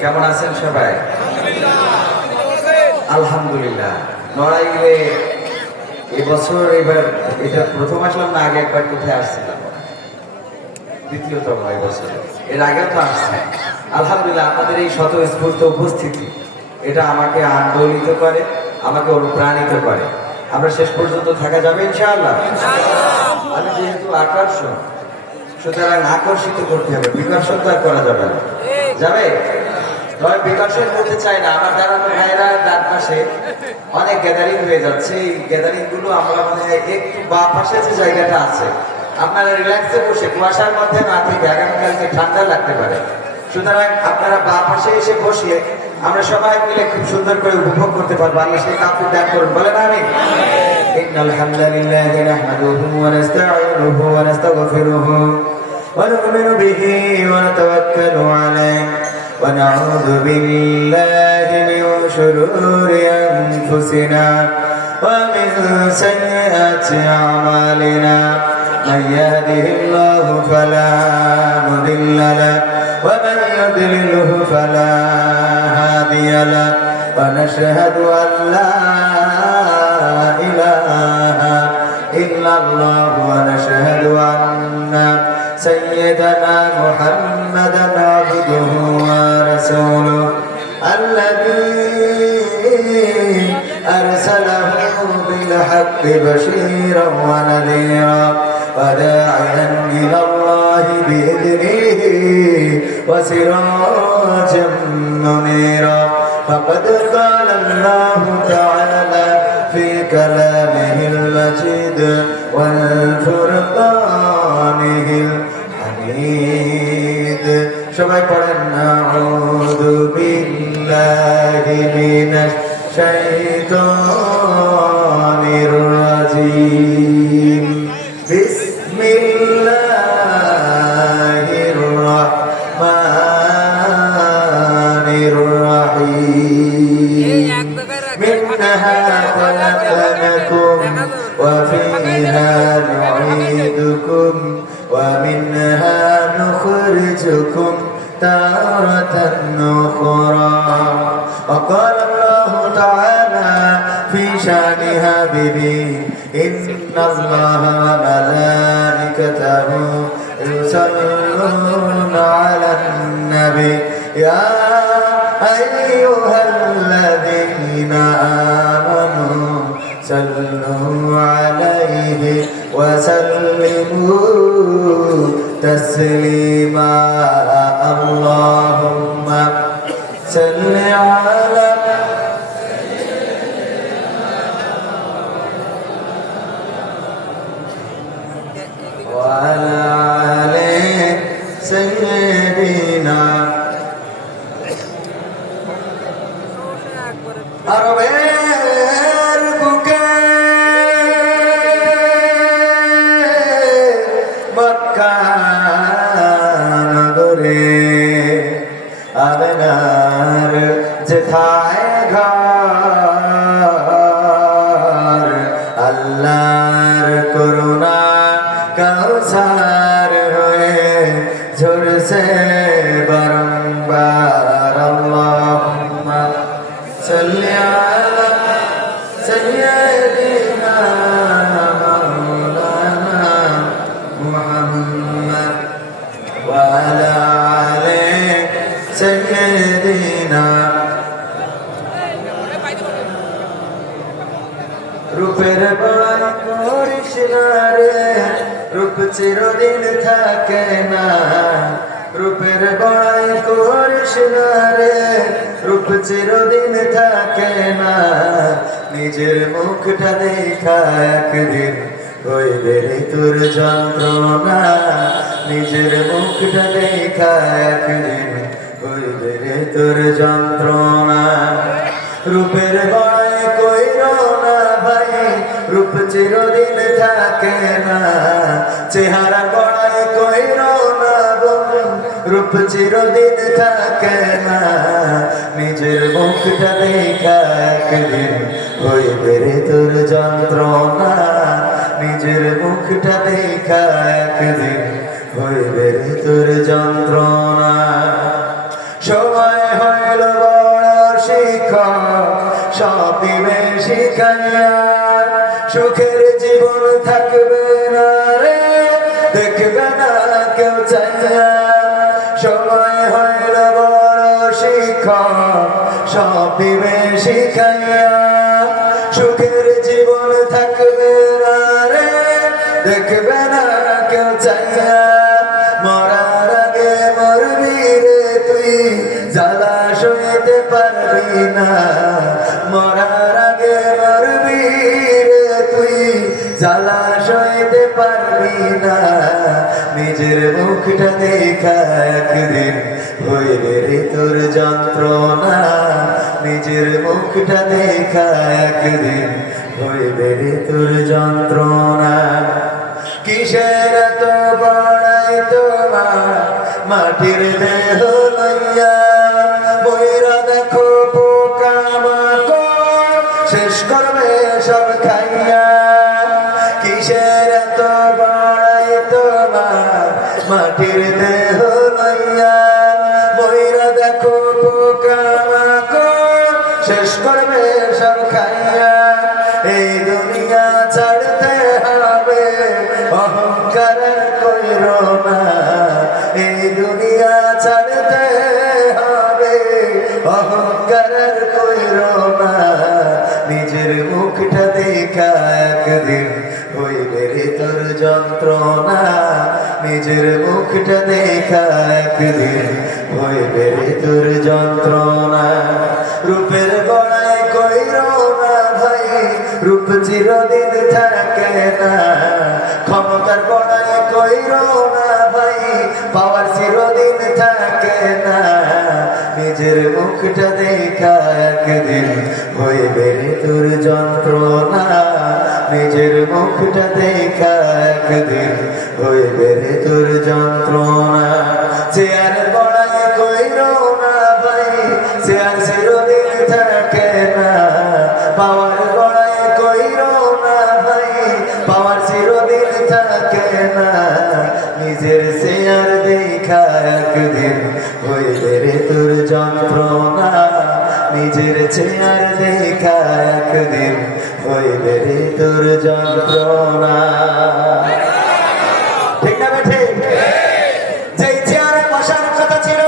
কেমন আছেন সবাই? আলহামদুলিল্লাহ। নড়াইলে এবছর এবার এটা প্রথম আসলাম না, আগে একবার কোথায় আসছিলাম, দ্বিতীয়তম এবছর। এর আগেও তো আসছে। আলহামদুলিল্লাহ, আপনাদের এই স্বতঃস্ফূর্ত উপস্থিতি এটা আমাকে আন্দোলিত করে, আমাকে অনুপ্রাণিত করে। আমরা শেষ পর্যন্ত থাকা যাবে ইনশাআল্লাহ। আমি যেহেতু আকর্ষণ, সুতরাং আকর্ষিত করতে হবে, বিকর্ষণ তো আর করা যাবে না। যাবে? তবে বিকর্ষণ করতে চাই না। আমার দাঁড়ানো ভাইয়েরা ডান পাশে অনেক গ্যাদারিং হয়ে যাচ্ছে। এই গ্যাদারিং গুলো আমরা মনে হয় একটু বা পাশে যে জায়গাটা আছে, আপনারা রিল্যাক্সে বসে কুয়াশার মধ্যে না থেকে, আগামীকালকে ঠান্ডা লাগতে পারে, সুতরাং আপনারা বা পাশে এসে বসিয়ে আমরা সবাই মিলে খুব সুন্দর করে উপভোগ করতে পারবো। আল্লাহ সেই কাফির দান করুন, বলেন আমিন। ইন্নাল হামদালিল্লাহি নাহমাদুহু ওয়া নাস্তাঈনুহু ওয়া নাস্তাগফিরুহু ওয়া নু'মিনু বিহি ওয়া নাতাওয়াক্কালু আলাইহি ওয়া নাউযু বিল্লাহি মিন শুরুরি আনফুসিনা ওয়া মিন সাইয়্যাতি আমালিনা মান ইয়াহদিহিল্লাহু ফালা মুদিল্লা লাহু ওয়া মান ইউদ্লিলহু ফালা হাদিয়া লাহু ওয়া নাশহাদু আন লা ইলাহা ইল্লাল্লাহু ওয়া নাশহাদু আন্না সাইয়্যিদানা মুহাম্মাদান আবদুহু ওয়া রাসূলুহু আল্লাযী আরসালাহু বিল হাক্কি বাশীরান ওয়া নাযীরা ওয়া দা'iয়ান ইলাল্লাহি বিইذنিহি ওয়া সিরাজাম মুনীরা ফাকাদ قال الله تعالى في كلامه المجيد والفرقانه الحميد সবাই পড়েন আউযু বিল্লাহি মিনাশ শাইতানির রাজীম বিসমিল্লাহির রাহমানির রাহিম মিনহা খলাকনাকুম ওয়া ফীহা নুঈদুকুম ওয়া মিনহা নুখরিজুকুম তারাতান উখরা ওয়া ক্বালা আল্লাহু তাআলা ফী শানি হাবিবি ইন্নাল্লাহা ওয়া মালাইকাতাহু ইউসাল্লুনা আলান নাবী ইয়া আইয়ুহাল্লাযীনা আমানু সাল্লু আলাইহি ওয়া সাল্লিমু তাসলিমা আল্লাহুম্মা সাল্লি আলা ওয়া আলা আলি সাইয়্যিদিনা আরবের বুকে মক্কা নগরে আমিনার যেথায় ঘর আল্লাহর করুণা কাউসার হয়ে ঝরছে বারংবার আল্লাহুম্মা সাল্লি আলা সাইয়্যিদিনা মাওলানা মুহাম্মদ ওয়া আলা আলি সাইয়্যিদিনা রূপের বড়াই করিস না রে, রূপ চিরদিন থাকে না। রূপের বড়াই করিস না রে, রূপ চিরদিন থাকে না। নিজের মুখটা দেখা একদিন হইবে রে তোর যন্ত্রণা। নিজের মুখটা দেখা একদিন হইবে রে তোর যন্ত্রণা। রূপের বড়াই কইর না ভাই, রূপ চিরদিন থাকে না। চেহারা বড়াই কইর না বন্ধু, রূপ চিরদিন থাকে না। নিজের মুখটা দেখা একদিন হইবে রে তোর যন্ত্রণা। নিজের মুখটা দেখা একদিন হইবে রে তোর যন্ত্রণা। সময় হইল বড় শিক্ষক, সব দিবে শিখাইয়া। সুখের জীবন থাকবে না রে, দেখবে না কেউ চাইয়া। সময় হইল বড় শিক্ষক, সব দিবে শিখাইয়া। সুখের জীবন থাকবে না রে, দেখবে না কেউ চাইয়া। মরার আগে মরবি রে তুই, জ্বালা সইতে পারবি না। মরার আগে মরবি রে তুই, জ্বালা সইতে পারবি না। নিজের মুখটা দেখা একদিন হইবে রে তোর যন্ত্রণা। নিজের মুখটা দেখা একদিন হইবে রে তোর যন্ত্রণা। কিসের এত বড়াই তোমার মাটির দেহ লইয়া। বইরা দেখো পোকামাকড় শেষ করবে সব খাইয়া। কিসের এত বড়াই তোমার মাটির দেহ লইয়া। বইরা দেখো পোকামাকড় শেষ করবে সব খাইয়া। এই দুনিয়া ছাড়তে হবে, অহংকার কইরো না। এই দুনিয়া ছাড়তে হবে, অহংকার কইরো না। নিজের মুখটা দেখা একদিন হইবে রে তোর যন্ত্রণা। নিজের মুখটা দেখা একদিন হইবে রে তোর যন্ত্রণা। রূপের বড়াই কইরো না ভাই, রূপ চিরদিন থাকে না। ক্ষমতার বড়াই কইরো না ভাই, পাওয়ার চিরদিন থাকে না। নিজের মুখটা দেখা একদিন হইবে রে তোর যন্ত্রণা। নিজের মুখটা দেখা একদিন হইবে রে তোর যন্ত্রণা। চেয়ারের বড়াই কইরো না ভাই, চেয়ার চিরদিন থাকে না। পাওয়ার বড়াই কইরো না ভাই, পাওয়ার চিরদিন থাকে না। নিজের চেয়ার দেখা একদিন হইবে রে তোর যন্ত্রণা। নিজের চেয়ার দেখা একদিন হইবে রে তোর যন্ত্রণা। ঠিক না বেঠে? যেই চেয়ারে বসার কথা ছিল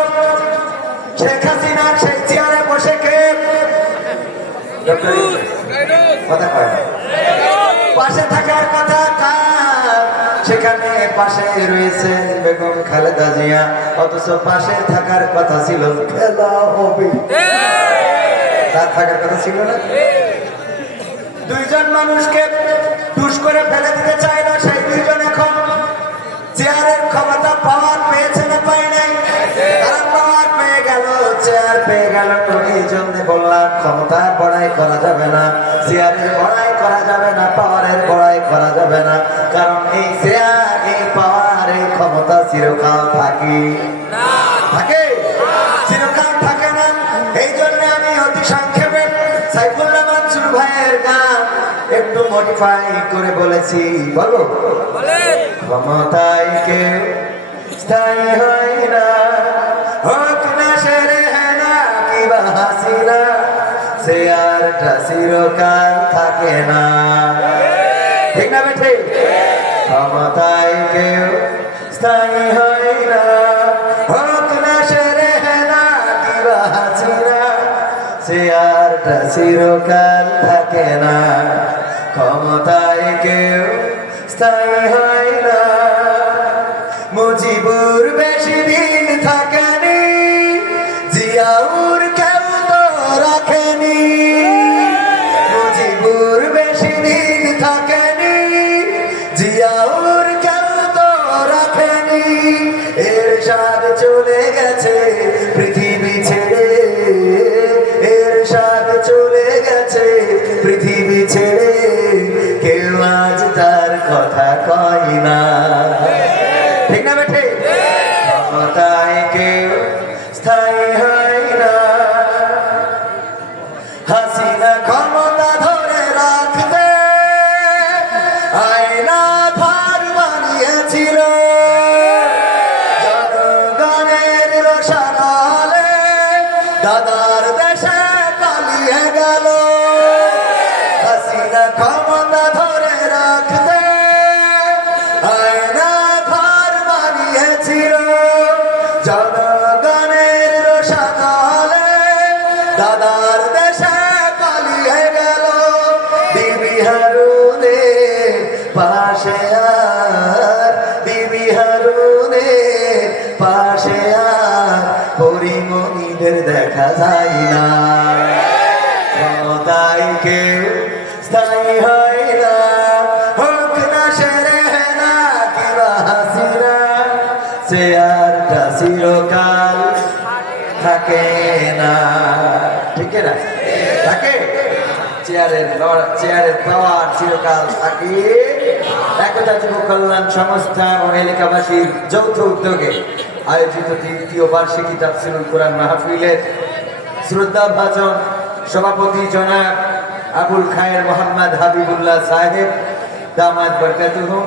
শেখ হাসিনা, সেই চেয়ারে বসে কে? কথা কয় না। পাশে থাকার কথা কার? সেখানে পাশে রয়েছে বেগম খালেদা জিয়া, অথচ পাশে থাকার কথা ছিল খেলা হবে। তার থাকার কথা ছিল না। দুইজন মানুষকে টুস করে ফেলে দিতে চাইল, সেই দুইজন এখন চেয়ারের ক্ষমতা পাওয়ার পেয়েছে না পাই নাই? তারা পাওয়ার পেয়ে গেল, চেয়ার পেয়ে গেল। এই জন্য বললাম ক্ষমতার বড়াই করা যাবে না, চেয়ারের বড়াই করা যাবে না, পাওয়ারের বড়াই করা যাবে না। কারণ এই চেয়ার, এই পাওয়ার, এই ক্ষমতা চিরকাল থাকে থাকে চিরকাল থাকে না। এই জন্য আমি অতি সংক্ষেপে সাইফুল্লাহ মানসুর ভাইয়ের গান একটু মডিফাই করে বলেছি। বলো, ক্ষমতায় কেউ স্থায়ী হয় না, হোক না সেরে না কিবা হাসিনা, চেয়ারটা চিরকাল থাকে না। ঠিক না বেঠে? ক্ষমতায় কেউ স্থায়ী হয় না, হোক না সেরে না কিবা হাসিনা, চেয়ারটা চিরকাল থাকে না। ক্ষমতায় কেউ স্থায়ী হয় না। মুজিবুর বেশি দিন থাকেনি, জিয়াউর কেউ তো রাখেনি। মুজিবুর বেশি দিন থাকেনি, জিয়াউর কেউ তো রাখেনি। এরশাদ চলে গেছে পৃথিবী ছেড়ে, এরশাদ চলে গেছে পৃথিবী ছেড়ে, কেউ আজ তার কথা কয় না। ঠিক না বেঠে? ক্ষমতায় কেউ স্থায়ী হয় না। হাসিনা ক্ষমতা ধরে রাখতে আয়না ঘর বানিয়েছিল, জনগণের রোশানলে দাদার দেশে পালিয়ে গেল হাসিনা ক্ষমতা ধরে রাখতে আয়না ঘর বানিয়েছিল জনগণের রোষানলে দাদার দেশে পালিয়ে গেল বিবি হারুনের পাশে আর বিবি হারুনের পাশে আর পরিমণিদের দেখা যায় না ক্ষমতায় কেউ স্থায়ী হয় না হোক না সেরে না কিবা হাসিনা চেয়ারটা চিরকাল থাকে না ঠিক না থাকে চেয়ারের পাওয়ার চিরকাল থাকে একতা যুব কল্যাণ সংস্থা ও এলাকাবাসীর যৌথ উদ্যোগে আয়োজিত তৃতীয় বার্ষিকী তাফসীরুল কোরআন মাহফিলের শ্রদ্ধাভাজন সভাপতি জনাব আবুল খায়ের মোহাম্মদ হাবিবুল্লাহ সাহেব দামাত বরকাতুহু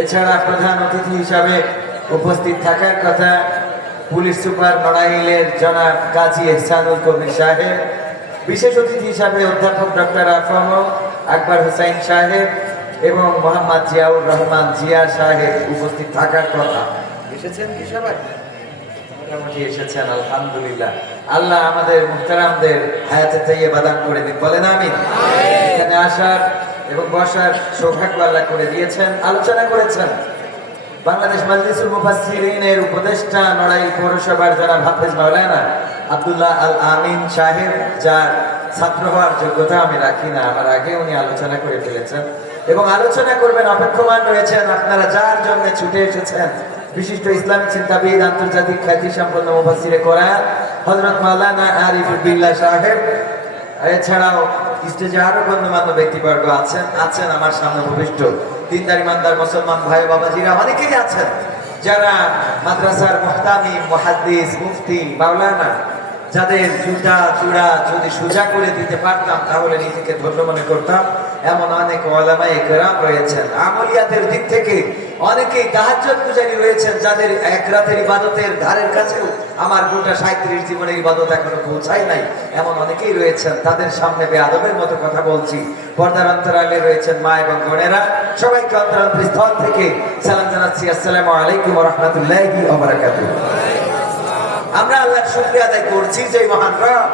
এছাড়া প্রধান অতিথি হিসাবে উপস্থিত থাকার কথা পুলিশ সুপার নড়াইলের জনাব কাজী ইহসানুল কবির সাহেব বিশেষ অতিথি হিসাবে অধ্যাপক ডক্টর আফম আকবর হুসাইন সাহেব এবং মোহাম্মদ জিয়াউর রহমান জিয়া সাহেব উপস্থিত থাকার কথা এসেছেন কি সবাই মোটামুটি এসেছেন আলহামদুলিল্লাহ আল্লাহ আমাদের মুহতারামদের হায়াতে তাইয়্যিবা দান করে দিন বলেন আমিন এখানে আসার এবং বসার সৌভাগ্য আল্লাহ করে দিয়েছেন আলোচনা করেছেন বাংলাদেশ মাজলিসুল মুফাসসিরিনের উপদেষ্টা নড়াইল পৌরসভার জনাব হাফেজ মাওলানা আব্দুল্লাহ আল আমিন সাহেব যার ছাত্র হওয়ার যোগ্যতা আমি রাখি না আমার আগে উনি আলোচনা করে ফেলেছেন এবং আলোচনা করবেন অপেক্ষমান রয়েছেন আপনারা যার জন্য ছুটে এসেছেন বিশিষ্ট ইসলামী চিন্তাবিদ আন্তর্জাতিক খ্যাতি সম্পন্ন মুফাসসিরে কোরআন হযরত মাওলানা আরিফুদ্দিল্লাহ সাহেব এছাড়াও স্টেজে আরো গণ্যমান্য ব্যক্তিবর্গ আছেন আমার সামনে উপবিষ্ট দিনদার ইমানদার মুসলমান ভাই বাবাজিরা অনেকেই আছেন যারা মাদ্রাসার মুহতামি মুহাদ্দিস মুফতি মাওলানা যাদের জুতা চূড়া যদি সোজা করে দিতে পারতাম তাহলে নিজেকে ধন্য মনে করতাম এমন অনেক ওলামায়ে কেরাম রয়েছেন আমলিয়াতের দিক থেকে অনেকেই তাহাজ্জুদ পূজারী রয়েছেন যাদের এক রাতের ইবাদতের ধারের কাছেও আমার গোটা 37 জীবনের ইবাদত এখনো পৌঁছায় নাই এমন অনেকেই রয়েছেন তাদের সামনে বেয়াদবের মতো কথা বলছি পর্দার অন্তরালে রয়েছেন মা এবং বোনেরা সবাইকে অন্তরস্থল থেকে সালাম জানাচ্ছি আসসালামু আলাইকুম ওয়া রাহমাতুল্লাহি ওয়া বারাকাতুহু আমরা আল্লাহর শুকরিয়া আদায় করছি যে মহান রব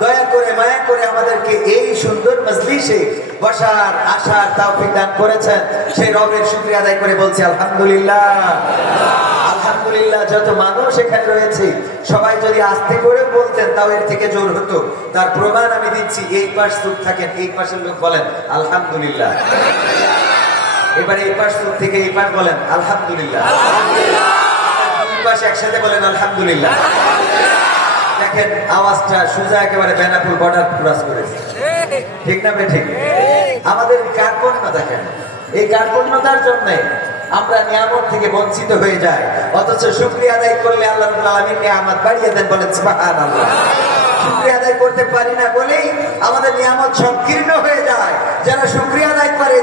দয়া করে মায়া করে আমাদেরকে এই সুন্দর মজলিসে বসার আসার তৌফিক দান করেছেন সেই রবের শুকরিয়া আদায় করে বলছি আলহামদুলিল্লাহ আলহামদুলিল্লাহ যত মানুষ এখানে রয়েছে সবাই যদি আস্তে করে বলতেন তাও এর থেকে জোর হতো তার প্রমাণ আমি দিচ্ছি এই পাশ চুপ থাকেন এই পাশের লোক বলেন আলহামদুলিল্লাহ এবারে এই পাশ চুপ থেকে এই পাশ বলেন আলহামদুলিল্লাহ পাশে একসাথে বলেন আলহামদুলিল্লাহ দেখেন আওয়াজটা সোজা একেবারে বেনাপুর বর্ডার ক্রস করেছে ঠিক না ঠিক আমাদের কার্পণ্যতা কেন এই কার্পণ্যতার জন্য আমরা নিয়ামত থেকে বঞ্চিত হয়ে যাই অথচ শুকরিয়া আদায় করলে আল্লাহ রাব্বুল আলামিন নিয়ামত বাড়িয়ে দেন বলেন সুবহানাল্লাহ শুকরিয়া আদায় করতে পারি না বলেই আমাদের নিয়ামত সংকীর্ণ হয়ে যায় যারা শুকরিয়া আদায় করে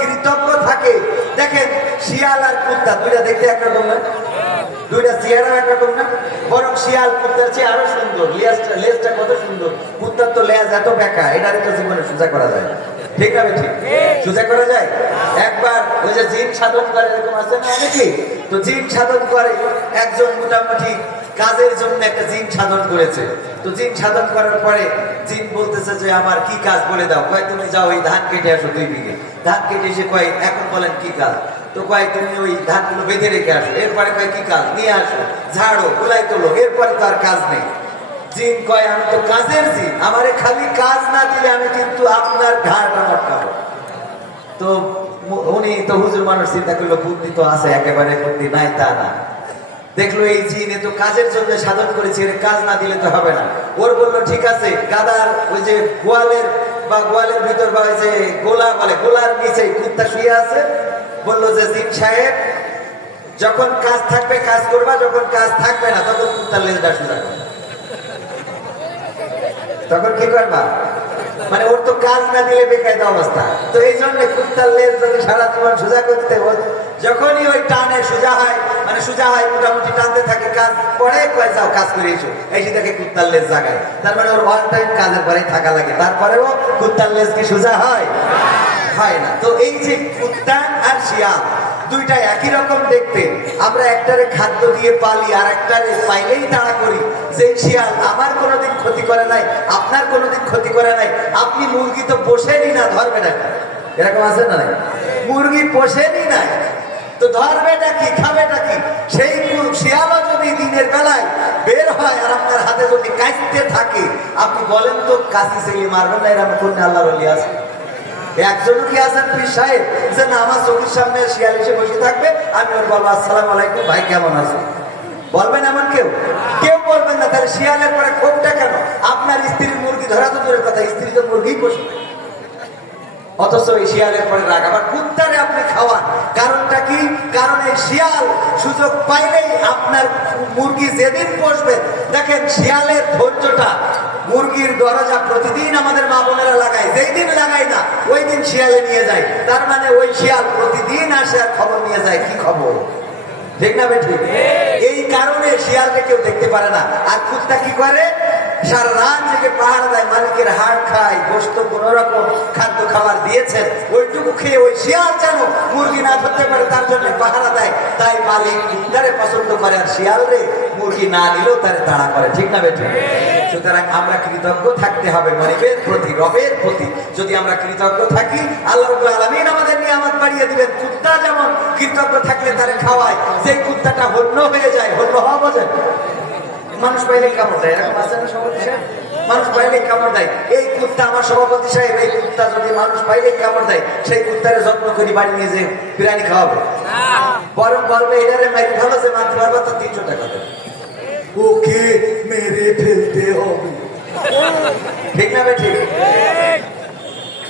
কৃতজ্ঞ থাকে দেখেন শিয়াল আর কুত্তা দুইটা দেখতে একরকম না দুইটা চেহারা একরকম না বরং শিয়াল কুত্তার চেয়ে আরো সুন্দর লেজটা কত সুন্দর কুত্তার তো লেজ এত বেঁকা এটার তো জীবনে সোজা করা যায় ঠিক না ঠিক সোজা করা যায় একবার ওই যে জিন সাধন করে এরকম আছে না অনেকে তো জিন সাধন করে একজন মোটামুটি কাজের জন্য একটা জিন সাধন করেছে তো জিন সাধন করার পরে জিন বলতেছে যে আমার কি কাজ বলে দাও কয় তুমি যাও ওই ধান কেটে আসো 2 বিঘে ধান কেটে এসে কয় এখন বলেন কি কাজ তো কয় তুমি ওই ধানগুলো বেঁধে রেখে আসো এরপরে কয় কি কাজ নিয়ে আসো ঝাড়ো গুলাই তোলো এরপরে তো আর কাজ নেই জিন কয় আমি তো কাজের জিন আমারে খালি কাজ না দিলে আমি কিন্তু আপনার ঘাড়টা মটকাবো তো উনি তো হুজুর মানুষ চিন্তা করলো বুদ্ধি তো আছে একেবারে বুদ্ধি নাই তা না দেখলো এই জিন এ তো কাজের জন্য সাধন করেছে এর কাজ না দিলে তো হবে না ওর বললো ঠিক আছে গাদার ওই যে গোয়ালের ভিতর বা ওই যে গোলা বলে গোলার নিচে কুত্তা শুয়ে আছে বললো যে জিন সাহেব যখন কাজ থাকবে কাজ করবা যখন কাজ থাকবে না তখন কুত্তার লেজটা সোজা করবে তখন কি করবা মানে ওর তো কাজ না দিলে বেকায়দা অবস্থা তো এই জন্য কুত্তার লেজ যদি সারা জীবন সোজা করতে যখনই ওই টানে সোজা হয় মানে সোজা হয়, মোটামুটি টানতে থাকে, কাজ পরে কয় যাও কাজ করে এসো, এসে দেখে কুত্তার লেজ জাগায়। তার মানে ওর ওয়ান টাইম কাজের পরেই থাকা লাগে, তারপরেও কুত্তার লেজ কি সোজা হয়? হয় না। তো এই যে কুত্তা আর শিয়াল দুইটা একই রকম দেখতে, আমরা একটারে খাদ্য দিয়ে পালি আর একটারে পাইলেই তাড়া করি। যে শিয়াল আমার কোনোদিন ক্ষতি করে নাই, আপনার কোনোদিন ক্ষতি করে নাই। আপনি মুরগি তো পোষেনি না, ধরবে না, এরকম আছে না? মুরগি পোষেনি নাই তো ধরবেটা কি, খাবেটা কি? সেই শিয়ালও যদি দিনের বেলায় বের হয় আর আপনার হাতে যদি কাঁচতে থাকে, আপনি বলেন তো কাশি ছেলে মারবেন না? এরকম কোন আল্লাহর ওলি আছে? একজনও কি আছেন পীর সাহেব যে না আমার চোখের সামনে শিয়াল এসে বসে থাকবে, আমি ওর বলবো আসসালামু আলাইকুম ভাই কেমন আছে? বলবেন এমন কেউ? কেউ বলবেন না। তাহলে শিয়ালের পরে ক্ষোভটা কেন? আপনার স্ত্রীর মুরগি ধরা তো দূরের কথা, স্ত্রী তো মুরগি পোষে, অথচ এই শিয়ালের পরে রাগ। আবার কুত্তারে আপনি খাওয়ান, কারণটা কি? কারণ এই শিয়াল সুযোগ পাইলেই আপনার মুরগি যেদিন পোষবেন, দেখেন শিয়ালের ধৈর্যটা, মুরগির দরজা প্রতিদিন আমাদের মা বোনেরা লাগায়, যেই দিন লাগাই না ওই দিন শিয়ালে নিয়ে যায়। তার মানে ওই শিয়াল প্রতিদিন আসে আর খবর নিয়ে যায়, কি খবর, ঠিক না বেঠিক? এই কারণে শিয়ালকে কেউ দেখতে পারে না। আর কুত্তা কি করে? সারা রাত থেকে পাহাড় দেয়, মালিকের হাড় খায়, গোস্ত কোন রকম খাদ্য খাবার দিয়েছেন ওইটুকু খেয়ে ওই শিয়াল যেন মুরগি না ধরতে পারে তার জন্য পাহারা দেয়। তাই মালিক কুত্তারে পছন্দ করে, আর শিয়াল রে মুরগি না নিলেও তারে তাড়া করে, ঠিক না বেঠিক? সুতরাং আমরা কৃতজ্ঞ থাকতে হবে মনিবের প্রতি, রবের প্রতি। যদি আমরা কৃতজ্ঞ থাকি, আল্লাহ রাব্বুল আলামিন আমাদের নিয়ামত বাড়িয়ে দিবেন। কুত্তা যেমন কৃতজ্ঞ থাকলে তারে খাওয়ায়, যে কুত্তাটা হন্য হয়ে যায়, হন্য হওয়া বোঝেন, মানুষ পাইলে কামড় দেয়, এরকম আছে না সভাপতি সাহেব? মানুষ পাইলে কামড় দেয়। এই কুত্তা আমার সভাপতি সাহেব, এই কুত্তা যদি মানুষ পাইলে কামড় দেয়, সেই কুত্তারে যত্ন করি বাড়ি নিয়ে যে বিরিয়ানি খাওয়াবো, বরং বলবে এটারে মাইরে ভালো যে মারতে পারবো তো 300 টাকা দেবে, ওকে মেরে ফেলতে হবে, ঠিক না বে ঠিক?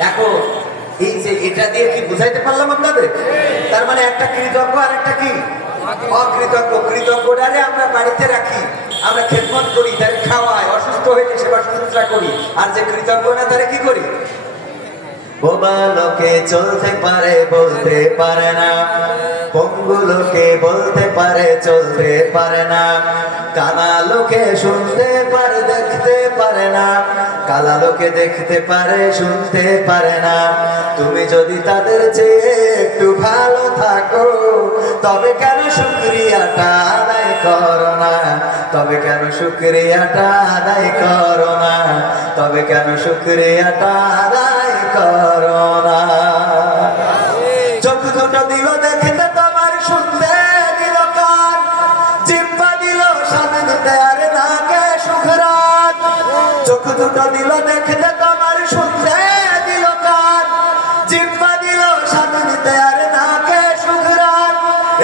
এখন এই যে এটা দিয়ে কি বুঝাইতে পারলাম আপনাদের? তার মানে একটা কৃতজ্ঞ আর একটা কি অকৃতজ্ঞ। কৃতজ্ঞটারে আমরা বাড়িতে রাখি, আমরা খেদমত করি, তার খাওয়াই, অসুস্থ হইলে সেবা শুশ্রূষা করি। আর যে কৃতজ্ঞ না তারে কি করি? বোবা লোকে চলতে পারে বলতে পারে না, পঙ্গু লোকে বলতে পারে চলতে পারে না, কানা লোকে শুনতে পারে দেখতে পারে না, কালা লোকে দেখতে পারে শুনতে পারে না। তুমি যদি তাদের চেয়ে একটু ভালো থাকো, তবে কেন শুকরিয়াটা আদায় করো না? তবে কেন শুকরিয়াটা আদায় করো না? তবে কেন শুকরিয়াটা আদায় করো না? চোখ দুটো দিল দেখতে তোমার, শুনতে দিল কান, জিহ্বা দিল স্বাদ নিতে আর নাকে সুখরাত। চোখ দুটো দিল দেখতে তোমার, শুনতে দিল কান, জিহ্বা দিল স্বাদ নিতে আর নাকে সুখরাত।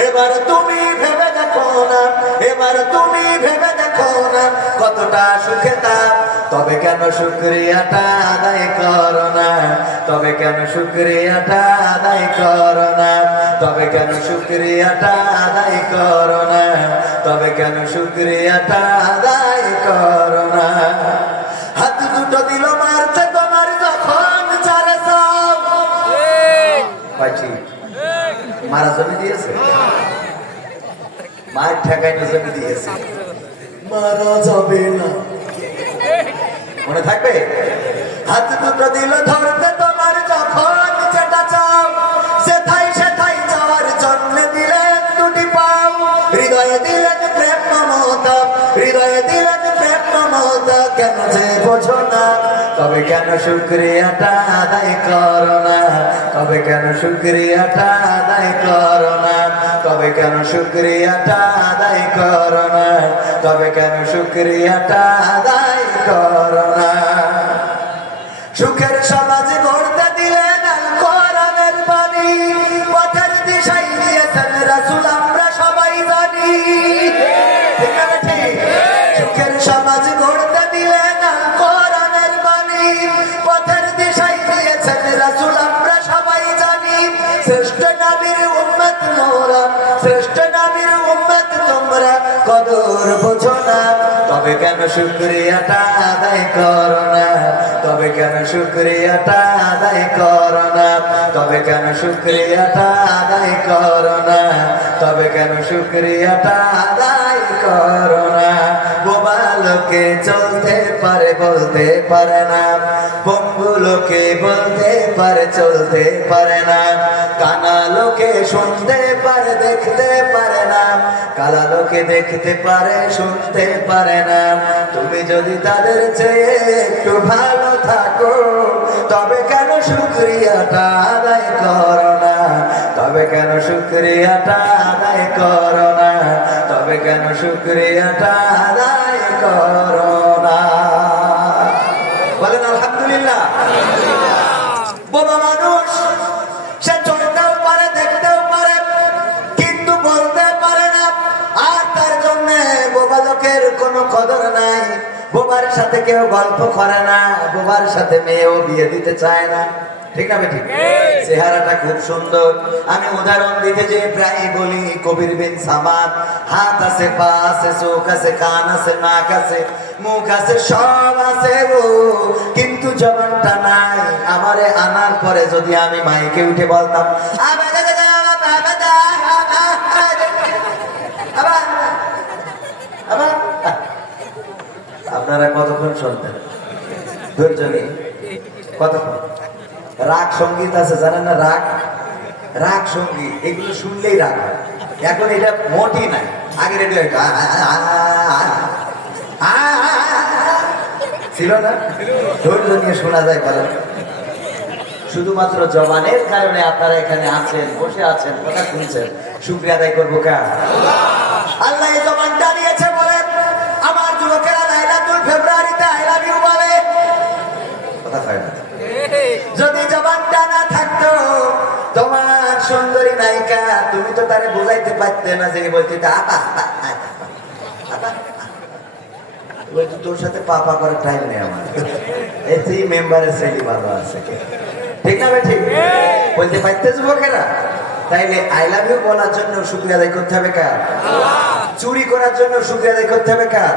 এবার তুমি ভেবে দেখো না, এবার তুমি ভেবে দেখো না কতটা সুখে তাপ। তবে কেন শুকরিয়াটা আদায় করো না? তবে কেন শুকরিয়াটা আদায় করো না? তবে কেন শুকরিয়াটা আদায় করো না? তবে কেন শুকরিয়াটা আদায় করো না? হাত দুটো দিল মারতে তোমার যখন চারে চাও, ভাই ঠিক মারা জমি দিয়েছে, মার ঠেকাইনো জমি দিয়েছে, মারা যাবে না, মনে থাকবে? হাত দুটো দিল ধরতে তোমার যখন যেটা চাও, সেথাই সেথাই যাওয়ার জন্য দিলেন দুটি পাও। হৃদয়ে দিলেন প্রেম মমতা, হৃদয়ে দিলেন প্রেম মমতা, কেন যে বোঝো না? তবে কেন শুকরিয়াটা আদায় করো না? তবে কেন শুকরিয়াটা আদায় করো না? তবে কেন শুকরিয়াটা আদায় করো না? তবে কেন শুকরিয়াটা আদায় করো না? সুখের সমাজ গড়তে দিলেন আল কোরআনের বাণী, পথের দিশাই দিয়েছেন রাসূল আমরা সবাই জানি, ঠিক না ঠিক? সুখের সমাজ গড়তে দিলেন আল কোরআনের বাণী, পথের দিশাই দিয়েছেন রাসূল আমরা সবাই জানি। শ্রেষ্ঠ নবীর উম্মত মোরা, শ্রেষ্ঠ নবীর উম্মত তোমরা, কদর বোঝো না? তবে কেন কেন শুকরিয়াটা আদায় করো না, তবে কেন শুকরিয়াটা আদায় করো না, তবে কেন শুকরিয়াটা আদায় করো না, তবে কেন শুকরিয়াটা আদায় করো না। বোবা লোকে চলতে পারে বলতে পারে না, পঙ্গু লোকে বলতে পারে চলতে পারে না, কানা লোকে শুনতে পারে দেখতে পারে না, কালা লোকে দেখতে পারে শুনতে পারে না। তুমি যদি তাদের চেয়ে একটু ভালো থাকো, তবে কেন শুকরিয়াটা আদায় করো না, তবে কেন শুকরিয়াটা আদায় করো না, তবে কেন শুকরিয়াটা আদায় করো না। বলেন আলহামদুলিল্লাহ। বোবা মানুষ সে চলতেও পারে দেখতেও পারে কিন্তু বলতে পারে না, আর তার জন্য বোবা লোকের কোনো কদর নাই। বোবার সাথে কেউ গল্প করে না, বোবার সাথে মেয়েও বিয়ে দিতে চায় না, ঠিক না বেঠিক? চেহারাটা খুব সুন্দর। আমি উদাহরণ দিতে যে প্রায় বলি, কবির বিন সামাদ, হাত আছে, পা আছে, চোখ আছে, কান আছে, নাক আছে, মুখ আছে, সব আছে গো, কিন্তু জবানটা নাই। আমারে আনার পরে যদি আমি মাইকে উঠে বলতাম আপনারা কতক্ষণ শুনতেন? ধৈর্য নেই কতক্ষণ? রাগ সঙ্গীত আছে জানেন না? রাগ রাগ সঙ্গীত এগুলো শুনলেই রাগ হয়। এখন এটা মোটই নাই, আগে রেডিও ছিল না, ধৈর্য নিয়ে শোনা যায়। বলেন শুধুমাত্র জবানের কারণে আপনারা এখানে আছেন, বসে আছেন, কথা শুনছেন, শুকরিয়া আদায় করবো কার? আল্লাহ এই জবানটা দিয়েছে। বলেন আমার যুবকেরা লাইলাতুল ফেব্রুয়ারিতে আই লাভ ইউ বলে, কথা হয় না। যদি জবানটা না থাকতো, তোমার সুন্দরী নায়িকা তুমি তো তারে বোঝাইতে পারতে না, যে বলতে তোর সাথে পাপা করার টাইম নেই আমার, এই মেম্বারের শ্রেণী ভালো আছে, ঠিক না ভাই? ঠিক বলতে পারতে যুবকেরা। তাইলে আই লাভ ইউ বলার জন্য শুকরিয়া আদায় করতে হবে কার? চুরি করার জন্য শুকরিয়া আদায় করতে হবে কার?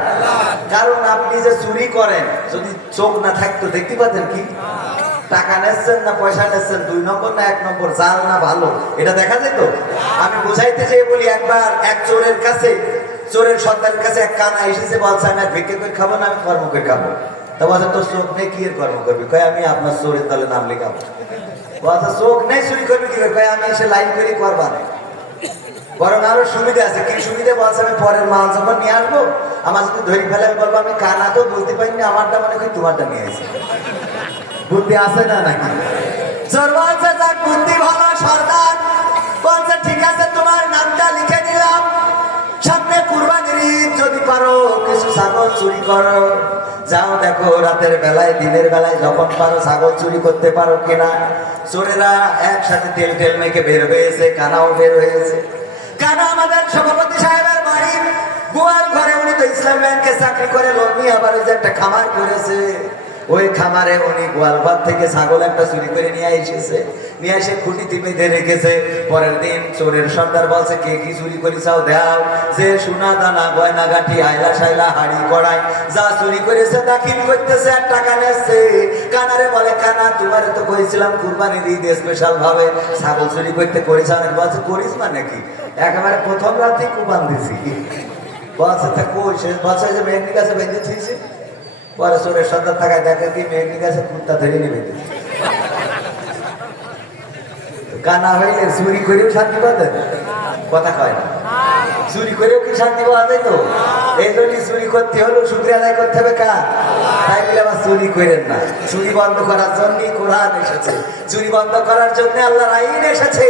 কারণ আপনি যে চুরি করেন, যদি চোখ না থাকতো দেখতে পাতেন কি? টাকা নেচ্ছেন না পয়সা নেচ্ছেন, 2 নম্বর না 1 নম্বর, জাল না ভালো, এটা দেখা যেত। আমি বুঝাইতে চাই বলি, একবার এক চোরের কাছে, চোরের সর্দারের কাছে এক কানা এসেছে, বলছে আমি আর ভিক্ষে করে খাবো না, আমি কর্ম করে খাবো। তা বলছে তোর চোখ নেই, কি এর কর্ম করবি? কয় আমি আপনার চোরের দলে নাম লেখাবো। বলছে চোখ নেই চুরি করবি কি? কয় আমি এসে লাইন করে করবা না, বরং আরো সুবিধা আছে। কি সুবিধা? বলছে আমি পরের মাল যখন নিয়ে আসবো, আমার যদি ধরি ফেলে আমি বলবো আমি কানা তো বলতে পারিনি, আমারটা মনে করি তোমারটা নিয়ে আসি। বুদ্ধি আছে না নাকি? চোর বলছে যাক বুদ্ধি ভালো। সর্দার বলছে ঠিক আছে, তোমার নামটা লিখে দিলাম, সামনে কুরবানির ঈদ, যদি পারো কিছু ছাগল চুরি করো, যাও দেখো রাতের বেলায় দিনের বেলায় যখন পারো ছাগল চুরি করতে পারো কিনা। চোরেরা একসাথে তেল টেল মেখে বের হয়েছে, কানাও বের হয়েছে। কানা আমাদের সভাপতি সাহেবের বাড়ি গোয়াল ঘরে, উনি তো ইসলাম ব্যাংকে চাকরি করে, লোন নিয়ে আবার যে একটা খামার করেছে, ওই খামারে উনি গোয়ালঘর থেকে ছাগল একটা চুরি করে নিয়ে এসেছে, নিয়ে এসে খুঁটিতে বেঁধে রেখেছে। পরের দিন চোরের সর্দার বলছে কে কি চুরি করেছাও দাও, যে সোনা দানা গয়না গাঠি আয়লা সাইলা হাড়ি কড়াই যা চুরি করেছে দাখিল করতেছে, আর টাকা নেচ্ছে। কানারে বলে কানা তোমারে তো কইছিলাম কুরবানির ঈদ স্পেশাল ভাবে ছাগল চুরি করতে করিস, অনেক বলছে করিস মানে কি, একেবারে প্রথম রাতেই কুরবান দিছি। বলছে তা কই? সে বলছে যে মেয়ের কাছে বেঁধে ছিয়েছে। পরে চোরের সন্তান থাকায় দেখে কি মেয়ের কাছে কুত্তা ধরে নেবে, কানা হইলে চুরি করেও শান্তি পাতেন, কথা কয় না? চুরি করেও কি শান্তি পাওয়া যায়? তো এই জন্য চুরি করতে হলেও শুকরিয়া আদায় করতে হবে কার? তাই বলে আবার চুরি করেন না। চুরি বন্ধ করার জন্যই কোরআন এসেছে, চুরি বন্ধ করার জন্য আল্লাহর আইন এসেছে।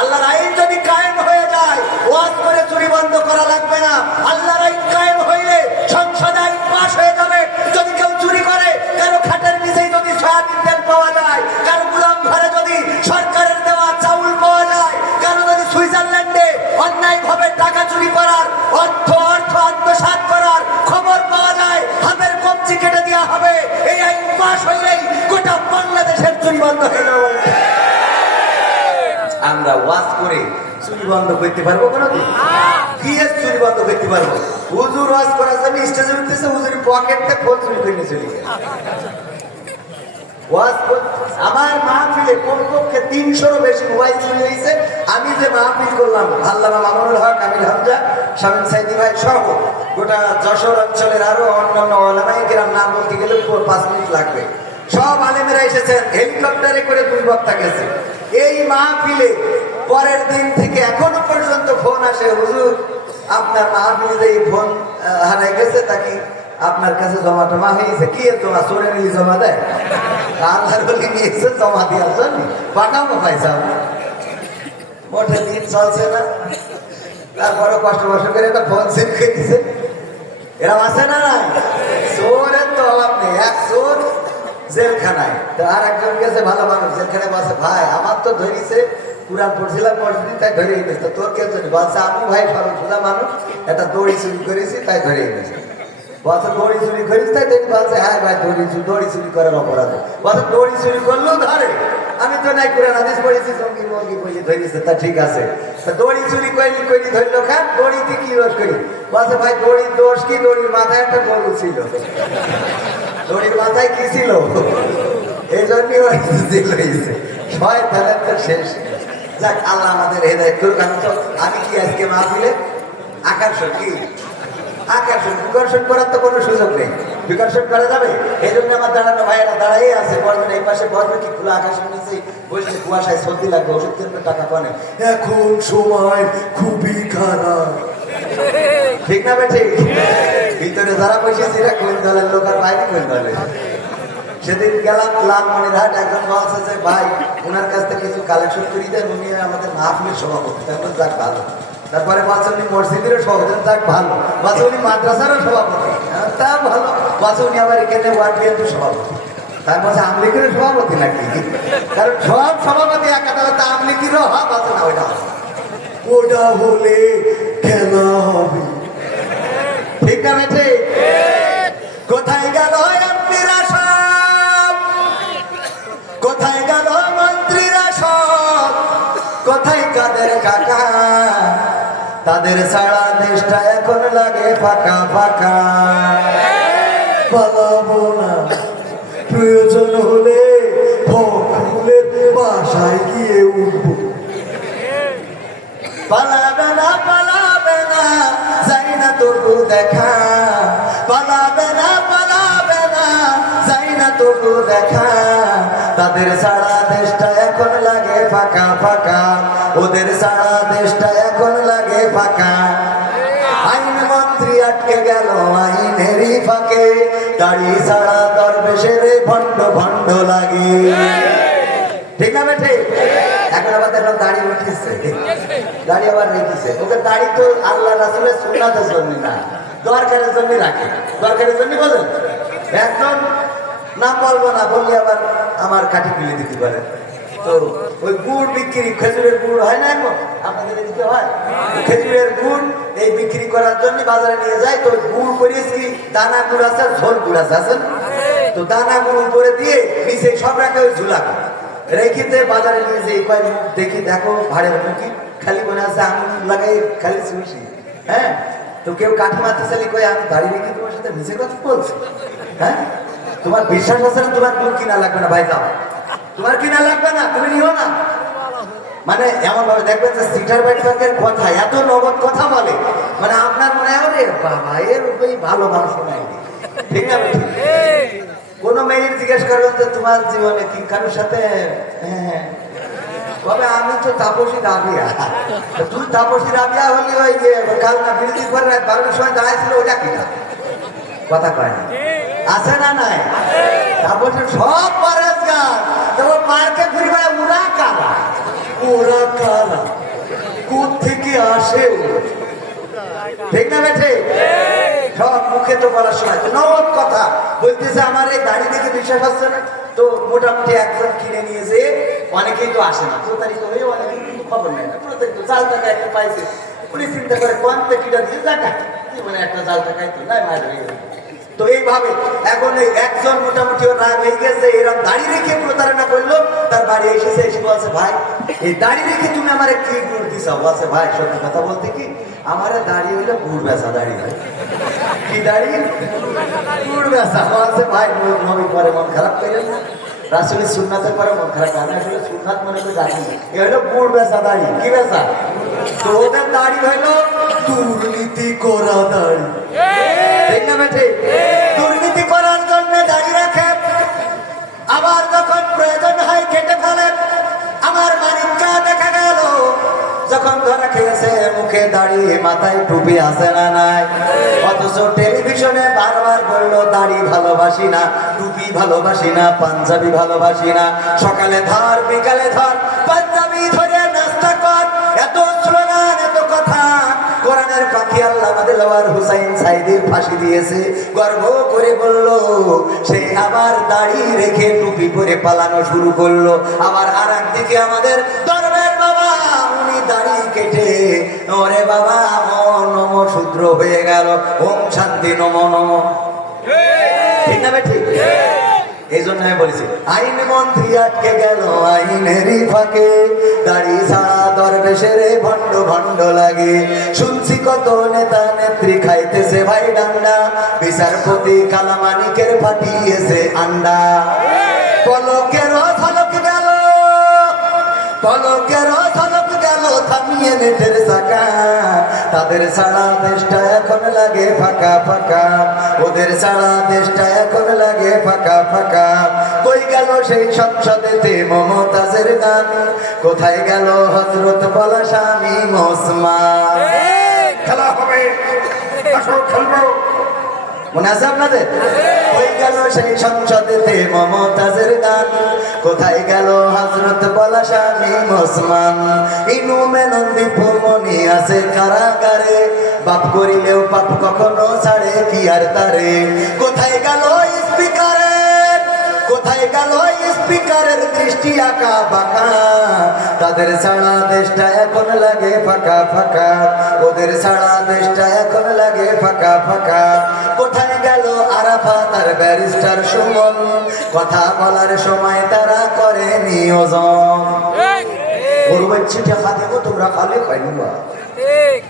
আল্লাহর আইন যদি কায়েম হয়ে যায়, ওয়াজ করে চুরি বন্ধ করা লাগবে না। আল্লাহর আইন কায়েম হইলে সংসদে আইন পাস হয়ে যাবে। যদি কেউ চুরি করে, কারো খাটের নিচেই যদি সয়াবিন তেল পাওয়া যায়, কারো গুলাম ঘরে যদি সরকারের দেওয়া চাউল পাওয়া যায়, কারো যদি সুইজারল্যান্ডে অন্যায় ভাবে টাকা চুরি করার, অর্থ আত্মসাৎ করার খবর পাওয়া যায়, হাতের কবজি কেটে দেওয়া হবে। এই আইন পাস হইলেই গোটা বাংলাদেশের চুরি বন্ধ হয়ে যাবে। আমরা ওয়াজ করে চুরি বন্ধ করতে পারবো কোনোদিন? কি চুরি বন্ধ করতে পারবো? হুজুর ওয়াজ করার জন্য স্টেজে উঠতেছে, হুজুর পকেটে ফোন চুরি করে নিয়ে চলে গেছে। আমার মাহফিলে কমপক্ষে 300-রও বেশি মোবাইল চুরি হয়েছে। আমি যে মাহফিল করলাম, আল্লামা মামুনুল হক, আমির হামজা, শামীম সাইদি ভাই সহ গোটা যশোর অঞ্চলের আরো অন্যান্য ওলামায়ে কেরাম, নাম বলতে গেলে 5 মিনিট লাগবে, সব আলেমেরা এসেছেন। হেলিকপ্টারে করে 2 বক্তা গেছে। এই মাহফিলে পরের দিন থেকে এখনো পর্যন্ত ফোন আসে, হুজুর আপনার মাহফিলে এই ফোন হারাই গেছে, তাকে আপনার কাছে জমা টমা হয়েছে। কি জমা? চোরে নিলি জমা দেয়? আল্লাহর বলি নিয়েছে জমা দেওয়ার জন্য, বানাবো পয়সা। মোটে দিন চলছে না, তারপরে কষ্ট করে একটা ফোন সেট করে দিছে। এরকম আছে না? চোরের তো অভাব নেই। এক চোর জেলখানায়, তো আর একজন গেছে ভালো মানুষ, জেলখানায় বসে, ভাই আমার তো ধরিছে, কুরআন পড়ছিলাম মসজিদে, তাই ধরে এনেছে। তোর কেউ জানি? বলছে আমি ভাই সরল সোজা মানুষ, একটা দড়ি চুরি করেছি, তাই ধরে এনেছে। বলছে দড়ি চুরি করিস, তাই দেখি? বলছে হ্যাঁ ভাই, দড়ি চুরি করার অপরাধে। বলছে দড়ি চুরি করলেও ধরে? আমি তো নাই কুরআন হাদিস পড়েছি, জঙ্গি মঙ্গি বইয়ে ধরেছে। তা ঠিক আছে, দড়ি চুরি করি ধরলো খান, দড়িতে কি দোষ করি? বলছে ভাই দড়ির দোষ কি? দড়ির মাথায় একটা গরু ছিল। দড়ির মাথায় কি ছিল? এই জন্যই জেল হয়েছে। শয়তানের তো শেষ। যাক, আল্লাহ আমাদের হেদায়েত করুক। আমি কি আজকে মাহফিলে আকর্ষণ কি? আকর্ষণ বিকর্ষণ করার তো কোনো সুযোগ নেই। বিকর্ষণ করা যাবে? এই জন্য আমার দাঁড়ানো ভাইয়েরা দাঁড়াই আছে, বলবেন এই পাশে বলবে কি খোলা আকাশের নিচে বলছে কুয়াশায় সর্দি লাগবে, ওষুধ কিনবে, টাকা পানে। এখন সময় খুবই খারাপ, ঠিক না বেঠে? ভিতরে যারা বসেছে এরা কোন দলের লোক আর বাইরে কোন দলের? সেদিন গেলাম লালমনিরহাট, একজন বলছে যে ভাই ওনার কাছ থেকে কিছু কালেকশন করি দেন, উনি আমাদের মাহফিলের সভাপতি। তারপর যাক ভালো। তারপরে বলছে উনি মসজিদেরও সভাপতি, যাক ভালো। বলছে উনি মাদ্রাসারও সভাপতি, তা ভালো। বলছে উনি আবার এখানে ওয়ার্ড বিএনপির সভাপতি। তাই বলছে আমলিগের সভাপতি নাকি? কারণ সব সভাপতি এক কথা, তা আমলিগেরও হওয়া বলছে না, ওইটা ওটা হলে খেলা হবে, ঠিক না বেঠে? কোথায় গেল এমপিরা সব? কোথায় গেল মন্ত্রীরা সব? কোথায় কাদের কাকা? তাদের সারা দেশটা এখন লাগে ফাঁকা ফাঁকা। পালাবো না, প্রয়োজন হলে ফখরুলের বাসায় গিয়ে উঠবো। পালাবে না, পালাবে না, যাই না তবু দেখা। পালাবে না, পালাবে না, যাই না তবু দেখা। তাদের সারা দেশটা এখন লাগে ফাঁকা ফাঁকা, ওদের সারা দেশটা এখন লাগে ফাঁকা। আইন মন্ত্রী আটকে গেল আইনেরই ফাঁকে, দাড়ি ছাড়া দরবেশের ভণ্ড ভণ্ড লাগে, ঠিক না বেঠে? এখন আবার দেখলাম দাড়ি উঠেছে, দাড়ি আবার রেখেছে। ওকে দাড়ি তো আল্লাহ রাসূলের সুন্নাতের জন্য না, দরকারের জন্য রাখে। দরকারের জন্য বলেন, একদম নাম বলবো না, বললে আবার আমার কাঠি ফেলে দিতে পারে। তো ওই গুড় বিক্রি, খেজুরের গুড় হয় না এখন আপনাদের এদিকে হয়? খেজুরের গুড় এই বিক্রি করার জন্য বাজারে নিয়ে যায়। তো গুড় করিয়েছি, দানা গুড় আছে, ঝোল গুড় আছে, আছেন? তো দানা গুড় উপরে দিয়ে নিচে সব রাখে ওই ঝুলা রেখিতে বাজারে নিয়ে যে দেখি, দেখো ভাড়ের মুখি খালি মনে আছে, আঙুল লাগাই খালি শুনছি। হ্যাঁ, তো কেউ কাঠি মারতে চালি কই আমি দাঁড়িয়ে রেখে তোমার সাথে মিশে কথা বলছি? হ্যাঁ, তোমার বিশ্বাস আছে না? তোমার গুড় কিনা লাগবে না ভাই, যাও, তোমার কিনা লাগবে না, তুমি নিও না। মানে এমন ভাবে দেখবেন যে সিটার ব্যাটকের কথা এত নগদ কথা বলে, মানে আপনার মনে হয় রে বাবা এর উপরেই ভালো মানুষ নাই, ঠিক না? কোন মেয়ের জিজ্ঞেস করবেন যে তোমার জীবনে কি কারোর সাথে? হ্যাঁ, তবে আমি তো তাপসী রাবিয়া। তুই তাপসী রাবিয়া হলি ওই যে কাল না বিরতি করে রাত 12টার সময় দাঁড়াইছিল, ওটা কিনা কথা কয় না? আছে না নাই? তাপসীর সব পরেজগার, তবে পার্কে ঘুরে বেড়ায়। ওরা কারা? ওরা কারা? কোথ থেকে আসে? ঠিক না বেঠে? সব মুখে তো বলার সময় নগদ কথা বলতেছে। আমার এই দাড়ি দেখে বিশ্বাস হচ্ছে না, তো মোটামুটি একজন কিনে নিয়েছে। অনেকেই তো আসে না, প্রতারিত হয়ে অনেকেই কিন্তু খবর নেয় না, প্রতারিত। জাল টাকা একটা পাইছে, উনি চিন্তা করে কোয়ান্টিটিটা দিয়ে টাকা মানে একটা জাল টাকাই তো নাই মায়ের হয়ে গেছে। তো এইভাবে এখন এই একজন মোটামুটি রাগ হয়ে গেছে, এরকম দাড়ি রেখে প্রতারণা করলো। তার বাড়ি এসেছে, এসে বলছে ভাই এই দাড়ি দেখে তুমি আমার কি গুড় দিছ? বলছে ভাই সত্যি কথা বলতে কি আমার দাড়ি হইলো গুড় বেচা দাড়ি ভাই। কি দাড়ি? গুড় বেচা। বলছে ভাই নবী পরে মন খারাপ করেন না, রাসূলের সুন্নাতের পরে মন খারাপ। আমি আসলে সুন্নাত মনে করে রাখি। এ হলো গুড় বেচা দাড়ি। কি বেচা? তো ওদের দাড়ি হইলো দুর্নীতি করা দাড়ি। ঠিক না বেঠে? দুর্নীতি করার জন্য দাড়ি রাখে, আবার যখন প্রয়োজন হয় কেটে ফেলে। আমার মানিককা দেখা গেল যখন ধরা খেয়েছে মুখে দাড়ি মাথায় টুপি আছে না নাই, অথচ টেলিভিশনে বারবার বললো দাড়ি ভালোবাসি না, টুপি ভালোবাসি না, পাঞ্জাবি ভালোবাসি না। সকালে ধর বিকালে ধর পাঞ্জাবি ধরে নাস্তা কর, এত স্লোগান এত কথা। কোরআনের পাখি আল্লামা দেলোয়ার হুসাইন সাইদির ফাঁসি দিয়েছে, গর্ব করে বলল সে আবার দাড়ি রেখে টুপি পরে পালানো শুরু করলো। আবার আর একদিকে আমাদের দরবেশ বাবা উনি দাড়ি কেটে ওরে বাবা নম শূদ্র হয়ে গেল, ওম শান্তি নম নম। ঠিক না ঠিক? এই জন্য আমি বলেছি আইন মন্ত্রী আটকে গেল আইনেরই ফাঁকে, দাড়ি ছাড়া দরবেশের ভণ্ড ভণ্ড লাগে। শুনছি কত নেতা নেত্রী খাইতেছে ভাই ডান্ডা, বিচারপতি কালামানিকের ফাটিয়েছে আন্ডা। পলকের ঝলক গেল, পলকের ঝলক গেল থামিয়ে নেটের চাকা। তাদের ছাড়া দেশটা এখন লাগে ফাঁকা ফাঁকা, ওদের ছাড়া দেশটা এখন লাগে ফাঁকা ফাঁকা। কই গেল সেই সংসদেতে মমতাজের গান, কোথায় গেল হযরত বলা স্বামী ওসমান? খেলা হবে, আসো খেলবো, মনে আছে আপনাদের? কই গেল সেই সংসদেতে মমতাজের গান, কোথায় গেল হযরত বলা স্বামী ওসমান? ইনু মেনন্দি ফুলমনি আছে কারাগারে, বাপ করিলেও পাপ কখনো ছাড়ে কি আর তারে। কোথায় গেল স্পিকারের, কোথায় গেল স্পিকারের দৃষ্টি আঁকা বাঁকা? তাদের ছাড়া দেশটা এখন লাগে ফাঁকা ফাঁকা, ওদের ছাড়া দেশটা এখন লাগে ফাঁকা ফাঁকা। কোথায় গেল আরাফাত আর ব্যারিস্টার সুমন? কথা বলার সময় তারা করে নিয়োজন। গরু বাচ্চা টাকা দেবো তোমরা খালে খাইনি বা,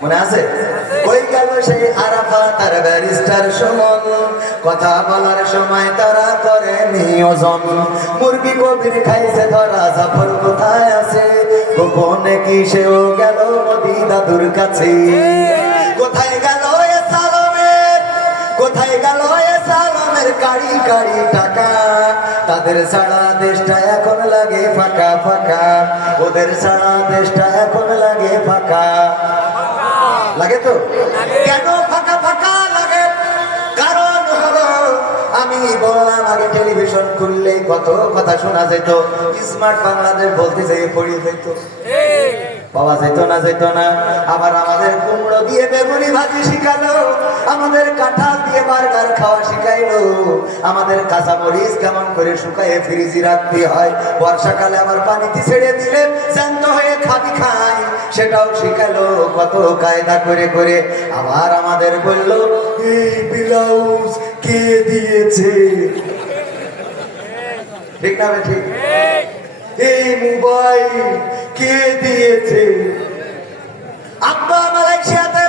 মনে আছে? কই গেল সেই আরাফাত আর ব্যারিস্টার সুমন? কথা বলার সময় তারা করে নিয়োজন। মুরগি কবির খাইছে ধরা, জাফর কোথায় আছে? গোপনে কি সেও গেল মোদি দাদুর কাছে? কোথায় গেল এ সালামের, কোথায় গেল এ সালামের কাড়ি কাড়ি টাকা? তাদের ছাড়া দেশটা এখন লাগে ফাঁকা ফাঁকা, ওদের ছাড়া দেশটা এখন লাগে ফাঁকা। লাগে তো? কেন ফাঁকা ফাঁকা লাগে? কারণ হলো আমি বললাম আগে টেলিভিশন খুললেই কত কথা শোনা যেত, স্মার্ট বাংলাদেশ বলতে যেয়ে পড়িয়ে যেত, পাওয়া যেত না যেত না। আবার আমাদের কুমড়ো দিয়ে বেগুনি ভাজি শিখালো, আমাদের কাঁঠাল দিয়ে বার্গার খাওয়া শিখাইলো, আমাদের কাঁচামরিচ কেমন করে শুকায়ে ফ্রিজে রাখতে হয়, বর্ষাকালে আবার পানিতে ছেড়ে দিলে জ্যান্ত হয়ে খাবি খাই সেটাও শিখালো কত কায়দা করে করে। আবার আমাদের বললো এই ব্লাউজ কে দিয়েছে? ঠিক না ঠিক? এই মোবাইল কে দিয়েছে? আব্বা মালয়েশিয়াতে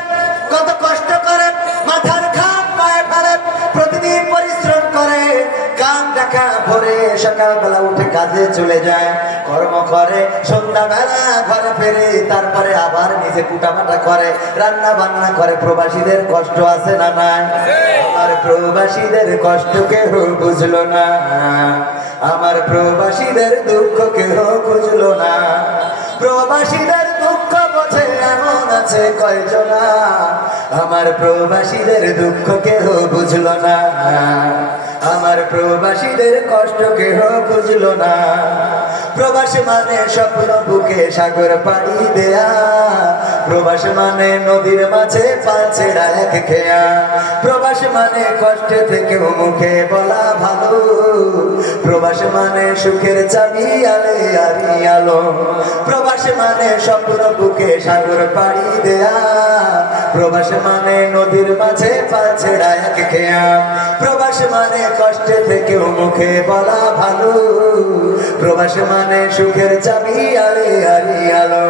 কত কষ্ট করে মাথার ঘাম পায়ে ফেলে, প্রতিদিন পরিশ্রম করে, কাম দেখা ভরে সকালবেলা উঠে কাজে চলে যায়, কর্ম করে, সন্ধ্যাবেলা ঘরে ফেরে, তারপরে আবার নিজে কুটামাটা করে, রান্না বান্না করে। প্রবাসীদের কষ্ট আছে না নাই? আর প্রবাসীদের কষ্ট কেউ বুঝলো না, আমার প্রবাসীদের দুঃখ কেউ বুঝলো না। প্রবাসীদের দুঃখ বোঝে এমন আছে কয়জনা, আমার প্রবাসীদের দুঃখ কেউ বুঝলো না, আমার প্রবাসীদের কষ্ট কেউ বুঝলো না। প্রবাসী মানে স্বপ্ন বুকে সাগর পাড়ি দেয়া, প্রবাস মানে নদীর মাঝে পা ছেড়া এক খেয়া, প্রবাস মানে কষ্টে থেকেও মুখে বলা ভালো, প্রবাস মানে সুখের চাবি আলে আরি আলো, প্রবাস মানে স্বপ্ন বুকে সাগর পাড়ি দেয়া, প্রবাস মানে নদীর মাঝে পা ছেড়া এক খেয়া, প্রবাস মানে কষ্টে থেকেও মুখে বলা ভালো, প্রবাস মানে সুখের চাবি আলে আরি আলো।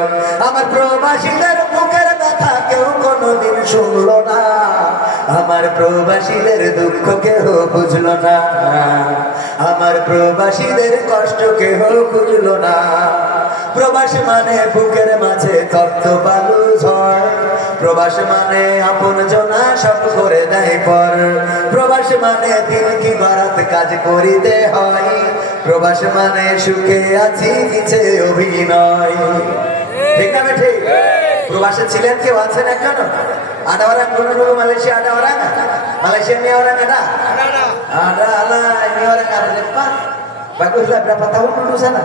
আমার প্রবাসীদের বুকের ব্যথা কেউ কোনোদিন শুনলো না, আমার প্রবাসীদের দুঃখ কেউ বুঝলো না, আমার প্রবাসীদের কষ্ট কেউ বুঝলো না। প্রবাস মানে বুকের মাঝে তপ্ত বালু ঝড়, প্রবাস মানে আপন জনা সব করে দেয় পর, প্রবাস মানে দিন কি বারাত কাজ করিতে হয়, প্রবাস মানে সুখে আছি মিছে অভিনয়। ঠিক না বেঠে? প্রবাসে ছিলেন কেউ আছেন একজন? ada orang dulu Malaysia, ada orang Malaysia ini orang ada lah, ini orang ada depan. Baguslah, berapa tahun dulu sana?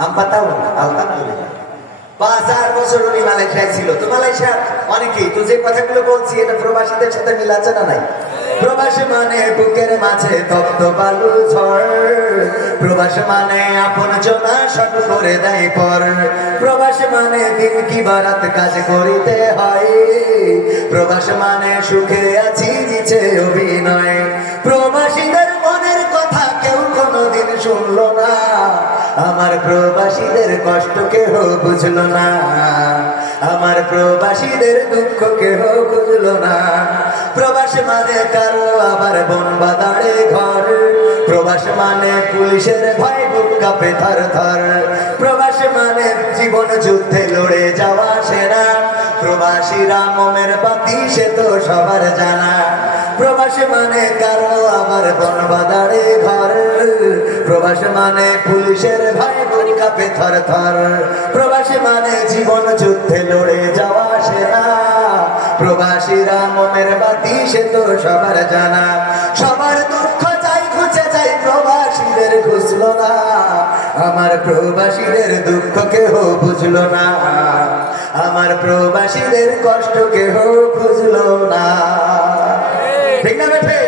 4 tahun, alhamdulillah। 5 বছর উনি মালয়েশিয়ায় ছিল। তো মালয়েশিয়ার অনেকেই তো যে কথাগুলো বলছি এটা প্রবাসীদের সাথে মিল আছে না নাই? প্রবাস মানে বুকের মাঝে তপ্ত বালু ঝড়, প্রবাস মানে আপন জনা সব করে দেয় পর, প্রবাস মানে দিন কি বারাত কাজ করিতে হয়, প্রবাস মানে সুখে আছি মিছে অভিনয়। প্রবাসীদের মনের কথা কেউ কোনোদিন শুনলো না, আমার প্রবাসীদের কষ্ট কেউ বুঝলো না, আমার প্রবাসীদের দুঃখ কেউ বুঝলো না। প্রবাস মানে কারো আবার বন বাদাড়ে ঘর, প্রবাস মানে পুলিশের ভয় বুক কাঁপে থর থর, প্রবাস মানে জীবন যুদ্ধে লড়ে যাওয়া সেনা, প্রবাসীরা মোমের বাতি সে তো সবার জানা। প্রবাস মানে কারো আবার বন বাদাড়ে ঘর, প্রবাস মানে পুলিশের ভয় বুক কাঁপে থর থর, প্রবাস মানে জীবন যুদ্ধে লড়ে যাওয়া সেনা, প্রবাসীরা মোমের বাতি সে তো সবার জানা। সবার দুঃখ যাই খুঁজে যাই, প্রবাসীদের খুঁজলো না, আমার প্রবাসীদের দুঃখ কেউ বুঝলো না, আমার প্রবাসীদের কষ্ট কেউ খুঁজলো না। ঠিক না বেঠে?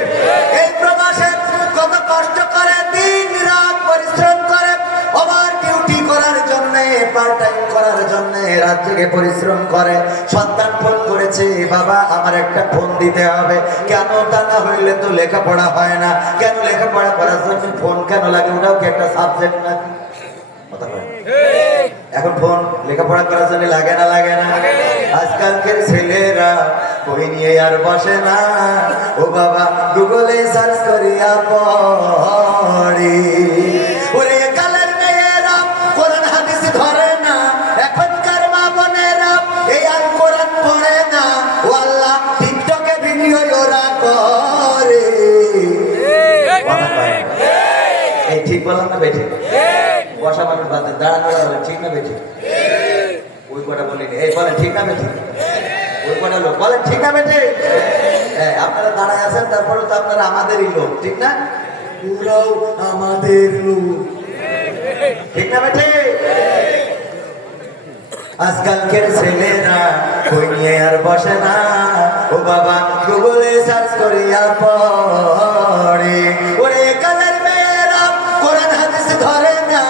এই প্রবাসে কত কষ্ট করে, দিন রাত পরিশ্রম করে, ওভার ডিউটি করার জন্য, পার্ট টাইম করার জন্য রাত জেগে পরিশ্রম করে। সন্তান ফোন করেছে, বাবা আমার একটা ফোন দিতে হবে। কেন? তা না হইলে তো লেখাপড়া হয় না। কেন? লেখাপড়া করার জন্য ফোন কেন লাগে? ওটাও কি একটা সাবজেক্ট নাকি? এখন ফোন লেখাপড়া করার জন্য লাগে না? লাগে না? আজকালকের ছেলেরা বই নিয়ে আর বসে না, ও বাবা গুগলে সার্চ করিয়া পড়ি। ওরে কালের মেয়েরা কোরআন হাদিস ধরে না, এখনকার মা বোনেরা এই আর কোরআন পড়ে না, ও আল্লাহ টিকটকে ভিডিও ওরা করে। এই ঠিক বললাম না বেঠিক? বসা মানুষ বাদ দাঁড়ানো ঠিক না বেঠিক? ওই কটা বলিনি, এই বলেন ঠিক না বেঠিক? ওই কটা লোক বলেন ঠিক না বেঠিক? আপনারা দাঁড়ায় আছেন, তারপরে তো আপনারা আমাদেরই লোক, ঠিক না? ওরাও আমাদের লোক, ঠিক না বেঠিক? আজকালকের ছেলেরা বই নিয়ে আর বসে না, ও বাবা গুগলে সার্চ করিয়া পড়ে। ওরে কালের মেয়েরা কোরআন হাদিস ধরে না,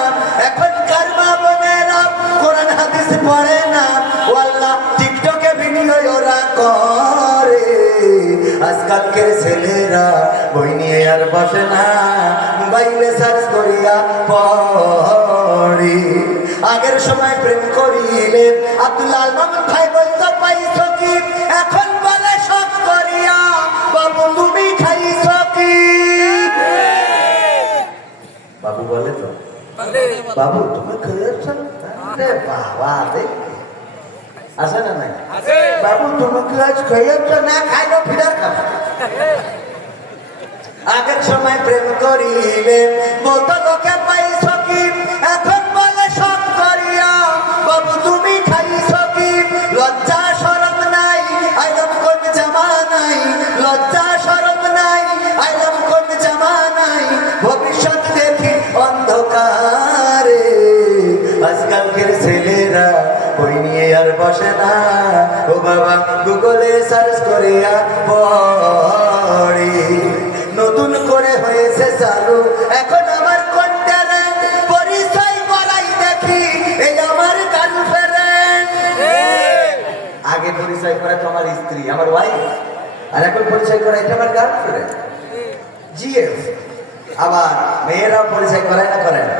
এখনকার মা বোনেরা কোরআন হাদিস পড়ে না, ও আল্লাহ টিকটকে ভিডিও ওরা করে। আজকালকের ছেলেরা বই নিয়ে আর বসে না, মোবাইলে সার্চ করিয়া পড়ে। আগের সময় প্রেম করিলে আব্দুল্লাহ মামুন ভাই বলতো পাইছো কি, এখন বলে সব করিয়া বাবু তুমি খাইছো কি? বাবু বলে তো, বাবু তুমি খেয়েছো? বাবা আছে না নাই? বাবু তুমি কি আজ খেয়েছো? না খাইলো ফিরার খাবো। আগের সময় প্রেম করিলে বলতো লোকে পাইছো কি, এখন বলে সব করিয়া বাবু তুমি খাইছো কি? লজ্জা শরম নাই, আইলাম কোন জামানাই, লজ্জা শরম নাই, আইলাম কোন জামানাই, ভবিষ্যৎ দেখি অন্ধকারে। আজকালকের ছেলেরা বই নিয়ে আর সার্চ করিয়া পড়ি, নতুন করে হয়েছে চালু এখন আমার কন্টেন্ট, পরিচয় করাই দেখি এই আমার গার্লফ্রেন্ড। আগে পরিচয় করা তো আমার স্ত্রী, আমার ওয়াইফ, আর এখন পরিচয় করা এটা আমার গার্লফ্রেন্ড, জিএফ। আবার মেয়েরাও পরিচয় করায় না, করে না।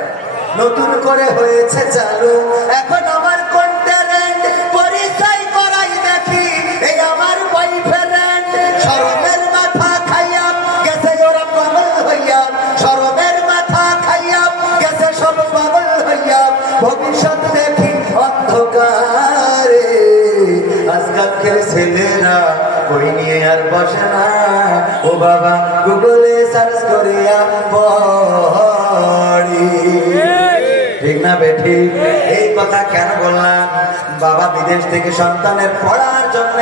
নতুন করে হয়েছে চালু এখন আমার কন্টেন্ট, পরিচয় করাই দেখি এই আমার বয়ফ্রেন্ড। শরমের মাথা খাইয়া গেছে ওরা পাগল হইয়া, শরমের মাথা খাইয়া গেছে সব পাগল হইয়া, ভবিষ্যৎ দেখি অন্ধকারে। আজকালকার ছেলেরা বই নিয়ে আর বসে না, ও বাবা গুগলে সার্চ করিয়া পড়ি। ঠিক না বেঠি? এই কথা কেন বললাম? বাবা বিদেশ থেকে সন্তানের পড়ার জন্য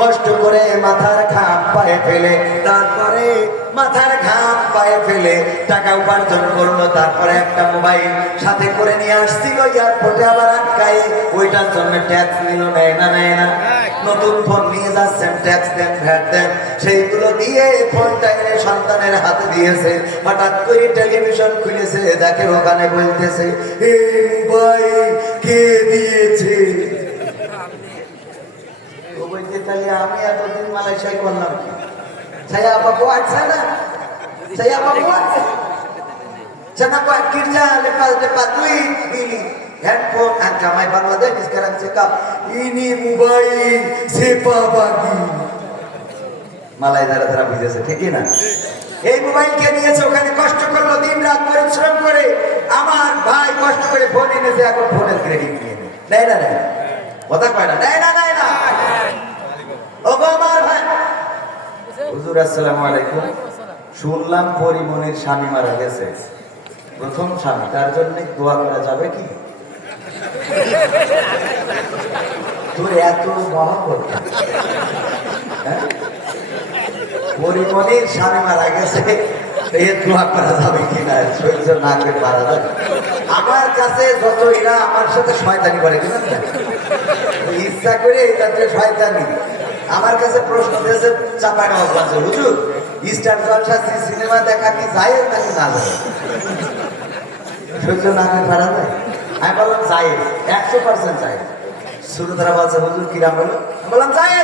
কষ্ট করে মাথার ঘাম পায়ে ফেলে, তারপরে মাথার ঘাম পায়ে ফেলে টাকা উপার্জন করলো, তারপরে একটা মোবাইল সাথে করে নিয়ে আসছিল এয়ারপোর্টে, আবার আটকাই ওইটার জন্য ট্যাক্স নিল, নেয় না নেয় না। নতুন ফোন নিয়ে যাচ্ছেন, ট্যাক্স দেন, ভ্যাট দেন, সেইগুলো দিয়ে ফোনটা এনে সন্তানের হাতে দিয়েছে। হঠাৎ করে টেলিভিশন খুলেছে, দেখে ওখানে বলতেছে এই মোবাইল কে দিয়েছে? ও বলতে তাহলে আমি এতদিন মালয়েশিয়ায় করলাম কি? saya apa buat sana? Saya apa buat? Sana buat kerja lepas dapat duit ini handphone angkamai Bangladesh sekarang cakap ini mobile siapa bagi? মালাই দ্বারা তারা বুঝেছে, ঠিকই না? এই মোবাইল কে নিয়েছে? ওখানে কষ্ট করলো, দিন রাত পরিশ্রম করে আমার ভাই কষ্ট করে ফোন এনেছে, এখন ফোনের ক্রেডিট নিয়ে নেয় না, নেয় না, কথা কয় না, নেয় না, নেয় না। ও আমার ভাই, হুজুর আসসালামু আলাইকুম, শুনলাম পরিমনির স্বামী মারা গেছে, প্রথম স্বামী, তার জন্য দোয়া করা যাবে কি? তোর এত মহব্বত, পরিমনির স্বামী মারা গেছে, এর দোয়া করা যাবে কিনা? সহ্য না করে মারা যাবে? আমার কাছে যতই না আমার সাথে শয়তানি করে কিনা, ইচ্ছা করে যাতে শয়তানি। আমার কাছে প্রশ্ন দিয়েছে চাপায় না আছে, হুজুর স্টার জলসা সিনেমা দেখা কি যায় নাকি না যায়? সহ্য না করে পারা যায়? আমি বললাম যায়, 100% যায়। শুরু তারা বলছে হুজুর কিরাম বলো, বললাম যায়,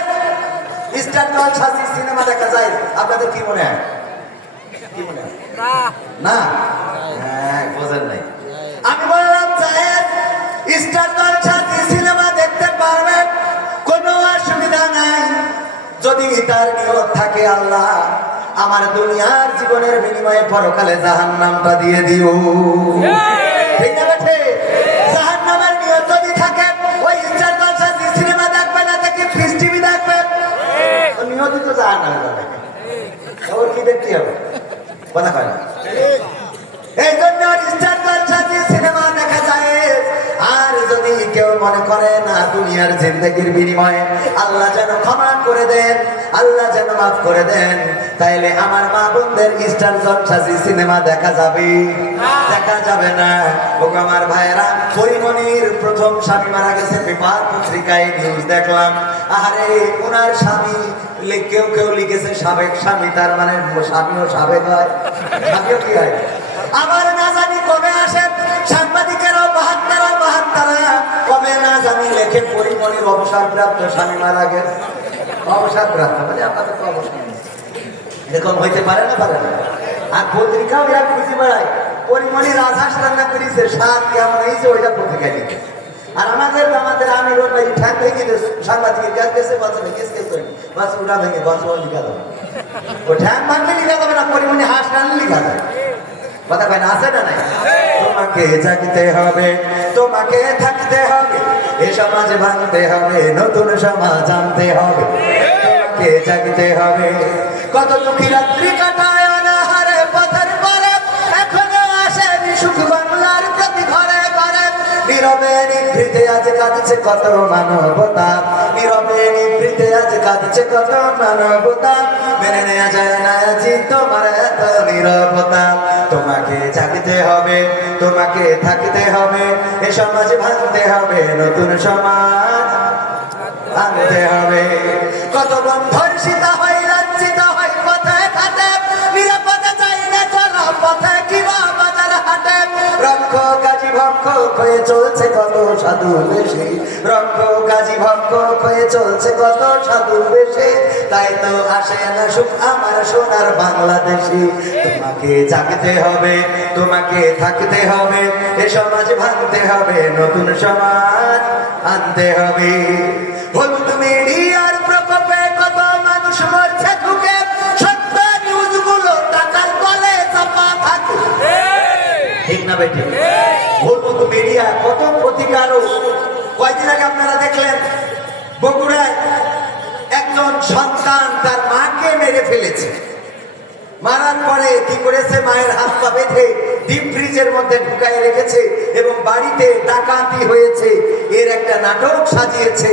স্টার জলসা সিনেমা দেখা যায়। আপনাদের কি মনে হয়? কি মনে হয়? না, হ্যাঁ বোঝেন নাই। আমি বললাম যায়, স্টার জলসা সিনেমা দেখতে পারবেন, কোনো অসুবিধা নাই, যদি তার নিয়ত থাকে আল্লাহ আমার দুনিয়ার জীবনের বিনিময়ে পরকালে জাহান্নামটা দিয়ে দিও। ঠিক না বেঠে? জাহান্নামের নিয়ত যদি থাকে, ওই স্টার জলসা সিনেমা দেখবে না, দেখি ফিস টিভি দেখবে, নিয়তই তো জাহান্নামে যাবে, ওর কি দেখতে হবে? কথা কয় না? এই জন্য স্টার জলসা সিনেমা দেখা যায়। আর যদি কেউ মনে করে না দুনিয়ার জিন্দগির বিনিময়ে আল্লাহ যেন ক্ষমা করে দেন, আল্লাহ যেন মাফ করে দেন, তাইলে আমার মা বোনদের স্টার জলসা সিনেমা দেখা যাবে? দেখা যাবে না। ও আমার ভাইয়েরা, পরিমনির প্রথম স্বামী মারা গেছে, পেপার পত্রিকায় নিউজ দেখলাম। আরে ওনার স্বামী, কেউ কেউ লিখেছে সাবেক স্বামী, তার মানে স্বামীও সাবেক হয়, স্বামীও কি হয়? আমার না জানি কবে আসে সাংবাদিকেরাও বাহাত্তারা কবে না জানি লেখে পরিমনির অবসরপ্রাপ্ত স্বামী মারা গেছে। অবসরপ্রাপ্ত মানে আপাতত অবসর, এরকম হইতে পারে না, পারে না। আর পত্রিকাও এরা খুঁজে বেড়ায়, পরিমনি রাজহাঁস রান্না করেছে, স্বাদ কেমন হয়েছে ওইটা পত্রিকায় লিখে। আর আমাদের আমি ঠ্যাং ভেঙে সাংবাদিকের কাছে গেছে, বাচ্চা ভেঙে বাচ্চা উড়া ভেঙে বাচ্চা লিখা যাবে, ও ঠ্যাং ভাঙলে লিখা যাবে না, পরিমনি হাঁস রান্না লিখা যায়। কথা কয় না, আছে না নাই? তোমাকে জাগতে হবে, তোমাকে থাকতে হবে, এ সমাজ ভাঙতে হবে, নতুন সমাজ আনতে হবে, তোমাকে জাগতে হবে। কত দুঃখী রাত্রি কাটায় অনাহারে পথের পরে, এখনো আসেনি সুখ বাংলার প্রতি ঘরে ঘরে। নীরবে নিভৃতে আজ কাঁদছে কত মানবতা, নীরবে নিভৃতে আজ কাঁদছে কত মানবতা, মেনে নেওয়া যায় না আজি তোমার এত নীরবতা। তোমাকে জাগতে হবে, তোমাকে থাকতে হবে, এ সমাজ ভাঙতে হবে, নতুন সমাজ আনতে হবে। কত বন্ধন সীতা হয় লাঞ্ছিত হয় পথে ঘাটে, নিরাপদে চাই না চলা পথে কিবা বাজার হাটে। রক্ষ কাজী ভক্ষ হয়ে চলছে কত সাধু বেশি, রক্ষ কাজী ভক্ষ হয়ে চলছে কত সাধু বেশি। তাই তো আসে না সুখ আমার সোনার বাংলাদেশি। তোমাকে জাগতে হবে, তোমাকে থাকতে হবে, এ সমাজ ভাঙতে হবে, নতুন সমাজ আনতে হবে। হলুদ মিডিয়ার প্রকোপে কত মানুষ মরছে ঢুকে, সত্য নিউজ গুলো টাকার তলে চাপা থাকে। ঠিক না বেটি? হলুদ মিডিয়া কত ক্ষতিকারক। কয়দিন আগে আপনারা দেখলেন বগুড়ায় একজন সন্তান তার মাকে মেরে ফেলেছে। মারার পরে কি করেছে, মায়ের হাত পা বেঁধে ডিপ ফ্রিজের মধ্যে ঢুকায় রেখেছে এবং বাড়িতে ডাকাতি হয়েছে, এর একটা নাটক সাজিয়েছে।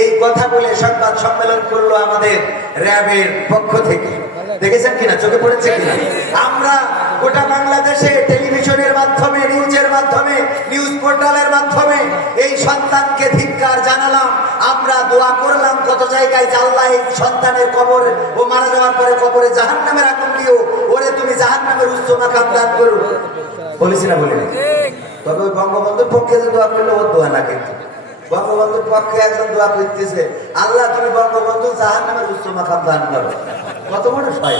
এই কথা বলে সংবাদ সম্মেলন করলো আমাদের র্যাবের পক্ষ থেকে। দেখেছেন কিনা, চোখে পড়েছে কিনা? আমরা গোটা বাংলাদেশে টেলিভিশনের মাধ্যমে, নিউজের মাধ্যমে, নিউজ পোর্টালের মাধ্যমে এই সন্তানকে ধিক্কার জানালাম। আমরা দোয়া করলাম কত জায়গায়, আল্লাহ এই সন্তানের কবর, ও মারা যাওয়ার পরে কবরে জাহান্নামের আগুন দিও, ওরে তুমি জাহান্নামের উচ্চ মাকাম দান করো। বলেছি না বলিনি? তবে ওই বঙ্গবন্ধুর পক্ষে যে দোয়া করলে ওর দোয়া না, কিন্তু বঙ্গবন্ধুর পক্ষে একজন দোয়া করতেছে, আল্লাহ তুমি বঙ্গবন্ধু জাহান্নামের উচ্চ মাকাম দান করো। কত বড় শয়!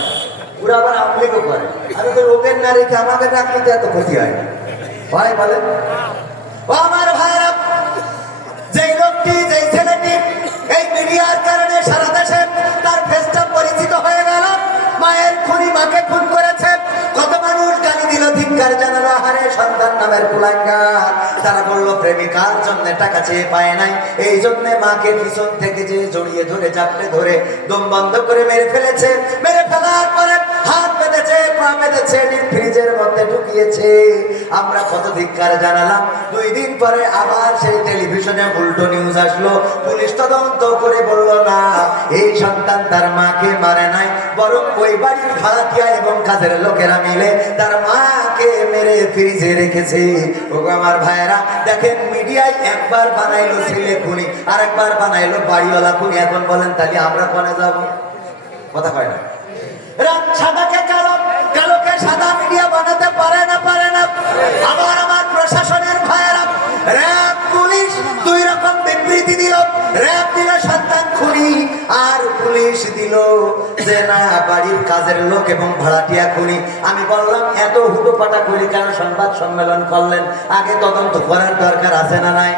ওরা আবার আমলিগও করে। আমি তো রোগের নারীকে আমাকে ডাকলে তো এত ক্ষতি হয় না। ভাই বলেন, ও আমার ভাইরা, যেই লোকটি, যেই ছেলেটি এই মিডিয়ার কারণে সারা দেশে তার ফেসটা পরিচিত হয়ে গেল, মায়ের খুনি মাকে খুন করেছে, কত মানুষ গালি দিল, ধিক্কার জানালো, হারে সন্তান নামের কুলাঙ্গার। তারা বললো প্রেমিকার জন্য টাকা চেয়ে পায় নাই, এই জন্য মাকে পিছন থেকে যে জড়িয়ে ধরে চাপড়ে ধরে দম বন্ধ করে মেরে ফেলেছে। মেরে ফেলার পরে হাত বেঁধেছে, পা বেঁধেছে, ডিপ ফ্রিজের মধ্যে ঢুকিয়েছে। আমরা কত ধিক্কার জানালাম। 2 দিন পরে আবার সেই টেলিভিশনে উল্টো নিউজ আসলো। পুলিশ তদন্ত করে বলল না, এই সন্তান তার মাকে মারে নাই, বরং ওই বাড়ির ভাড়াটিয়া এবং কাজের লোকেরা মিলে তার মাকে মেরে ফ্রিজে রেখেছে। ওগো আমার ভাইয়েরা, দেখেন মিডিয়ায় একবার বানাইলো ছেলে খুনি, আর একবার বানাইলো বাড়িওয়ালা খুনি। এখন বলেন তাহলে আমরা কোনে যাব? কথা কয় না? রাত সাদাকে কালো, কালোকে সাদা মিডিয়া বানাতে পারে না, পারে না। আবার আমার প্রশাসনের ভাইয়েরা, র্যাব পুলিশ 2 রকম বিবৃতি দিল। র্যাব দিল সন্তান খুনি, আর পুলিশ দিল যে না বাড়ির কাজের লোক এবং ভাড়াটিয়া খুনি। আমি বললাম এত হুটোপাটা করি কেন সংবাদ সম্মেলন করলেন? আগে তদন্ত করার দরকার আছে না নাই?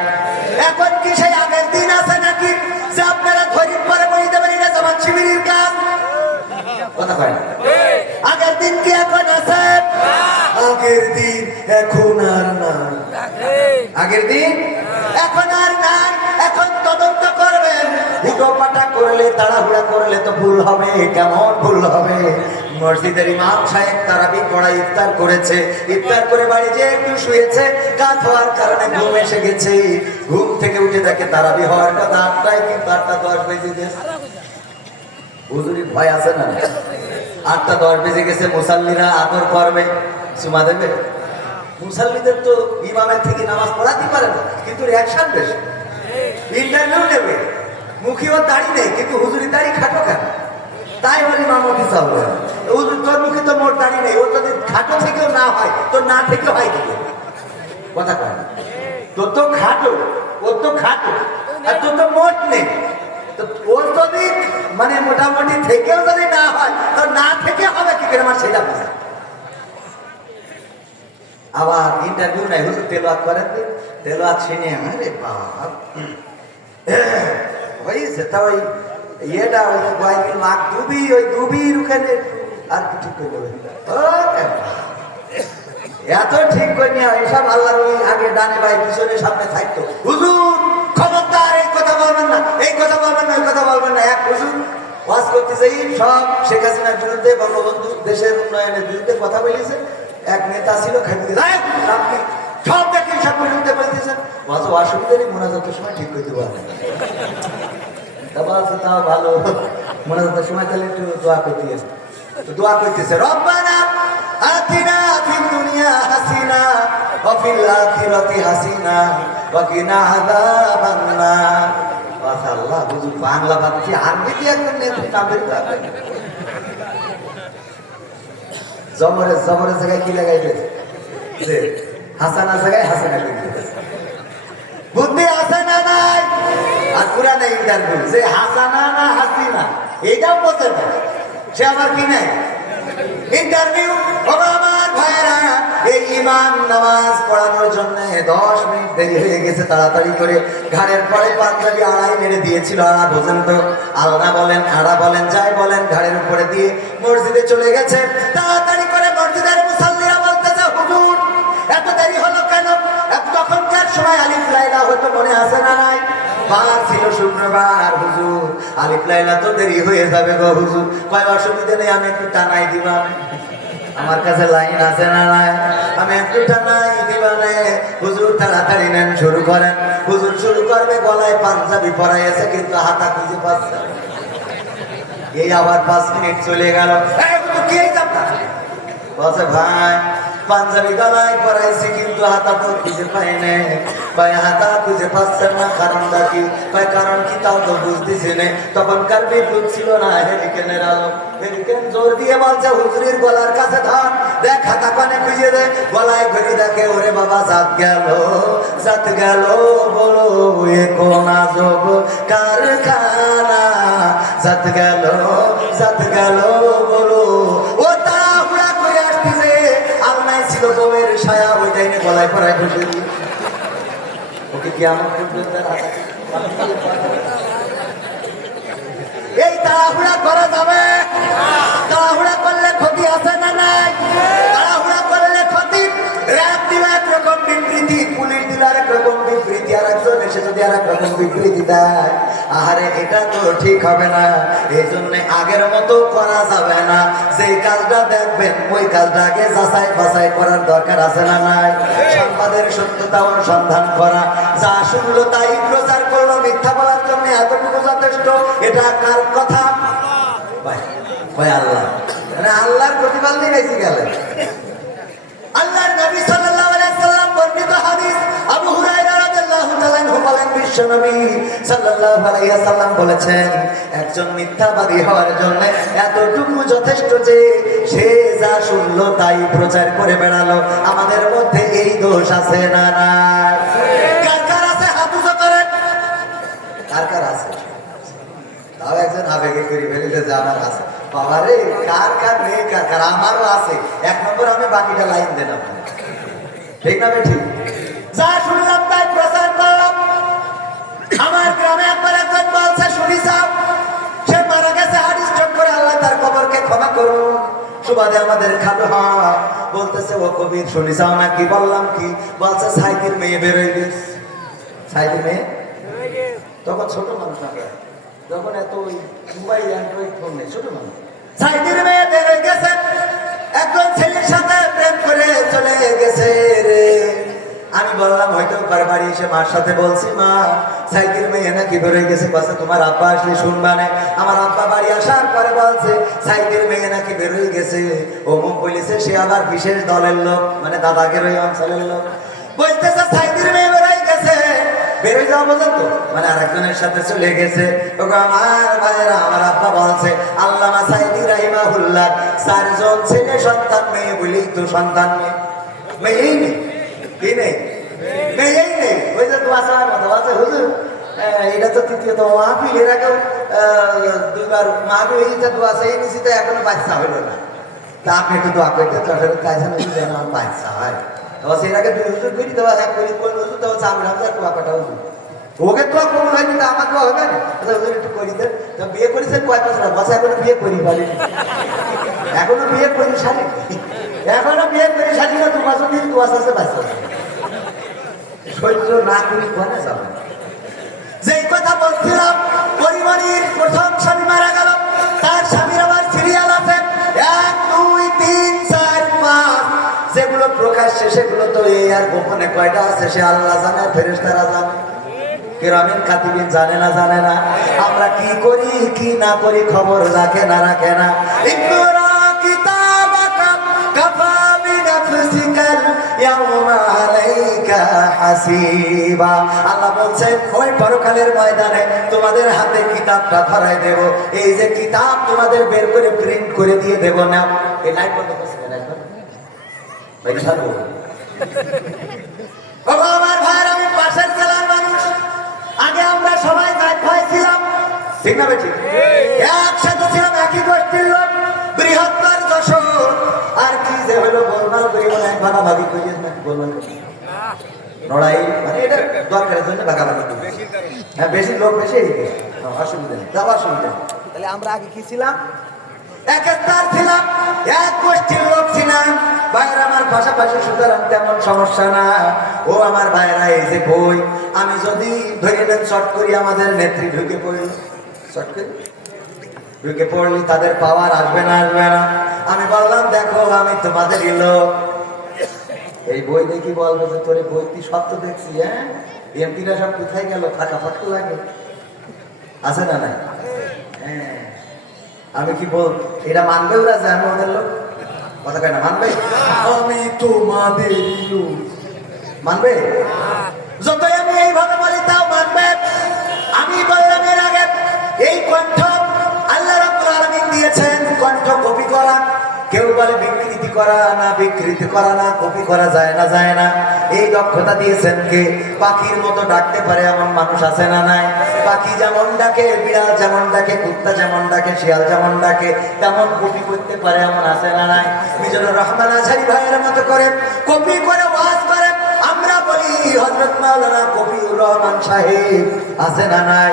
এখন কি সেই আগের দিন আছে নাকি যে আপনারা ধরির পরে বলে দেবেন এটা জামাত শিবিরের কাজ? কথা কয় না? আগের দিন কি এখন আছে? আগের দিন এখন আর নাই। আগের দিন এখন আর নাই। এখন তদন্ত করবেন। হুটোপাটা করলে, তাড়াহুড়া করলে তো ভুল হবে। কেমন ভুল হবে? মসজিদের ইমাম সাহেব তারাবি পড়া ইফতার করেছে, ইফতার করে বাড়ি যে একটু শুয়েছে, কাজ হওয়ার কারণে ঘুম এসে গেছে। ঘুম থেকে উঠে দেখে তারাবি হওয়ার কথা 8টায়, কিন্তু 8:10 বেজে গেছে। হুজুরির ভয় আছে না? 8:10 বেজে গেছে, মুসাল্লিরা আদর করবে, সুমা দেবে। মুসাল্লিদের তো ইমামের থেকে নামাজ পড়াতে পারে না, কিন্তু রিয়াকশন বেশি। ইন্টারভিউ নেবে, মুখেও দাড়ি নেই, কিন্তু হুজুরি দাড়ি খাটো কেন? তাই বলি ইমামতি চলবে। হুজুর তোর মুখে তো মোট দাড়ি নেই, ও যদি খাটো থেকেও না হয়, তোর না থেকে হয় কি? কথা কয় না? তোর তো খাটো, ওর তো খাটো, আর তোর তো মোট নেই। ওর যদি মানে মোটামুটি থেকেও যদি না হয়, তো না থেকে হবে কি করে? আমার সেটা বুঝা। আবার ইন্টারভিউ নাই, হুজুর তেলাওয়াত করেন, তেলাওয়াত শুনে আরে বাপ হয়েছে। তা ওই ইয়েটা ওই কয়েকদিন মাক ডুবি, ওই ডুবির ওখানে আর কি ঠিক করে দেবে? এত ঠিক করে নিয়ে এসব আল্লাহর ওই আগে ডানে ভাই পিছনে সামনে থাকতো। হুজুর খবরদার এই কথা বলবেন না, এই কথা বলবেন না, এই কথা বলবেন না। এক হুজুর ওয়াজ করতে যাই সব শেখ হাসিনার বিরুদ্ধে, বঙ্গবন্ধু দেশের উন্নয়নের বিরুদ্ধে কথা বলেছে। এক নেতা ছিল খাইতে আপনি সব দেখে সব বিরুদ্ধে বলতেছেন, অসুবিধা নেই, মোনাজাতের সময় ঠিক করতে পারবেন। তা বলছে তাও ভালো, মোনাজাতের সময় তাহলে একটু দোয়া করতে দোয়া করতেছে। রব্বানা আতিনা ফিদ দুনিয়া হাসিনা ওয়া ফিল আখিরাতি হাসিনা ওয়া কিনা আযাবান নার। আল্লাহ হুজুর বাংলা বাদছি আরবি কি একদম নেত্রী নামের জবরে জবরের জায়গায় কি লাগাইবে যে হাসানা জায়গায় হাসানা লিখবে বুদ্ধি আছে না নাই আর পুরানা ইন্টারভিউ যে হাসানা না হাসিনা এইটাও বলতে না সে আমার কি নাই ইন্টারভিউ আমার ভাইরা এই ইমাম নামাজ পড়ানোর জন্য 10 মিনিট দেরি হয়ে গেছে তাড়াতাড়ি করে ঘাড়ের পরে পাঞ্জাবি আড়াই মেরে দিয়েছিল আড়া বোঝেন তো আল্লাহ বলেন আড়া বলেন যাই বলেন ঘাড়ের উপরে দিয়ে মসজিদে চলে গেছে তাড়াতাড়ি করে মসজিদের মুসাল্লিরা বলতেছে হুজুর এত দেরি হলো কেন তখনকার সময় আলিফ লাইলা হয়তো মনে আছে না নাই বার ছিল শুক্রবার হুজুর আলিফ লাইলা তো দেরি হয়ে যাবে গো হুজুর কয় অসুবিধা নেই আমি একটু টানাই দিবা আমার কাছে লাইন আছে না নাই আমি একটু টানাই দিবানে হুজুর তাড়াতাড়ি নেন শুরু করেন হুজুর শুরু করবে গলায় পাঞ্জাবি পরাইছে কিন্তু হাতা খুঁজে পাচ্ছে এই আবার 5 মিনিট চলে গেল কি বলছে ভাই পাঞ্জাবি গলায় পরাইছি কিন্তু হাতা তো খুঁজে পাই না ভাই হাতা খুঁজে পাচ্ছেন না কারণটা কি ভাই কারণ কি তাও তো বুঝতেছি না তখনকার বিদ্যুৎ ছিল না হেরিকেনের আলো হেরিকেন জোর দিয়ে বলছে হুজুরের গলার কাছে ধর দেখ হাতা কানে খুঁজে দে গলায় ঘড়ি দেখে ওরে বাবা জাত গেল বলো এ কোন আজব কারখানা জাত গেল বলো ও তাড়াহুড়া করে আসতেছে আলনায় ছিল বউয়ের ছায়া ওই টাইমে গলায় পরায় ঢুকে ওকে কি আমার এই তাড়াহুড়া করা যাবে তাড়াহুড়া করলে ক্ষতি আছে না নাই তাড়াহুড়া করলে ক্ষতি র্যাব দিল একরকম বিবৃতি পুলিশ দিল আরেক রকম বিবৃতি আর একজন এসে যদি আর এক রকম বিবৃতি দেয় আহারে এটা তো ঠিক হবে না এই জন্য আগের মতো করা যাবে না যে কাজটা দেখবেন ওই কাজটা আগে যাচাই বাছাই করার দরকার আছে না নাই সংবাদের সত্যতা অনুসন্ধান করা যা শুনলো তাই প্রচার করলো মিথ্যা বলার জন্য এতটুকু যথেষ্ট এটা কার কথা ভাই আল্লাহ মানে আল্লাহর প্রতিপাল দিয়ে বেশি গেলেন আল্লাহর নবী সাল্লাল্লাহু আলাইহি সাল্লাম বর্ণিত হাদিস আবু হুরায়রা রাদিয়াল্লাহু তাআলা আনহু বলেন বিশ্বনবী সাল্লাল্লাহু আলাইহি সাল্লাম বলেছেন একজন মিথ্যাবাদী হওয়ার জন্য এতটুকু যথেষ্ট যে সে যা শুনলো তাই প্রচার করে বেড়ালো আমাদের মধ্যে এই দোষ আছে না না কার কার আছে হাত উঁচু করেন কার কার আছে তাও একজন আবেগে করে ফেলিলে যে আমার আছে বাবারে কার কার নেই কার কার আমারও আছে 1 নম্বর আমি বাকিটা লাইন দেন ঠিক না ঠিক যা শুনলাম তাই প্রচার করলাম আমার গ্রামে একবার একজন বলছে শুনি সাহ সে মারা গেছে হার্ট স্ট্রোক করে আল্লাহ তার কবরকে ক্ষমা করুন সুবাদে আমাদের খালো হয় বলতেছে ও কবির শুনি চাও না কি বললাম কি বলছে সাইকেল মেয়ে বেরোয় গেছে সাইকেল মেয়ে তখন ছোট মানুষ না যখন এত ওই মোবাইল অ্যান্ড্রয়েড ফোন নেই ছোট মানুষ সাইকেল মেয়ে বেরোয় গেছে একজন ছেলের সাথে প্রেম করে চলে গেছে রে আমি বললাম হয়তো কার বাড়ি এসে মার সাথে বলছি মা সাইকেল মেয়ে নাকি বেরোয় গেছে বলছে তোমার আব্বা আসলে শুনবা না আমার আব্বা বাড়ি আসার পরে বলছে সাইকেল মেয়ে নাকি বেরোয় গেছে অমুক বলেছে সে আবার বিশেষ দলের লোক মানে দাদাগের ওই অঞ্চলের লোক বলতেছে সাইকেল মেয়ে বেরোয় গেছে বেরোয় যাওয়া বোঝেন তো মানে আরেকজনের সাথে চলে গেছে আমার ভাইয়েরা আমার আব্বা বলছে আল্লামা সাইদি রাহিমাহুল্লাহ 4 জন ছেলে সন্তান মেয়ে বলেই তো সন্তান মেয়েই নেই কি নেই মেয়েই নেই ওই যে দোয়া চাওয়ার কথা বলছে হুজুর এটা তো তৃতীয়ত মাহফিল এর আগেও 2বার মাহফিল এইটা দোয়া চাই নিছি তো এখনো বাচ্চা হইল না তা আপনি একটু দোয়া করতে চলেন কাজে যেন আমার বাচ্চা হয় তো এর আগে 2 হুজুর করি দেওয়া এক করি কোন হুজুর তো চামড়া হাজার দোয়া কাটা হুজুর ওকে তো কম হয় কিন্তু আমার দোয়া হবে না হুজুর একটু করি দেন তো বিয়ে করেছেন কয় বছর বসে এখনো বিয়ে করি পারি এখনো বিয়ে করি শাড়ি এখনো বিয়ে করি শাড়ি না 2 বছর দিন দোয়া আছে বাচ্চা সহ্য না করি কোনে যাবে যেই কথা বলছিলাম পরিবারের প্রথম স্বামী মারা গেল তার স্বামীর আবার সিরিয়াল আছে 1 2 3 4 5 যেগুলো প্রকাশ্যে সেগুলো তো এই আর গোপনে কয়টা আছে সে আল্লাহ জানে ফেরেশতারা জানে কিরামিন কাতিবিন জানে না আমরা কি করি কি না করি খবর রাখে না ইকরা কিতাবাকা কাফা বিনাফসিকাল ইয়াউমা আলাইকা হাসিবা। আল্লাহ বলছেন ওই পরকালের ময়দানে তোমাদের হাতে কিতাবটা ধরাই দেব, এই যে কিতাব তোমাদের বের করে প্রিন্ট করে দিয়ে দেব না। এই লাইট বন্ধ করছে, লাইট বন্ধ ভাই ভালো। আমার ভাইয়ের, আমি পাশের জেলার মানুষ, আগে আমরা সবাই ভাই ছিলাম, ঠিক না বেটি? একসাথে ছিলাম, একই গোষ্ঠীর লোক, বৃহত্তর যশোর। আর কি যে হলো গোলমাল করি, মনে এক ভাগাভাগি করিস না, গোলমাল করি লড়াই, মানে এটা দরকারের জন্য ভাগাভাগি করি। হ্যাঁ, বেশি লোক বেশি, অসুবিধা নেই, যাওয়ার অসুবিধা নেই। তাহলে আমরা আগে কি ছিলাম? এক স্তর ছিলাম, এক গোষ্ঠীর লোক ছিলাম। ভাইরা আমার পাশাপাশি, সুতরাং তেমন সমস্যা না। ও আমার ভাইরা, এই যে বই, আমি যদি ধরে নেন শর্ট করি, আমাদের নেত্রী ঢুকে পড়ল, শর্ট করি ঢুকে পড়লি, তাদের পাওয়ার আসবে না, আসবে না। আমি বললাম দেখো, আমি তোমাদেরই লোক, এই বই দেখি বলবে যে তোর বই তুই সত্য দেখছি। হ্যাঁ, এমপিরা সব কোথায় গেল, ফাঁকা ফাঁকা লাগে, আছে না নাই? হ্যাঁ, আমি কি বল, এটা মানবে ওরা যে আমি ওদের লোক? কথা কেন মানবে? আমি তোমাদের লোক মানবে? যতই আমি এইভাবে বলি তাও মানবে। আমি বললাম এর আগে, এই কণ্ঠ আল্লাহ রাব্বুল আলামিন দিয়েছেন, কণ্ঠ কপি করা। কেউ বলে বিকৃতি করা না, বিকৃতি করা না, কপি করা যায় না, যায় না। এই দক্ষতা দিয়েছেন কে? পাখির মতো ডাকতে পারে এমন মানুষ আছে না নাই? পাখি যেমন ডাকে, বিড়াল যেমন ডাকে, কুত্তা যেমন ডাকে, শিয়াল যেমন ডাকে, তেমন কপি করতে পারে এমন আছে না নাই? মিজানুর রহমান আজহারী ভাইয়ের মতো করে কপি করে ওয়াজ করে। আমরা বলি হযরত মাওলানা কবিউর রহমান সাহেব, আছে না নাই?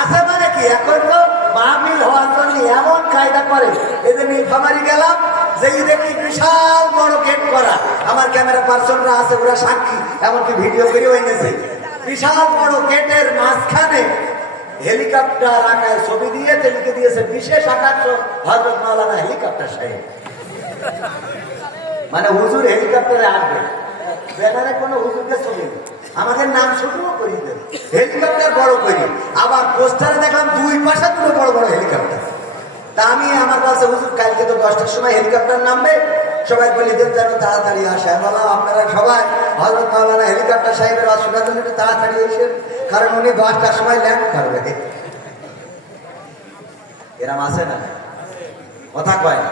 আছে মানে কি, এখন তো মাহফিল হওয়ার জন্য এমন কায়দা করে। এই যে নীলফামারী গেলাম, যে দেখি বিশাল বড় গেট করা, আমার ক্যামেরা পার্সনরা আছে, ওরা সাক্ষী, এমনকি ভিডিও করেও এনেছে। বিশাল বড় গেটের মাঝখানে হেলিকপ্টার আকায় ছবি দিয়ে লিখে দিয়েছে বিশেষ আকাঙ্ক্ষ হযরত মাওলানা হেলিকপ্টার সাহেব। মানে হুজুর হেলিকপ্টারে আসবে, ব্যানারে কোনো হুজুরকে ছবি নেই, আমাদের নাম ছোটও করি দেন, হেলিকপ্টার বড় করি। আবার পোস্টারে দেখলাম দুই পাশে দুটো বড় বড় হেলিকপ্টার। তা আমি আমার কাছে, হুজুর কালকে তো 10টার সময় হেলিকপ্টার নামবে, সবাই বলি দেন যেন তাড়াতাড়ি আসে। বললাম আপনারা সবাই হযরত মাওলানা হেলিকপ্টার সাহেবের আওয়াজ শোনার জন্য একটু তাড়াতাড়ি এসে, কারণ উনি 10টার সময় ল্যান্ড করবে। এরম আছে না? কথা কয় না?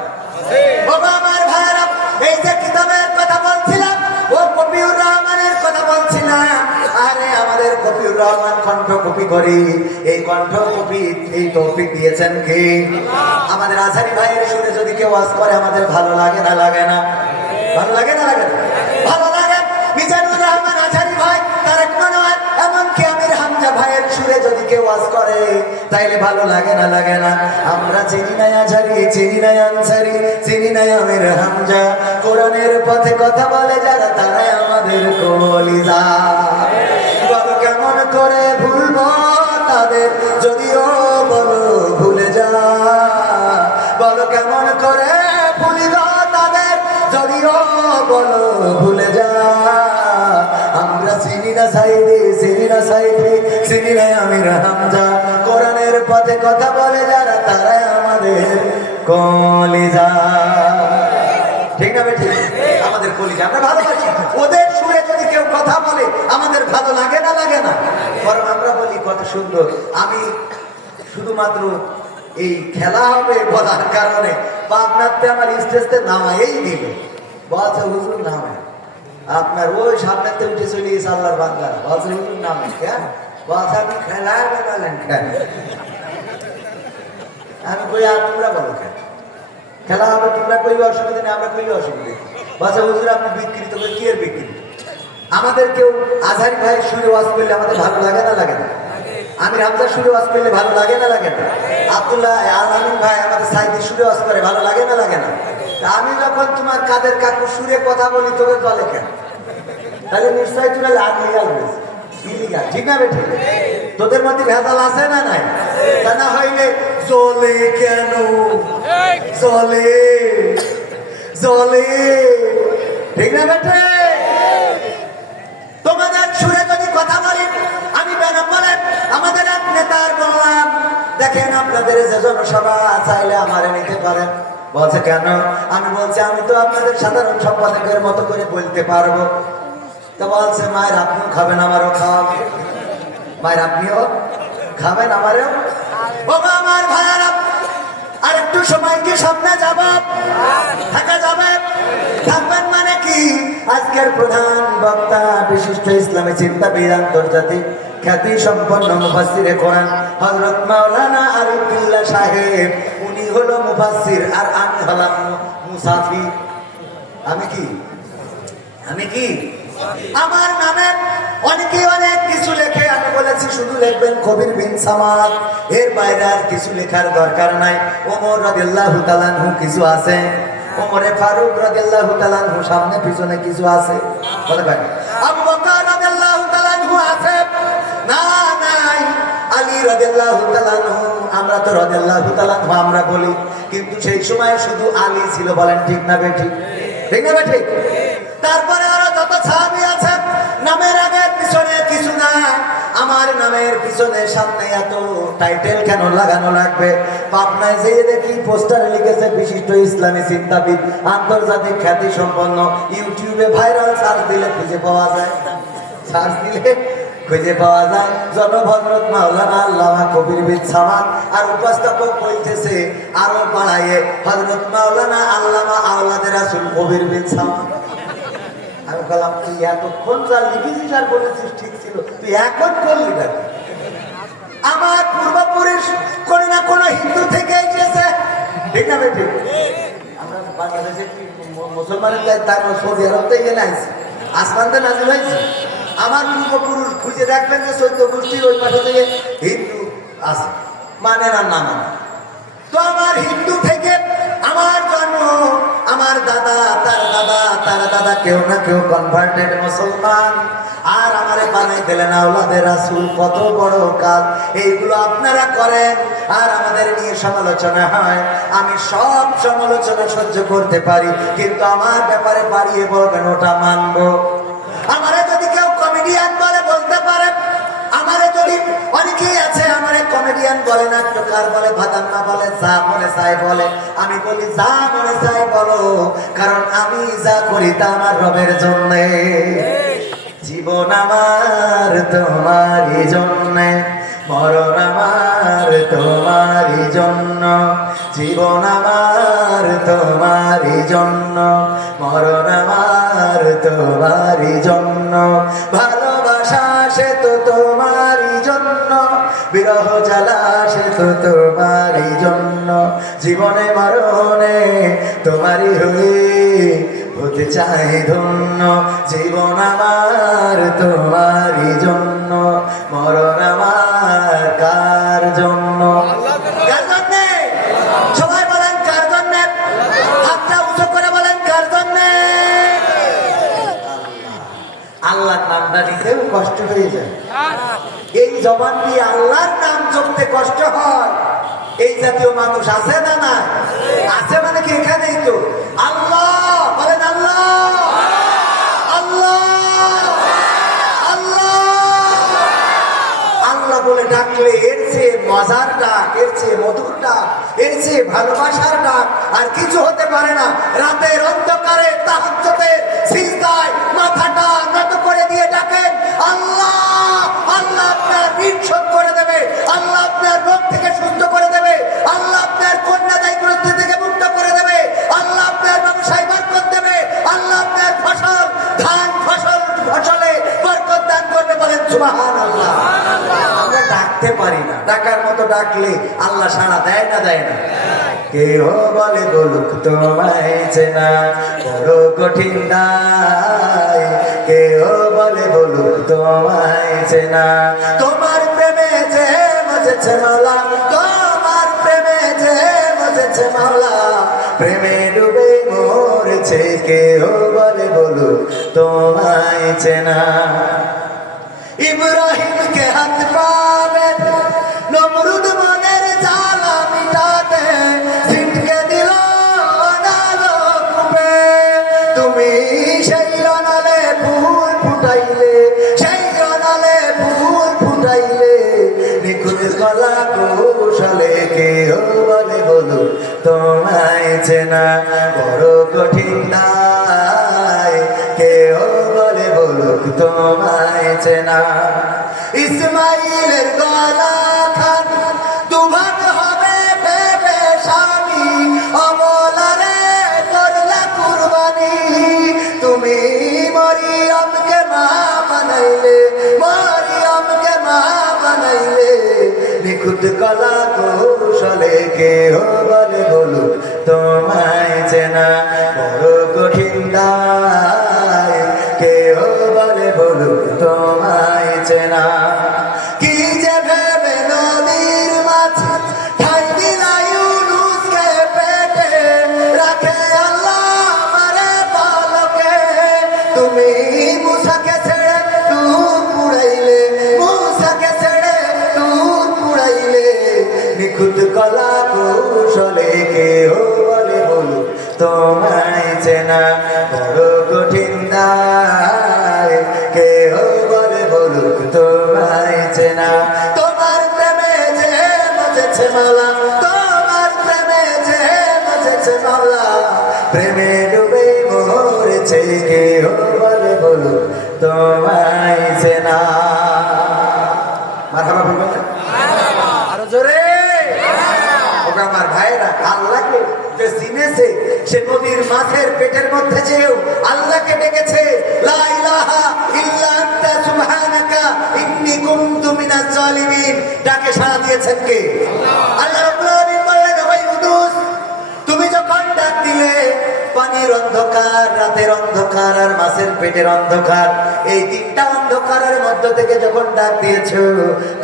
বাবা আমার ভাইরা, এই যে কিতাবের কথা বলছিলাম, ও কবিউর রহমানের কথা বলছিলাম। আরে আমাদের কবিউর রহমান কণ্ঠ কপি করি, এই কণ্ঠ কপি এই তৌফিক দিয়েছেন কে? আমাদের আজহারী ভাইয়ের সুরে যদি কেউ ওয়াজ করে, আমাদের ভালো লাগে না, লাগে না? ভালো লাগে না, লাগে না? ভালো লাগে। মিজানুর রহমান আজহারী ভাই, তারেক মনোয়ার, এমনকি আমির হামজা ভাইয়ের সুরে যদি কেউ ওয়াজ করে, তাইলে ভালো লাগে না, লাগে না? আমরা চিনি না আজহারী, চিনি না আনসারী, চিনি না আমির হামজা, কোরআনের পথে কথা বলে যারা, তারাই আমাদের কলিজা। বলো কেমন করে ভুলবো তাদের, যদিও বলো ভুলে যা। বলো কেমন করে ভুলিব তাদের, যদিও বলো ভুলে যা। আমরা চিনি না সাইদি, চিনি না সাইফি, চিনি না আমির হামজা, কোরআনের পথে কথা বলে যারা, তারাই আমাদের কলিজা। ঠিক না বেঠিক? আমাদের কলিজা, আমরা ভালোবাসি। ওদের সুরে যদি কেউ কথা বলে, আমাদের ভালো লাগে না, লাগে না? বরং আমরা বলি কত সুন্দর। আমি শুধুমাত্র এই খেলা হবে বলার কারণে পাবনাতে আমার স্টেজতে নামাই দিল, বলছে হুজুর নামে, আপনার ওই সামনেতে উঠে চলে গেছে আল্লাহর বান্দা, বলছে হুজুর নামে কেন? বলছে আপনি খেলা বেড়ালেন কেন? আমি কই আর তোমরা বলো কেন? খেলা হবে, তোমরা কইলে অসুবিধা নেই, আমরা কইলে অসুবিধা। বলছে হুজুর আপনি বিকৃত করে কি এর বিকৃত? আমাদের কেউ আজহারী ভাইয়ের সুরে ওয়াজ করলে আমাদের ভালো লাগে না, লাগে না? আমির হামজার সুরে ওয়াজ করলে ভালো লাগে না, লাগে না? আব্দুল্লাহ আলামিন ভাই আমাদের সাইদির সুরে ওয়াজ করে, ভালো লাগে না, লাগে না? আমি যখন তোমার কাদের কাকুর সুরে কথা বলি, তোকে চলে কেন? তাহলে নিশ্চয়ই তোরা ইলিগাল হয়েছে, ইলিগাল, ঠিক না বেঠিক? তোদের মধ্যে ভেজাল আছে না নাই? তা না হইলে চলে কেন? চলে চলে, ঠিক না বেঠে? তোমাদের সুরে যদি কথা বলি, আমি বেনাম বলেন আমাদের এক নেতার বললাম, দেখেন আপনাদের যে জনসভা চাইলে আমারে নিতে পারেন। বলছে কেন? আমি বলছি আমি তো আপনাদের সাধারণ সম্পাদকের মতো করে বলতে পারবো। তো বলছে মায়ের আপনিও খাবেন আমারও খাওয়াবেন, মায়ের আপনিও খাবেন আমারও। বাবা আমার ভাইয়ারা, আর একটু সময় কি স্বপ্নে যাব, থাকা যাবে? থাকবেন মানে কি? আজকের প্রধান বক্তা বিশিষ্ট ইসলামী চিন্তাবিদ, আন্তর্জাতিক খ্যাতি সম্পন্ন মুফাসসিরে কোরআন হযরত মাওলানা আরিফুল্লাহ সাহেব, উনি হলো মুফাসসির আর আমি হলাম মুসাফির। আমি কি আমার নামে অনেকে অনেক কিছু লেখে, আমি বলেছি শুধু লিখবেন কবির বিন সামাদ, এর বাইরে আর কিছু লেখার দরকার নাই। ওমর রাদিয়াল্লাহু তাআলা আনহু কিছু আছে, ওমরে ফারুক রাদিয়াল্লাহু তাআলা আনহু সামনে পিছনে কিছু আছে, বলে ভাই আবু বকর রাদিয়াল্লাহু তাআলা আনহু আছে না? নাই। আলী রাদিয়াল্লাহু তাআলা আনহু, আমরা তো রাদিয়াল্লাহু তাআলা আনহু আমরা বলি, কিন্তু সেই সময় শুধু আলী ছিল। বলেন ঠিক না বেঠিক? ঠিক না বেঠিক? তারপরে আরো যত সাহাবী আছে, নামের আগে পিছনে কিছু না। আমার নামের পিছনে সামনে এত টাইটেল কেন লাগানো লাগবে? পাবনায় যেয়ে দেখি পোস্টারে লিখেছে বিশিষ্ট ইসলামী চিন্তাবিদ, আন্তর্জাতিক খ্যাতি সম্পন্ন। ইউটিউবে ভাইরাল সার্চ দিলে খুঁজে পাওয়া যায়, জনাব হযরত মাওলানা আল্লামা কবির বিন সামাদ। আর উপস্থাপক বলতেছে আরো বাড়াইয়ে হযরত মাওলানা আল্লামা আওলাদে রাসূল কবির বিন সামাদ। আমি বললাম তুই এতক্ষণ যা লিখেছিস আর বলেছিস ঠিক ছিল, তুই এখন করলি না? আমার পূর্বপুরুষ কোনো না কোনো হিন্দু থেকে গিয়েছে, ঠিক না বেটি? আমরা বাংলাদেশে মুসলমানের তার সৌদি আরব থেকে নাইছি, আসমানতে নাজিল হয়েছে। আমার পূর্বপুরুষ খুঁজে দেখবেন যে 14 গোষ্ঠীর ওই পাশে থেকে হিন্দু আছে, মানে না না মানে। তো আমার হিন্দু থেকে আমার জন্ম, আমার দাদা তার দাদা তার দাদা কেউ না কেউ কনভার্টেড মুসলমান, আর আমারে বানাই দিলেন আওলাদে রাসূল। কত বড় কাজ এইগুলো আপনারা করেন, আর আমাদের নিয়ে সমালোচনা হয়। আমি সব সমালোচনা সহ্য করতে পারি, কিন্তু আমার ব্যাপারে বাড়িয়ে বলবেন ওটা মানবো। আমারে যদি কেউ কমেডিয়ান বলে বলতে পারে, আমারে যদি অনেকেই আছে আমারে কমেডিয়ান বলে, নাট্যকার বলে, ভাদান্না বলে, যা মনে চাই বলে। আমি বলি যা মনে চাই বলো, কারণ আমি যা করি তা আমার রবের জন্য। জীবন আমার তোমারই জন্য, মরণ আমার তোমারই জন্য। জীবন আমার তোমারই জন্য, মরণ আমার তোমারই জন্য। ভালোবাসা সে তো তোমারই জন্য, বিরহ জ্বালা সে তো তোমারই জন্য। জীবনে মরণে তোমারই হতে চাই ধন্য। জীবন আমার তোমারই জন্য, মরণ আমার কার জন্য? কার জন্য? সবাই বলেন কার জন্য? হাতটা উঁচু করে বলেন কার জন্য? আল্লাহর নামটা নিতেও কষ্ট হয়ে যায়। এই জবান দিয়ে আল্লাহর নাম জপতে কষ্ট হয়। এই জাতীয় মানুষ আছে না? না আছে মানে কি এখানেই তো। আল্লাহ বলেন, আল্লাহ আল্লাহ আল্লাহ আল্লাহ বলে ডাকলে এর চেয়ে মজার ডাক, এর চেয়ে মধুর ডাক, এর চেয়ে ভালোবাসার ডাক আর কিছু হতে পারে না। রাতের অন্ধকারে তাহাজ্জুদের সিজদায় মাথাটা নত করে দিয়ে ডাকেন আল্লাহ। আল্লাহ আপনার ঋণ শোধ করে দেবে, আল্লাহ আপনার রোগ থেকে সুস্থ করে দেবে, আল্লাহ আপনার কন্যাদায়ী পরিস্থিতি থেকে মুক্ত করে দেবে, আল্লাহ আপনার ব্যবসায় বরকত দেবে, আল্লাহ আপনার ফসল ধান ফসলে বরকত দান করবে। বলেন সুবহানাল্লাহ। আমরা ডাকতে পারি না, ডাকার মতো ডাকলে আল্লাহ সাড়া দেয় না? দেয় না? কেউ বলে বলুক তোমায় চেনা বড় কঠিন দায়, কেউ বলে বলুক তোমায় চেনা। তোমার প্রেমে যে মজেছে মাওলা, তোমার প্রেমে যে মজেছে মাওলা, প্রেমে ডুবে মরেছে। কেউ বলে বলুক তোমায় চেনা। ইব্রাহিমকে হাত পাবে নমরুদ মনের জ্বালা মিটাতে, ছিটকে দিল অনালো কূপে। তুমি সেই অনালে ফুল ফুটাইলে, সেই অনালে ফুল ফুটাইলে, নিখুঁত কলা কৌশলে। কেউ বলে বলুক তোমায় চেনা বড় কঠিন দায়, কেউ বলে বলুক তোমায় চেনা। ইসমাইলের গলা খান দুভাগ হবে ভেবে স্বামী, অমলারে করলা কুরবানি। তুমি মরিয়মকে মা বানাইলে, মরিয়মকে মা বানাইলে, নিখুঁত কলা কৌশলে কেহ বলে বলুক তোমায় চেনা। বড় কঠিন দায় কেহ বলে বলুক তোমায় চেনা। কি যে ভেবে নদীর মাছ ঠাই দিলা ইউনুসকে পেটে, রাখে আল্লাহ আমারে পালকে। তুমি মুসাকে ছেড়ে তুর পুড়াইলে, মুসাকে ছেড়ে তুর পুড়াইলে, নিখুঁত কলা কৌশলে কেহ বলে বলুক তোমায় চেনা। বড় কঠিন দায় কেহ বলে বলুক তোমায় চেনা। তোমার প্রেমে যে মজেছে মাওলা, তোমার প্রেমে যে মজেছে মাওলা, প্রেমে ডুবে মরেছে কেহ বলে বলুক তোমায় চেনা। মারহাবা বলবেন না? আরো জোরে। ওকে আমার ভাইরা, আল্লাহকে যে চিনেছে সে নদীর মাছের পেটের মধ্যে যেও আল্লাহকে ডেকেছে, লা ইলাহা ইল্লা আনতা সুবহানাকা ইন্নী কুনতু মিনাজ জালিমিন। ডাকে সাড়া দিয়েছেন কে? আল্লাহ রাব্বুল আলামিন বললেন, ও ইউনূস, তুমি যখন ডাক দিলে, পানির অন্ধকার, রাতের অন্ধকার আর মাছের পেটের অন্ধকার, এই তিনটা অন্ধকারের মধ্য থেকে যখন ডাক দিয়েছো,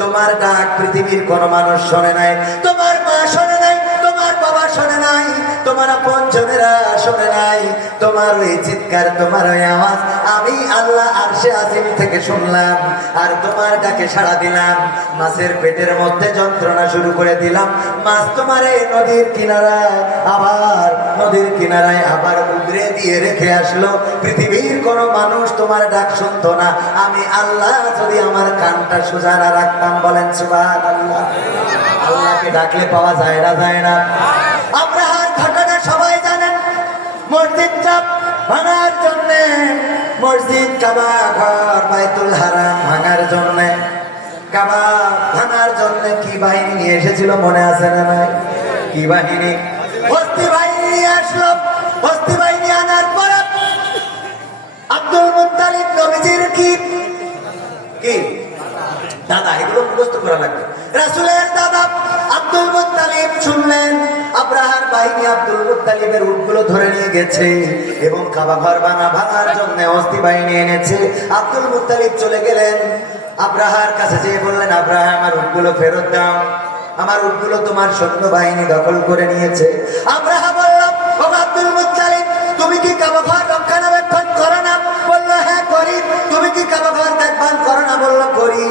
তোমার ডাক পৃথিবীর কোন মানুষ শোনে নাই, তোমার মা শোনে নাই, তোমার বাবা শোনে নাই, তোমার আপনজনেরা শোনে নাই। তোমার ওই চিৎকার, তোমার ওই আওয়াজ আমি আল্লাহ আরশে আজিম থেকে শুনলাম, আর তোমার ডাকে সাড়া দিলাম। মাছের পেটের মধ্যে যন্ত্রণা শুরু করে দিলাম। মাছ তোমারে নদীর কিনারায়, আবার নদীর কিনারায় আবার উগরে দিয়ে রেখে আসলো। পৃথিবীর কোন মানুষ তোমার ডাক শুনতো না। আমি আল্লাহ যদি আমার কানটা সোজা না রাখতাম, বলেন সুবহানাল্লাহ। আল্লাহকে ডাকলে পাওয়া যায় না, যায় না? আব্রাহার ঘটনা সবাই জানেন। মসজিদটা ভাঙার জন্য, মসজিদ কাবা ঘর বাইতুল হারাম ভাঙার জন্য, কাবা ভাঙার জন্য কি বাহিনী নিয়ে এসেছিল মনে আছে না? নাই? কি বাহিনী? হস্তি বাহিনী নিয়ে আসলো। হস্তি বাহিনী আনার পর আব্দুল মুত্তালিব নবীজির কি কি দাদা, এগুলো মুখস্থ করা লাগবে। রাসূলের দাদা আব্দুল মুত্তালিব শুনলেন আব্রাহার বাহিনী আব্দুল মুত্তালিবের উটগুলো ধরে নিয়ে গেছে এবং কাবা ঘর ভাঙার জন্য অস্তি বাহিনী এনেছে। আব্দুল মুত্তালিব চলে গেলেন আব্রাহার কাছে, যেয়ে বললেন, আব্রাহা, আমার উটগুলো ফেরত দাও, আমার উটগুলো তোমার সৈন্য বাহিনী দখল করে নিয়েছে। আব্রাহা বলল, ও আব্দুল মুত্তালিব, তুমি কি কাবা ঘর রক্ষণাবেক্ষণ করো না? বলল, হ্যাঁ করি। তুমি কি কাবা ঘর দেখভাল করো না? বলল, করি।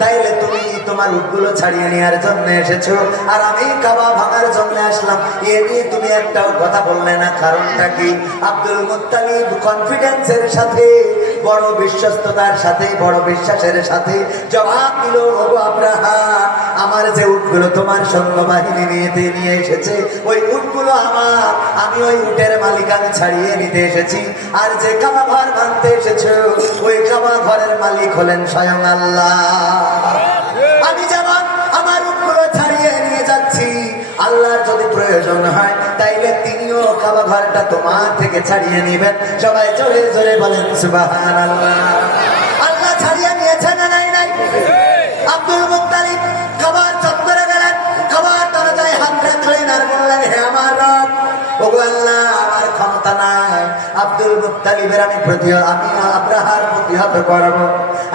তাইলে তুমি তোমার উটগুলো ছাড়িয়ে নেওয়ার জন্য এসেছো, আর আমি কাবা ভাঙার জন্য আসলাম, এ নিয়ে তুমি একটাও কথা বললে না, কারণটা কি? আব্দুল মুত্তালিব কনফিডেন্সের সাথে, বড় বিশ্বস্ততার সাথে, বড় বিশ্বাসের সাথে জবাব দিল, ওগো আব্রাহা, আমার যে উটগুলো তোমার সৈন্যবাহিনী নিয়ে এসেছে, ওই উটগুলো আমার, আমি ওই উটের মালিক, আমি ছাড়িয়ে নিতে এসেছি। আর যে কাবা ঘর ভাঙতে এসেছো, ওই কাবা ঘরের মালিক হলেন স্বয়ং আল্লাহ। আমি যেমন আমার উটগুলো ছাড়িয়ে নিয়ে যাচ্ছি, আল্লাহর যদি প্রয়োজন হয় তাইলে তিনিও কাবা ঘরটা তোমার থেকে ছাড়িয়ে নেবেন। সবাই জোরে জোরে বলেন সুবহানাল্লাহ। আল্লাহ ছাড়িয়ে নিয়েছে না? নাই নাই? আব্দুল মুত্তালিব কাবার চত্বরে গেলেন, কাবার দরজায় হাত রাখলেন আর বললেন, হে আমার রব, ওগো আল্লাহ, আমার ক্ষমতা নাই আব্দুল মুত্তালিবের আমি আব্রাহার প্রতিহত করব,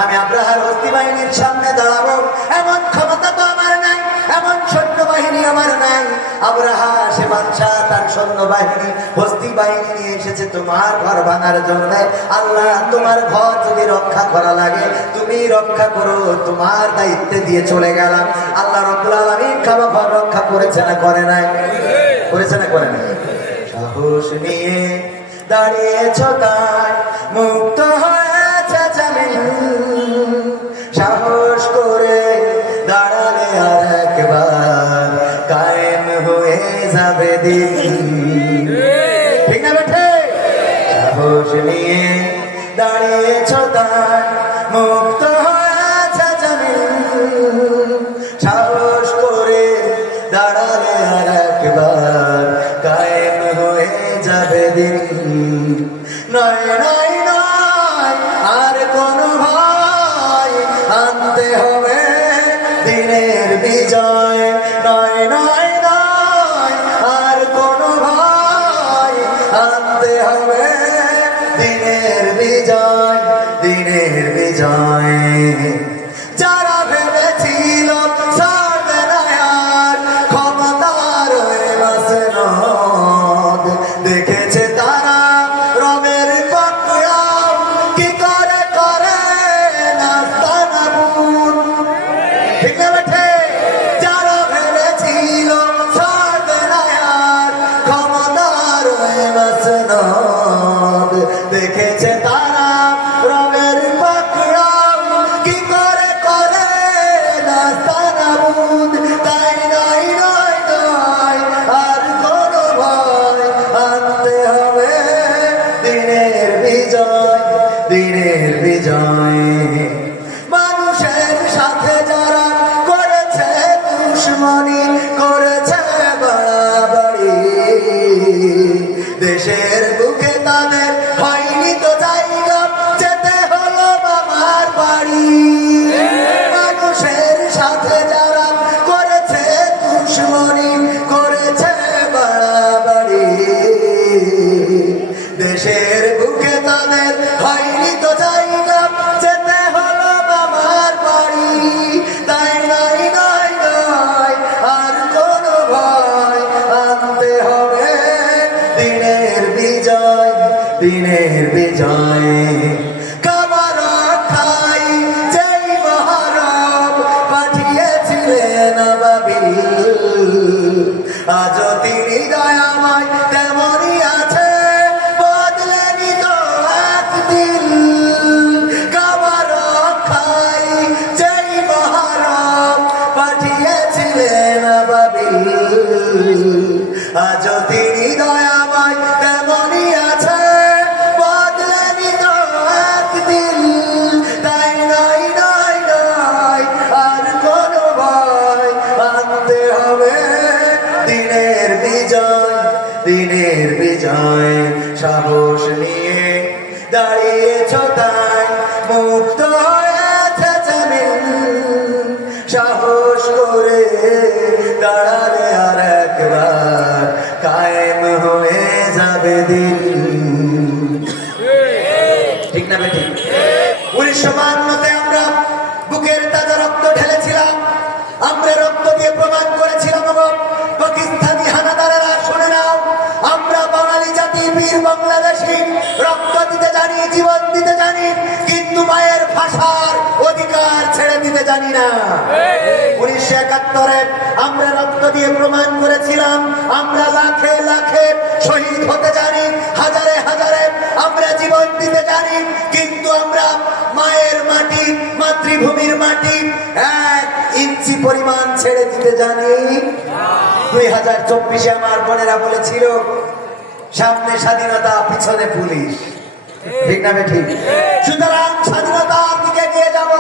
আমি আব্রাহার হস্তি বাহিনীর সামনে দাঁড়াবো, এমন ক্ষমতা তো আমার নাই, এমন সৈন্যবাহিনী আমার নাই। আব্রাহা সে বাদশাহ, তার সৈন্যবাহিনী হস্তি বাহিনী নিয়ে এসেছে তোমার ঘর ভাঙার জন্য। আল্লাহ, তোমার ঘর যদি রক্ষা করা লাগে তুমি রক্ষা করো, তোমার দায়িত্বে দিয়ে চলে গেলাম। আল্লাহ রাব্বুল আলামিন কাবা ঘর রক্ষা করেছে না করে নাই? করেছে না করে নাই? সাহস নিয়ে দাঁড়িয়েছো তাই মুক্ত হয়েছে জামিন, সাহস করে দাঁড়ালে আর একবার কায়েম হয়ে যাবে দিন। ঠিক না বেঠে? সাহস নিয়ে দাঁড়িয়েছ তাই মুক্ত হয়েছে জমিন সাহস করে দাঁড়ালে আর একবার কায়েম হয়ে যাবে দিন নয় নয় নয় আর কোনো ভয় আনতে হবে দিনের বিজয় নয় নয় নয় আর কোনো ভয় আনতে হবে দিনের বিজয় দিনের বিজয় যারা ভেবেছিল ছাড়বে না আর ক্ষমতার মাসনদ দেখেছে তারা রবের পকড়াও কি করে করে নাস্তানাবুদ ঠিক না বেঠে যারা ভেবেছিল ছাড়বে না আর ক্ষমতার মাসনদ দেখেছে তারা রবের পকড়াও কি করে করে নাস্তানাবুদ তাই নয় নয় নয় আর কোনো ভয় আনতে হবে দিনের বিজয় দিনের বিজয় মানুষের সাথে যারা করেছে দুশ্মনী করেছে বাড়াবাড়ি দেশের বুকে তাদের হয়নি তো জায়গা যেতে হলো বাবার বাড়ি মানুষের সাথে যারা করেছে দুশ্মনী করেছে বাড়াবাড়ি দেশের বুকে তাদের হয়নি তো জায়গা যেতে হলো বাবার বাড়ি তাই নয় নয় নয় আর কোনো ভয় আনতে হবে দিনের বিজয় দিনের বিজয় কাবার খাই যেই মহারব পাঠিয়েছিলেন বাবিল আজও তিনি দয়াময় তেমনই আছে বদলেনি তো একদিন কাবার খাই যেই মহারব পাঠিয়েছিলেন বাবিল আজও তিনি দয়াময় তেমনই আছে বদলেনি তো একদিন তাই নয় নয় নয় আর কোনো ভয় আনতে হবে দিনের বিজয় দিনের বিজয় সাহস নিয়ে দাঁড়িয়েছ তাই মুক্ত হয়েছে জমিন সাহস করে দাঁড়ালে আর একবার কায়েম হয়ে যাবে দিন ঠিক না বেঠিক 1952-তে আমরা বুকের তাজা রক্ত ঢেলেছিলাম আমরা রক্ত দিয়ে প্রমাণ করেছিলাম পাকিস্তানি হানাদারেরা শুনে নাও আমরা বাঙালি জাতি বীর বাংলাদেশী রক্ত দিতে জানি জীবন দিতে জানি কিন্তু মায়ের ভাষার অধিকার ছেড়ে দিতে জানি না 1971-এ আমরা রক্ত দিয়ে প্রমাণ করেছিলাম আমরা লাখে লাখে শহীদ হতে জানি হাজারে হাজারে আমরা জীবন দিতে জানি কিন্তু আমরা মায়ের মাটি মাতৃভূমির মাটি 1 ইঞ্চি পরিমাণ ছেড়ে দিতে জানি 2024-এ আমার বোনেরা বলেছিল সামনে স্বাধীনতা পিছনে পুলিশ ঠিক না ঠিক সুতরাং স্বাধীনতার দিকে এগিয়ে যাব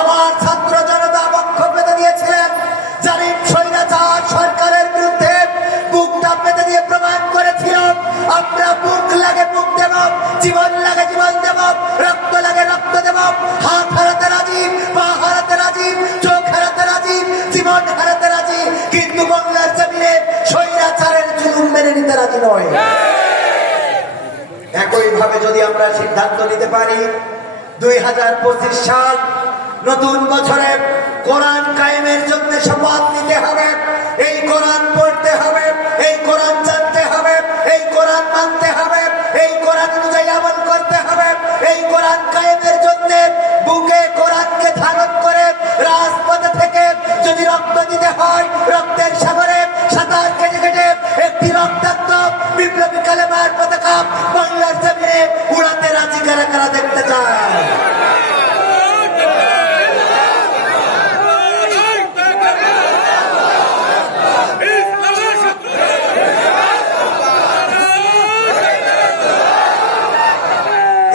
আমার ছাত্র জনতা বক্ষ পেতে দিয়েছিলেন জালিম স্বৈরাচার সরকারের বিরুদ্ধে বুকটা পেতে দিয়ে প্রমাণ করেছিল আমরা বুক লাগে বুক দেব জীবন লাগে জীবন দেব রক্ত লাগে রক্ত দেব হাত হারাতে রাজি পা হারাতে রাজি চোখ হারাতে রাজি জীবন হারাতে রাজি কিন্তু বাংলার জমিনে স্বৈরাচারের জুলুম মেনে নিতে রাজি নয় একইভাবে যদি আমরা সিদ্ধান্ত নিতে পারি 2025 সাল নতুন বছরে কোরআন কায়েমের জন্য শপথ নিতে হবে এই কোরআন পড়তে হবে এই কোরআন জানতে হবে এই কোরআন মানতে হবে এই কোরআন অনুযায়ী আমল করতে হবে এই কোরআন কায়েমের জন্য বুকে কোরআনকে ধারণ করে রাজপথে থেকে যদি রক্ত দিতে হয় রক্তের সাগরে সাঁতার কেটে কেটে একটি রক্তাক্ত বিপ্লবী কালেমার পতাকা বাংলার জমিনে উড়াতে রাজি কারা কারা দেখতে চায়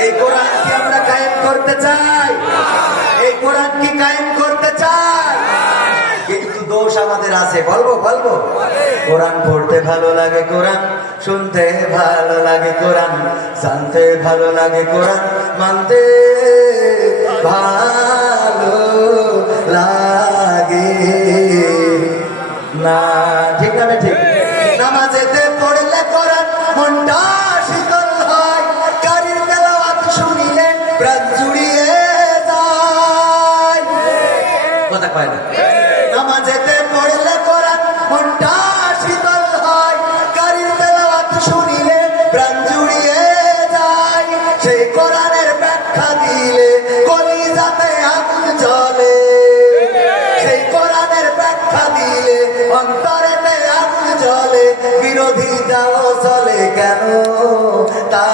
এই এই কোরআন কি আমরা কায়েম করতে চাই? এই কোরআন কি কায়েম করতে চাই? কিন্তু দোষ আমাদের আছে, বলবো বলবো। কোরআন পড়তে ভালো লাগে, কোরআন শুনতে ভালো লাগে, কোরআন জানতে ভালো লাগে, কোরআন মানতে ভালো লাগে না। ঠিক না ঠিক? নামাজেতে পড়লে কোরআন মনটা শীতল হয়, কারির তেলাওয়াত শুনিলে প্রাণ জুড়িয়ে যায়। কথা কয় না? নামাজেতে পড়লে কোরআন মনটা শীতল হয়, কারির তেলাওয়াত শুনিলে প্রাণ জুড়িয়ে যায়। সেই কোরআনের ব্যাখ্যা দিলে কলিজাতে আগুন জ্বলে, সেই কোরআনের ব্যাখ্যা দিলে অন্তরেতে আগুন জ্বলে। বিরোধিতাও চলে কেন তা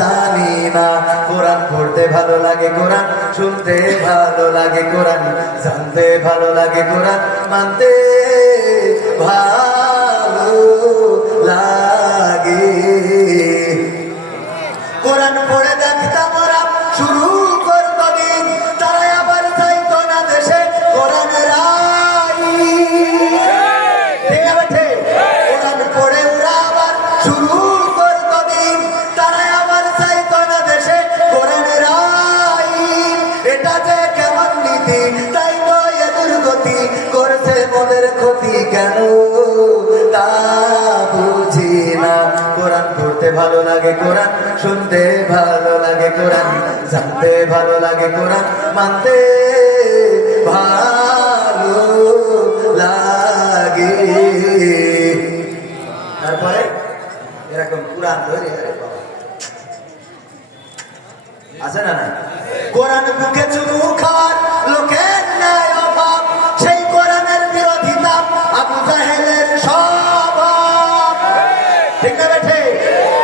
জানি না। কোরআন পড়তে ভালো লাগে, কোরআন শুনতে ভালো লাগে, কোরআন জানতে ভালো লাগে, কোরআন মানতে ভালো লাগে। কোরআন পড়ে দেখতাম ওরা শুরু করতো দিন, তারা আবার চাইতো না দেশে কোরআনের আইন। ঠিক আছে? কোরআন পড়ে ওরা আবার শুরু করতো দিন, তারা আবার চাইতো না দেশে কোরআনের আইন। এটা যে কেমন নীতি, তাই তো এ দুর্গতি করছে মনের ক্ষতি কেন তা বুঝি না। কোরআন পড়তে ভালো লাগে, কোরআন শুনতে ভালো লাগে, কোরআন জানতে ভালো লাগে, কোরআন মানতে ভালো লাগে। তারপরে এরকম কোরআন ধরে আছে না? কোরআন মুখে চুমু খাওয়ার লোকের ন্যায় অভাব, সেই কোরআনের বিরোধিতা আবু জাহেলের স্বভাব। ঠিক না বেঠে?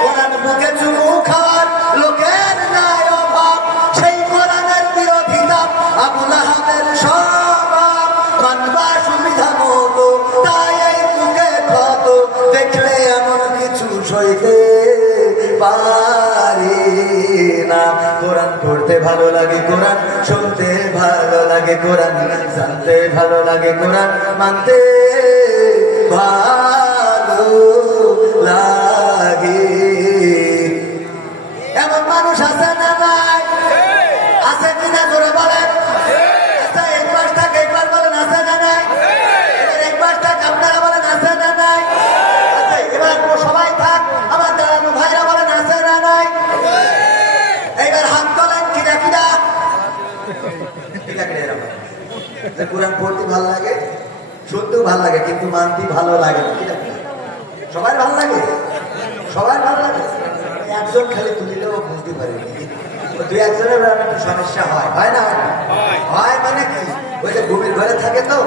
কোরআন মুখে চুমু খাওয়ার লোকের ন্যায় অভাব, সেই কোরআনের বিরোধিতা আবু লাহাবের স্বভাব। মানবা সুবিধা মতো তাই এই মুখে ক্ষত, দেখলে এমন কিছু সইতে পারি না। কোরআন পড়তে ভালো লাগে, কোরআন শুনতে ভালো লাগে, কোরআন জানতে ভালো লাগে, কোরআন মানতে ভালো লাগে। এমন মানুষ আছে না নাই? আছে কিনা জোরে বলেন? আচ্ছা, এক মাস থাক, একবার বলেন আছে না নাই? এবার এক মাস থাক, আপনারা বলেন আছে না নাই? আচ্ছা, এবার সবাই থাক, আমার দাঁড়ানো ভাইরা বলেন আছে না নাই? এইবার হাত তোলেন। কিনা কিনা কিনা কিনা এরকম যে কোরআন পড়তে ভালো লাগে, শুনতেও ভালো লাগে, কিন্তু মানতে ভালো লাগে না। কিনা কিনা সবাই ভালো লাগে, সবাই ভালো লাগে। একজন খালি তুলিলেও বুঝতে পারিনি, দুই একজনের একটু সমস্যা হয়, হয় না? হয় মানে কি, ওই যে ঘুমির ঘরে থাকে তো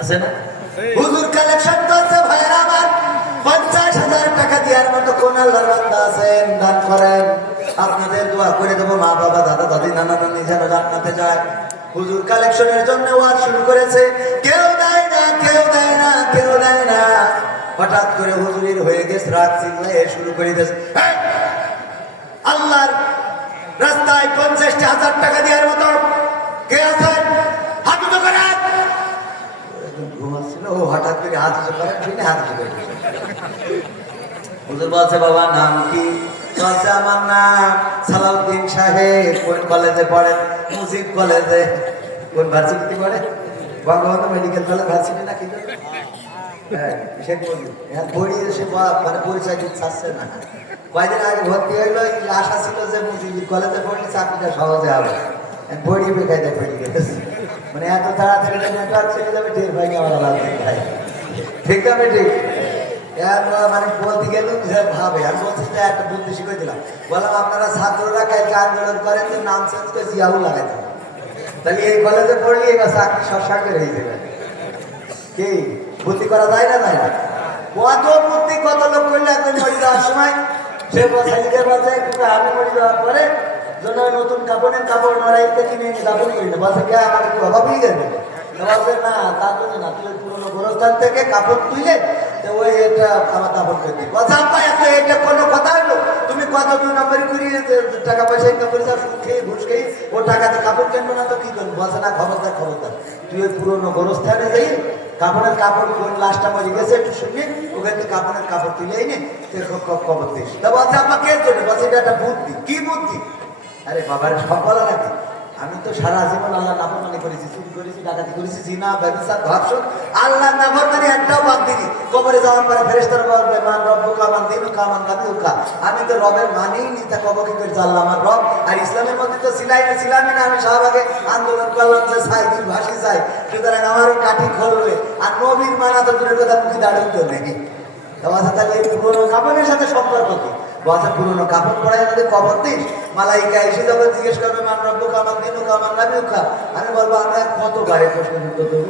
আছে না? হুজুর কালেকশন করছে ভাইয়েরা আমার, 50,000 টাকা দেওয়ার মতো কোন আল্লাহর বান্দা আছেন? দান করেন, আপনাদের দোয়া করে দেবো। মা বাবা দাদা দাদি নানা নানি যেন জান্নাতে যায়। হুজুর কালেকশনের জন্য ওয়াজ শুরু করেছে, কেউ দেয় না, কেউ দেয় না, কেউ দেয় না। হঠাৎ করে হুজুরের হয়ে গেছে, রাগ চিল্লায় শুরু করে দিয়েছে, আল্লাহর রাস্তায় 50,000 টাকা দেওয়ার মতো কে আছেন? হাত উঁচু করেন। ঘুমাচ্ছিল ও, হঠাৎ করে হাত উঁচু করেন, হাত উঁচু করে হুজুর বলছে, বাবা নাম কি? বলছে, আমার নাম সালাউদ্দিন সাহেব। কোন কলেজে পড়েন? মুজিব কলেজে। কোন ভার্সিটি পড়ে? বঙ্গবন্ধু মেডিকেল কলেজ ভার্সিটি না কি? মানে পরিচয় দিতে চাচ্ছে না। কয়েকদিন আগে ভর্তি হইলো, আশা ছিল যে মুজিব কলেজে পড়লে চাকরিটা সহজে হবে, পড়ি বেকায়দা পড়ে গেছে। মানে এত তাড়াতাড়ি নেটওয়ার্ক চলে যাবে, টের পাইনি আমার লাগবে। ঠিক আছে? ঠিক মানে বলতে গেলাম ভাবে, আমি বলছি যে একটা বুদ্ধি শিখে দিলাম। বললাম, আপনারা ছাত্ররা কালকে আন্দোলন করেন, যে নাম চেঞ্জ করে জিয়াউল লাগাইতে, তাহলে এই কলেজে পড়লে এবার চাকরি সরকার হয়ে যাবে। কি বুদ্ধি করা যায় না? যায় না? কত বুদ্ধি, কত লোক করলে একজন মরে যাওয়ার সময় সে আমি মরে যাওয়ার পরে জন্য নতুন কাপড়ের কাপড় মারাইতে কিনে দাপন করি না। বলছে, কে আমার কি অভাবই গেছে? বলছে, না তার জন্য না, তুই পুরোনো গোরস্থান থেকে কাপড় তুলে ওই এটা আমার দাপন করে দিই। বলছে, আপা এটা কোনো কথা হলো? দুই নম্বরই করি, টাকা পয়সা ইনকাম করে যা সুদ খেয়ে ঘুষ খেয়ে ও টাকাতে কাপড় কিনবো না তো কি করবো? বলছে না, খবরদার খবরদার, তুই ওই পুরোনো গোরস্থানে যাই কাপড়ের কাপড় কোন লাশটা মরে গেছে একটু শুনে ওখান থেকে কাপড়ের কাপড় তুলে এনে খবর দিস। তা বলছে আমাকে জন্য, বলছে এটা একটা বুদ্ধি। কি বুদ্ধি? আরে বাবার সব বলা নাকি, আমি তো সারা জীবন আল্লাহ নাফরমানি করেছি, চুরি করেছি, ডাকাতি করেছি, জিনা ব্যবসা ধর্ষণ, আল্লাহ নাফরমানি একটাও বাদ দিনি। কবরে যাওয়ার পরে ফেরেশতারা বলবে মান রব্বুকা মান দীনুকা মান নাবিয়ুকা, আমি তো রবের মানেই নি, তা কব কি করে জানলাম আমার রব? আর ইসলামের মধ্যে তো ছিলামই না, আমি শাহবাগে আন্দোলন করলাম যে চাই দিন ভাসি চাই, সুতরাং আমারও কাঠি খোলবে। আর নবীর মানা তো দূরের কথা, মুখে দাঁড়িয়ে তো নেই। তাহলে এই পুরোনো কাপড়ের সাথে সম্পর্ক কি? বলছে পুরোনো কাপড় পরাই আমাদের কবর দিস, মালাইকা এসে যখন জিজ্ঞেস করবে মান রব্বুকা মান দীনুকা মান নাবিয়ুকা, আমি বলবো আমরা কতবারে প্রশ্ন উত্তর দেবো?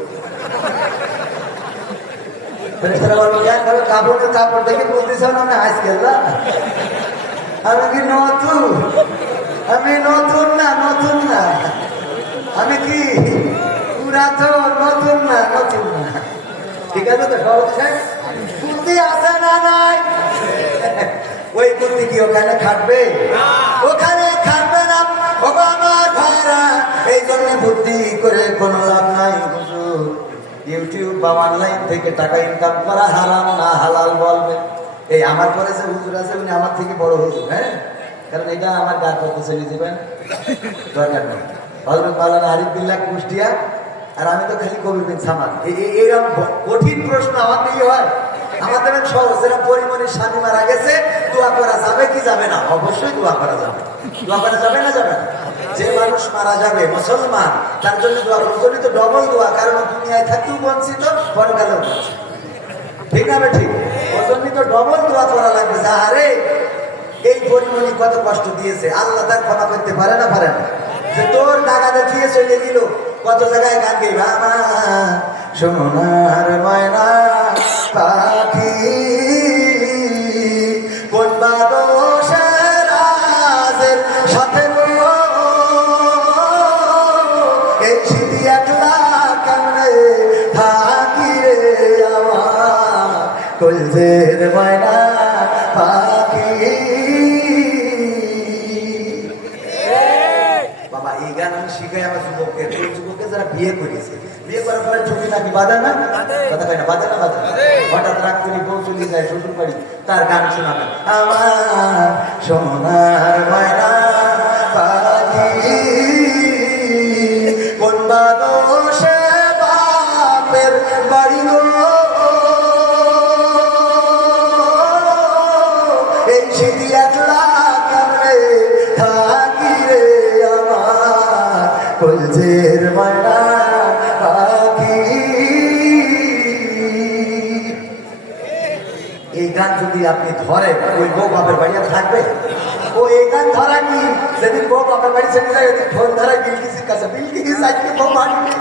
ফেরেশতারা বলবো ভাবে কাপড়ের কাপড় দেখে বলতেছ না আমি আজকাল না, আমি কি নতুন? আমি নতুন না, নতুন না, আমি কি পুরাতন? নতুন না, নতুন না। ঠিক আছে তো সহজ সাহেব, বুদ্ধি আছে না নাই? ওই বুদ্ধি কি ওখানে খাটবে? ওখানে খাটবে না। আমার ভাইরা, এই জন্য বুদ্ধি করে কোনো লাভ নাই। হুজুর, ইউটিউব বা অনলাইন থেকে টাকা ইনকাম করা হারাম না হালাল বলবেন? এই আমার পরে যে হুজুর আছে উনি আমার থেকে বড় হুজুর, হ্যাঁ, কারণ এটা আমার গাছ করতে চলে যাবেন, দরকার নেই। হযরত মাওলানা আরিফ বিল্লাহ কুষ্টিয়া, আর আমি তো খালি কবির বিন সামাদ। এইরকম কঠিন প্রশ্ন আমার দিকে হয়, আমাদের সহজ। এরা পরিমণির স্বামী মারা গেছে, দোয়া করা যাবে কি যাবে না? অবশ্যই দোয়া করা যাবে। দোয়া করা যাবে না যাবে না? যে মানুষ মারা যাবে মুসলমান, তার জন্য দোয়া করতে তো ডবল দোয়া, কারণ দুনিয়ায় থাকতেও বঞ্চিত, পরকালেও বঞ্চিত। ঠিক না? ঠিক। ওর জন্য তো ডবল দোয়া করা লাগবে। আরে এই পরিমণি কত কষ্ট দিয়েছে, আল্লাহ তার ক্ষমা করতে পারে না? পারে না? যে তোর দাগাতে দিয়ে চলে দিল, কত জায়গায় গান গেই, বাবা সোনার ময়না পাখি কোন বাদশের রাজের সাথে এই স্মৃতি একলা কেমনে থাকি রে আমার কলজের ময়না পাখি। বাবা এই গান আমি শিখাই আমার যুবকদের, ওই যুবককে যারা বিয়ে করেছে, বিয়ে করার পরে ছবি নাকি বাজে না, কথা কয় না, বাজে না, বাজে না, হঠাৎ রাগ করে বউ চলে যায় শ্বশুর বাড়ি, তার গান শোনাবেন, আমার সোনার ময়না পাখি কোন বাদশে বাপের বাড়ি গো, এই স্মৃতি একলা কেমনে থাকি রে আমার কলজের ময়না পাখি। এই গান যদি আপনি ধরেন, ওই বউ বাপের বাড়ি আর থাকবে? ও এই গান ধরা কি, সেদিন বউ বাপের বাড়ি ছেড়ে যায়, ওদিন ফোন ধরা বিলকিসের কাছে, বিলকিস আজকে বউ আসবে,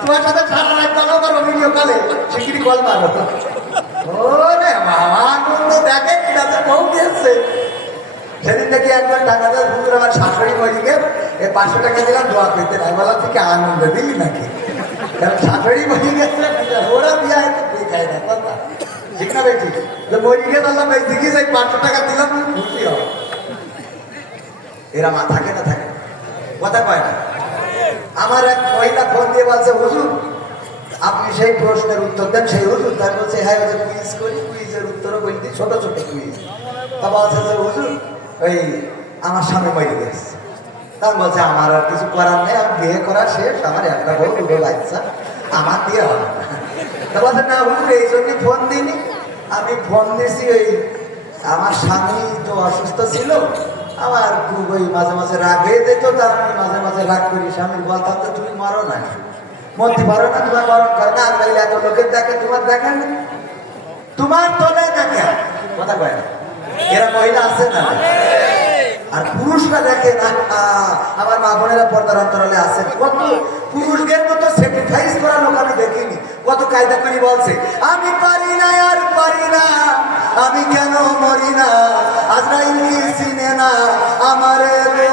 তোমার সাথে সারা রাত কথা করো ভিডিও কলে, শিগগিরই কল মারো। ওরে বাবা, আনন্দ দেখে কিনা তো বউ দিয়েছে। সেদিন নাকি একবার টাকা দেওয়া হুজুর আমার শাশুড়ি মরে গেল, এই 500 টাকা দিলাম দোয়া করতে, নাই বলা থেকে আনন্দ দিলি নাকি? কারণ শাশুড়ি মরে গেছে, ওরা বিয়ে হয়তো দেখায় না কথা, ঠিক না বেটি? মরে গিয়ে বললাম এই দিকে যাই 500 টাকা দিলাম, খুশি হবে। এরা মা থাকে না, থাকে কথা কয় না। আমার এক মহিলা ফোন দিয়ে বলছে, হুজুর আপনি সেই প্রশ্নের উত্তর দেন। সেই হুজুর তাই বলছে, হ্যাঁ ওই যে কুইজ করি, কুইজের উত্তরও বলতে ছোট ছোট কুইজ। তা বলছে যে হুজুর ওই আমার স্বামী মরে গেছে। তা বলছে আমার আর কিছু করার নেই, আমি বিয়ে করা শেষ, আমার একটা বউ দুটো বাচ্চা, আমার দিয়ে হবে না। তা বলছে না হুজুর এই জন্যই ফোন দিইনি, আমি ফোন দিয়েছি ওই আমার স্বামী তো অসুস্থ ছিল, আমার খুব ওই মাঝে মাঝে রাগ হয়ে যেত, তা আমি মাঝে মাঝে রাগ করি, স্বামী বলতাম তো তুমি মরো না, মরতে পারো না, তোমার মরণ করে না, আর এত লোকের দেখে তোমার দেখে না, তোমার তোলে দেখে, কথা কয় না। এরা মহিলা আছে না? আর পুরুষরা দেখে না, আমার মা বোনেরা পর্দার অন্তরালে আছে, কত পুরুষদের মতো স্যাক্রিফাইস করা লোক আমি দেখিনি, কত কায়দা করে বলছে আমি পারি না আর পারি না, আমি কেন মরি না, আজরাইল কি চিনে না আমারে গো,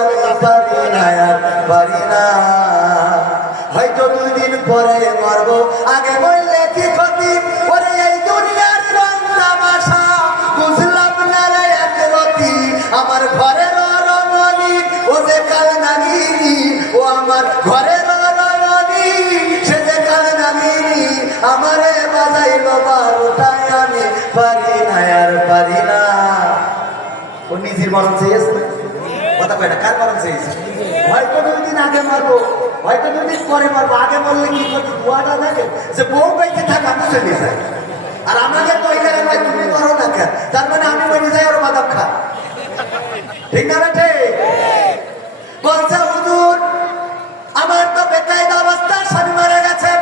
আমি পারি না আর পারি না, হয়তো 2 দিন পরে মরবো, আগে বললে কি ক্ষতি, ওরে এই দুনিয়ার রং তামাশা বুঝলাম না রে এক রতি, ঘরের রনি সে যে কাল নামিনি আমারে বাজাইল বারোটায় আমি পারি না আর পারি না। ও নিজের মরণ চেয়েছে কথা কয়টা কার মরণ চেয়েছে? হয়তো 2 দিন আগে মারবো, হয়তো 2 দিন পরে মারবো। আগে বললে কি করতে দোয়াটা থাকে যে বউ বাইকে থাকা আমি চলে যাই, আর আমাদের মহিলারা ভাই তুমি করো না কেন, তার মানে আমি বলে যাই ওর মাদক খা। ঠিক না বেটে? বলছে হুজুর আমার তো বেকায়দা অবস্থা, স্বামী মারা গেছে।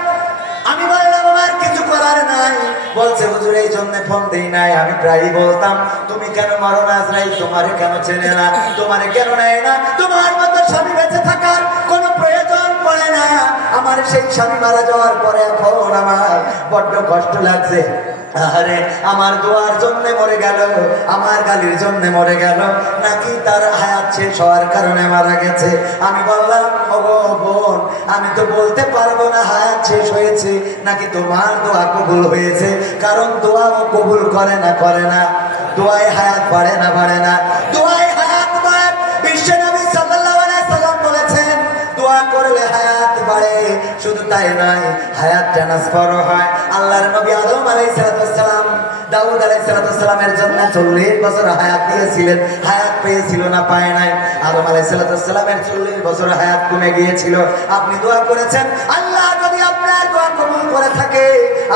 আমি বললাম আমার কিছু করার নাই। বলছে হুজুর এই জন্য ফোন দেই নাই, আমি প্রায়ই বলতাম তুমি কেন মারো না আজরাইল তোমারে কেন চেনে না, তোমারে কেন নেয় না, তোমার মতো স্বামী বেঁচে থাকার কোনো প্রয়োজন পড়ে না। আমার সেই স্বামী মারা যাওয়ার পরে এখন আমার বড্ড কষ্ট লাগছে। আরে আমার দোয়ার জন্য মরে গেল, আমার গালির জন্য মরে গেল, নাকি তার হায়াত শেষ হওয়ার কারণে মারা গেছে? আমি বললাম ওগো বোন আমি তো বলতে পারবো না হায়াত শেষ হয়েছে নাকি তোমার দোয়া কবুল হয়েছে, কারণ দোয়া ও কবুল করে না দোয়ায় হায়াত বাড়ে না দোয়ায় হায়াত বাড়ে। বিশ্ব নবী সাল্লাল্লাহু আলাইহি সাল্লাম বলেছেন দোয়া করলে হায়াত বাড়ে, শুধু তাই নয় হায়াত ট্রান্সফার হয়। আল্লাহর নবী আদম আলাইহিস সালাম দাউদ আলাইহিস সালামের জন্য 40 বছর হায়াত দিয়েছিলেন, হায়াত পেয়েছিল না পায় নাই? আদম আলাইহিস সালামের 40 বছর হায়াত কমে গিয়েছিল। আপনি দোয়া করেছেন, আল্লাহ যদি আপনার দোয়া কবুল করে থাকে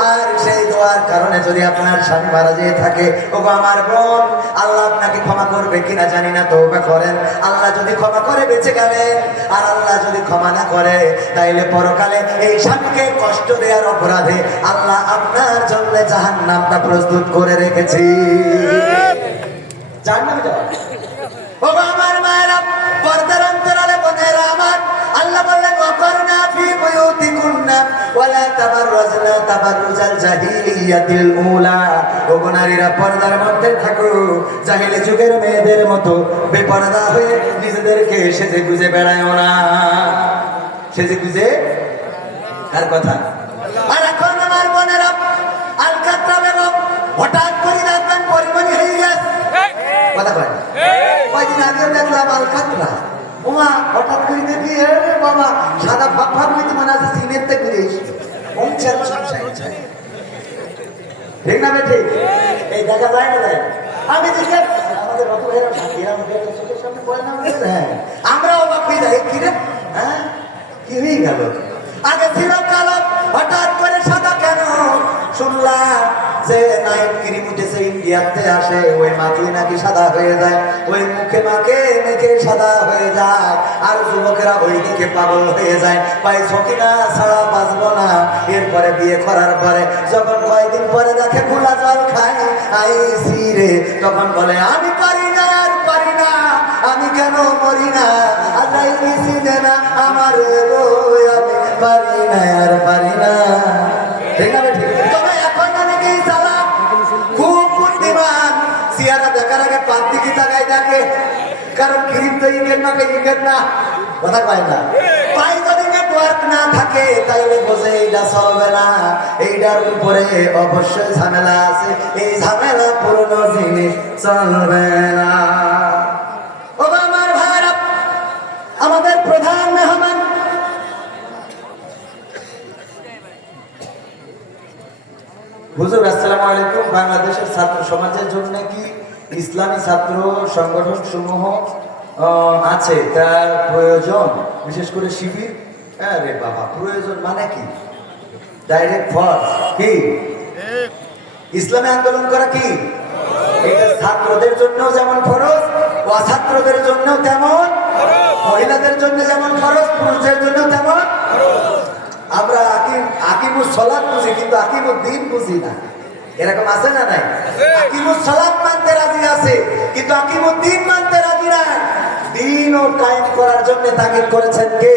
আর সেই দোয়ার কারণে যদি আপনার স্বামী মারা যেয়ে থাকে, ওগো আমার বোন আল্লাহ আপনাকে ক্ষমা করবে কিনা জানি না, তওবা করেন। আল্লাহ যদি ক্ষমা করে বেঁচে গেলেন, আর আল্লাহ যদি ক্ষমা না করে তাইলে পরকালে এই স্বামীকে কষ্ট দেওয়ার অপরাধে আল্লাহ আপনার জন্য জাহান্নামটা প্রস্তুত করে রেখেছি। জাহান্নামে যাওয়া ওগো আমার মায়েরা, পর্দার অন্তরালে বোনেরা আমার, আল্লাহ বললেন ওয়াকারনা ফি বুয়ুতিকুন্না ওয়ালা তাবাররাজনা তাবাররুজাল জাহিলিয়াতিল উলা। ওগো নারীরা পর্দার মধ্যে থাকো, জাহিলি যুগের মেয়েদের মতো বেপরদা হয়ে নিজেদেরকে সেজে গুজে বেড়ায়ও না। সেজে গুজে কার কথা? আর এখন আমার বোনেরা আলকাতরা বেগম হঠাৎ করে দেখবেন পরিমণি হয়ে গেছে কথা কয় না। কয়দিন আগে দেখলাম আলকাতরা, ওমা হঠাৎ করে দেখি বাবা সাদা ভাব হইতে মনে আছে সিনেতে ঘুরে এসেছে। ঠিক না ঠিক? এই দেখা যায় না যায়? আমি জিজ্ঞেস আমাদের রত ভাইরা সাথীরা চোখের সামনে পড়ে না, হ্যাঁ আমরা অবাক হয়ে যাই কি রে, হ্যাঁ কি হয়ে গেল? আগে ছিল কালো, হঠাৎ করে সাদা কেন? শুনলাম যে নাইট ক্রিম উঠেছে ইন্ডিয়াতে আসে, ওই মাখলে নাকি সাদা হয়ে যায়, ওই মুখে মেখে সাদা হয়ে যায়, আর যুবকেরা ওই দিকে পাগল হয়ে যায়। পাইছো কিনা ছাড়া বাঁচবো না। এরপরে বিয়ে করার পরে যখন কয়েকদিন পরে দেখে খোলা জল খায় আইসি রে, তখন বলে আমি পারি না আর পারি না, আমি কেন মরি না, আল্লাহ কিছু দে না আমার, আমি পারি না আর পারি না। ঠিক আছে ঠিক। তবে এখন অনেকেই চালাক, খুব বুদ্ধিমান, চেহারা দেখার আগে পাত দিকে তাকাই থাকে, কারণ ক্রিম তো ইকেন না কথা কয় না। পাই যদি নেটওয়ার্ক না থাকে তাইলে বোঝে এইটা চলবে না, এইটার উপরে অবশ্যই ঝামেলা আছে, এই ঝামেলা পুরনো জিনিস চলবে না। ও আমার ভাইরা, আমাদের প্রধান মেহমান হুজুর আসসালামু আলাইকুম। বাংলাদেশের ছাত্র সমাজের জন্য কি ইসলামী ছাত্র সংগঠন সমূহ আছে তার প্রয়োজন, বিশেষ করে শিবির? আরে বাবা প্রয়োজন মানে কি? ডাইরেক্ট ফরজ কি? ইসলামী আন্দোলন করা কি এটা ছাত্রদের জন্য যেমন ফরজ, অছাত্রদের জন্য তেমন, মহিলাদের জন্য যেমন ফরজ, পুরুষদের জন্য তেমন। আমরা আকিমুস সালাত বুঝি কিন্তু আকিমুদ্দিন বুঝি না, এরকম আছে না নাই? আকিমুস সালাত মানতে রাজি আছে কিন্তু আকিমুদ্দিন মানতে রাজি না। দিন ও কায়েম করার জন্য তাগিদ করেছেন কে?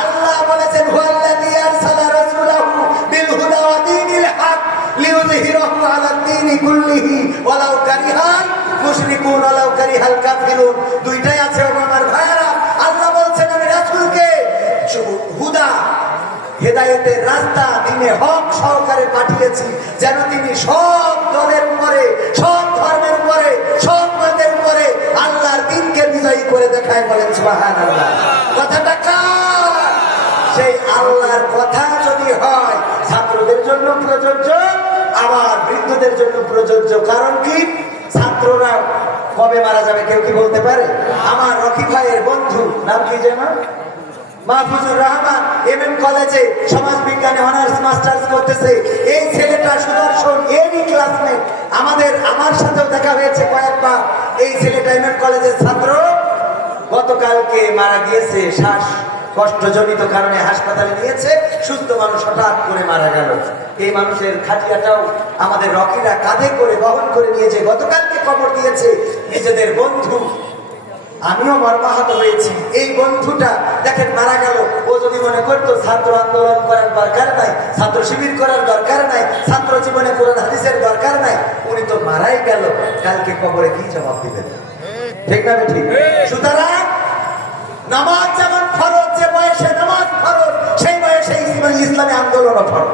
আল্লাহ বলেছেন হুয়াল্লাযী আরসালা রাসূলাহু বিল হুদা ওয়া দীনিল হক লিইয়ুযহিরাহু আলাদ দীনি কুল্লিহি ওয়ালাউ কারিহাল মুশরিকুন ওয়ালাউ কারিহাল কাফিরুন। দুইটাই আছে আমার ভাইরা। আল্লাহ বলছেন আমি রাসূলকে হুদা হেদায়েতের রাস্তা দিনে হক সহকারে পাঠিয়েছি, যেন তিনি সব দলের উপরে, সব ধর্মের উপরে, সব মতের উপরে আল্লাহর দ্বীনকে বিজয়ী করে দেখায়। বলেন সুবহানাল্লাহ। কথাটা কার? থাকার কথা যদি হয় ছাত্রদের জন্য প্রযোজ্য, আবার বৃদ্ধদের জন্য প্রযোজ্য। কারণ কি? ছাত্ররা কবে মারা যাবে কেউ কি বলতে পারে? আমার রকি ভাইয়ের বন্ধু নাম কি যেন, মাহফুজুর রহমান, এমএম কলেজে সমাজ বিজ্ঞানে অনার্স মাস্টার্স করতেছে। এই ছেলেটা সুদর্শন, এরই ক্লাসমেট। আমার সাথেও দেখা হয়েছে কয়েকবার। এই ছেলেটা এমএম কলেজের ছাত্র, গতকালকে মারা গিয়েছে। শ্বাস কষ্টজনিত কারণে হাসপাতালে নিয়েছে। সুস্থ মানুষ হঠাৎ করে মারা গেল। এই মানুষের খাটিয়াটাও আমাদের রকিরা কাঁধে করে বহন করে নিয়েছে। গতকালকে খবর দিয়েছে নিজেদের বন্ধু। আমিও মর্মাহত হয়েছি। এই বন্ধুটা দেখেন মারা গেল। ও যদি মনে করতো ছাত্র আন্দোলন করার দরকার নাই, ছাত্র শিবির করার দরকার নাই, ছাত্র জীবনে কোরআন হাদিসের দরকার নাই, উনি তো মারাই গেল। কালকে কবরে কি জবাব দিবেন? ঠিক না ঠিক? সুতরাং নামাজ যেমন ফরজ, যে বয়সে নামাজ ফরজ সেই বয়সে ইসলামী আন্দোলনও ফরজ।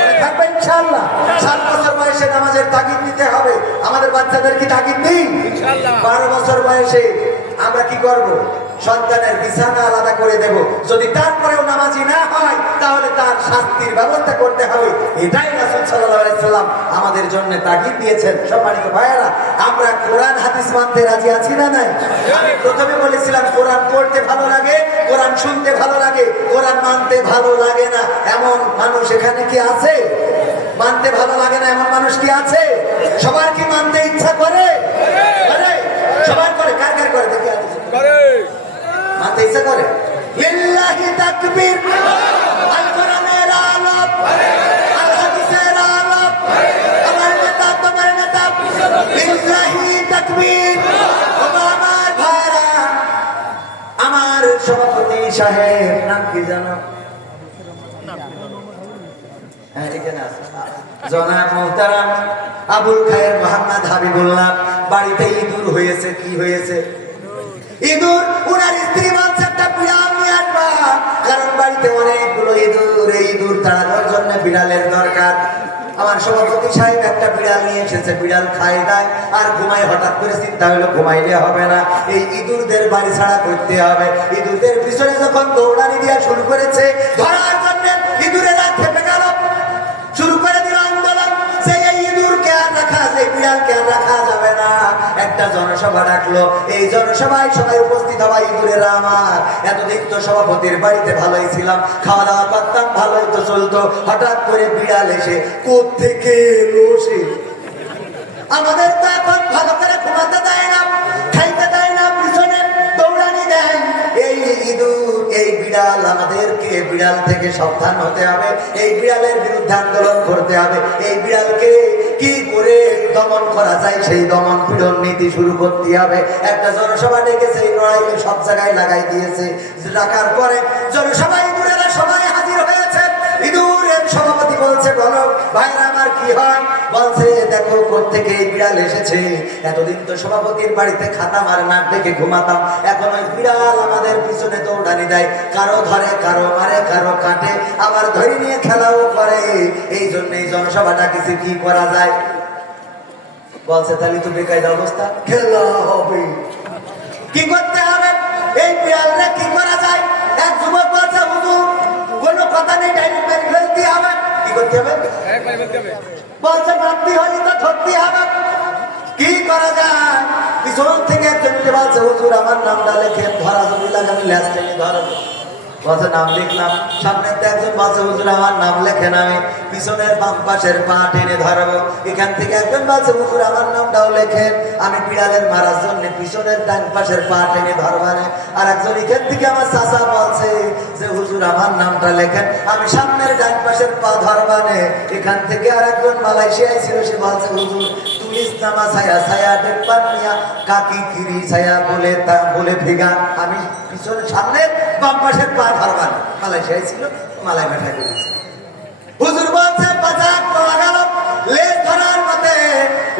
মনে থাকবে ইনশাআল্লাহ। 7 বছর বয়সে নামাজের তাগিদ দিতে হবে। আমাদের বাচ্চাদের কি তাগিদ দিই? 12 বছর বয়সে আমরা কি করব? সন্তানের বিছানা আলাদা করে দেব। যদি তারপরেও নামাজি না হয় তাহলে তার শাস্তির ব্যবস্থা করতে হবে। এটাই রাসূল সাল্লাল্লাহু আলাইহি সাল্লাম আমাদের জন্য তাগিদ দিয়েছেন। সম্মানিত ভাইয়েরা, আমরা কোরআন হাদিস মানতে রাজি আছি না নাই? আমি প্রথমে বলেছিলাম কোরআন পড়তে ভালো লাগে, কোরআন শুনতে ভালো লাগে, কোরআন মানতে ভালো লাগে না এমন মানুষ এখানে কি আছে? মানতে ভালো লাগে না এমন মানুষ কি আছে? সবার কি মানতে ইচ্ছা করে? সবার করে? কার কার করে দেখি? মানতে ইচ্ছা করে? লিল্লাহি তাকবীর। আল কোরআনের আলাপ, আল হাদিসের আলাপ, আমার নেতা তোমার নেতা, লিল্লাহি তাকবীর। আমার ভাইরা, আমার সভাপতি সাহেব নাম কি জানো? জনাব মোহতারাম আবুল খায়ের মোহাম্মদ হাবিবুল্লাহ বাড়িতে ইঁদুর হয়েছে। কি হয়েছে? ইঁদুর। উনার স্ত্রী বলছে একটা বিড়াল নিয়ে আসবা, কারণ বাড়িতে অনেকগুলো ইঁদুর। এই ইঁদুর তাড়ানোর জন্য বিড়ালের দরকার। আমার সভাপতি সাহেব একটা বিড়াল নিয়ে এসেছে। বিড়াল খায় নাই আর ঘুমায়। হঠাৎ করে চিন্তা হলো ঘুমাইলে হবে না, এই ইঁদুরদের বাড়ি ছাড়া করতে হবে। ইঁদুরদের পিছনে যখন দৌড়ানি দেওয়া শুরু করেছে, ধরার জন্য ইঁদুরেরা খেপে গেল, শুরু করে দিল আন্দোলন যে এই ইঁদুরকে আর রাখা, যে বিড়ালকে আর রাখা যাবে না। একটা জনসভা ডাকলো। এই জনসভায় সবাই উপস্থিত হওয়া ইঁদুরেরা আমার। এতদিন তো সভাপতির বাড়িতে ভালোই ছিলাম, খাওয়া দাওয়া করতাম, ভালোই তো চলতো। হঠাৎ করে বিড়াল এসে কোত্থেকে এলো সে? আমাদের তো এখন ভালো করে ঘুমাতে দেয় না, খাইতে দেয় না, পিছনে দৌড়ানি দেয়। এই ইঁদুর, এই বিড়াল, আমাদেরকে বিড়াল থেকে সাবধান হতে হবে। এই বিড়ালের বিরুদ্ধে আন্দোলন করতে হবে। এই বিড়ালকে কি করে দমন করা যায় সেই দমন পীড়ন নীতি শুরু করতে হবে। একটা জনসভা ডেকেছে, এই লড়াইকে সব জায়গায় লাগাই দিয়েছে। রাখার পরে জনসভায় ইঁদুরেরা সবাই হাজির হয়েছে। ইঁদুরের সভাপতি বলছে, বলো ভাইরা আমার কি হয়? বলছে দেখো কোত্থেকে এই বিড়াল এসেছে। এতদিন তো সভাপতির বাড়িতে খাতাম আর নাক ডেকে ঘুমাতাম, এখন ওই বিড়াল আমাদের পিছনে দৌড়ানি দেয়, কারো ধরে, কারো মারে, কারো কাটে, আবার ধরে নিয়ে খেলাও করে। এই জন্য এই জনসভা ডাকিছে, কি করা যায়? বলছে তাহলে তো বেকায়দা অবস্থা, খেলা হবে। কি করতে হবে? এই বিড়ালটা কি করা যায়? এক যুবক বলছে, হুজুর কোনো কথা নেই, ডাইরেক্ট মেরে ফেলতে হবে। কি করতে হবে? বলছে মারতে হলে তো ধরতে হবে। কি করা যায়? পিছন থেকে একজন বলছে, হুজুর আমার নামটা লেখেন, ধরা যদি লাগে আমি ল্যাস টেনে ধরবো। বলছে নাম লিখলাম। সামনে একজন বলছে, হুজুর আমার নাম লেখেন, আমি পিছনের বাম পাশের পা টেনে ধরবো। এখান থেকে একজন বলছে, হুজুর আমার নামটাও লেখেন, আমি বিড়ালের মারার জন্য পিছনের ডান পাশের পা টেনে ধরবানে। আর একজন এখান থেকে আমার চাচা বলছে যে, হুজুর আমার নামটা লেখেন, আমি সামনের ডান পাশের পা ধরবানে। এখান থেকে আর একজন মালয়েশিয়ায় ছিল, সে বলছে, হুজুর তুলিস নামা ছায়া ছায়া দেখবার মিয়া কাকি কিরি ছায়া বলে তা বলে ভেগা, আমি পিছনে সামনের বাম পাশের পা ধরবানে। মালয়েশিয়ায় ছিল, মালাই মেঠা করেছে। হুজুর বলছে বাজার পাওয়া গেল, লেজ ধরার মতে,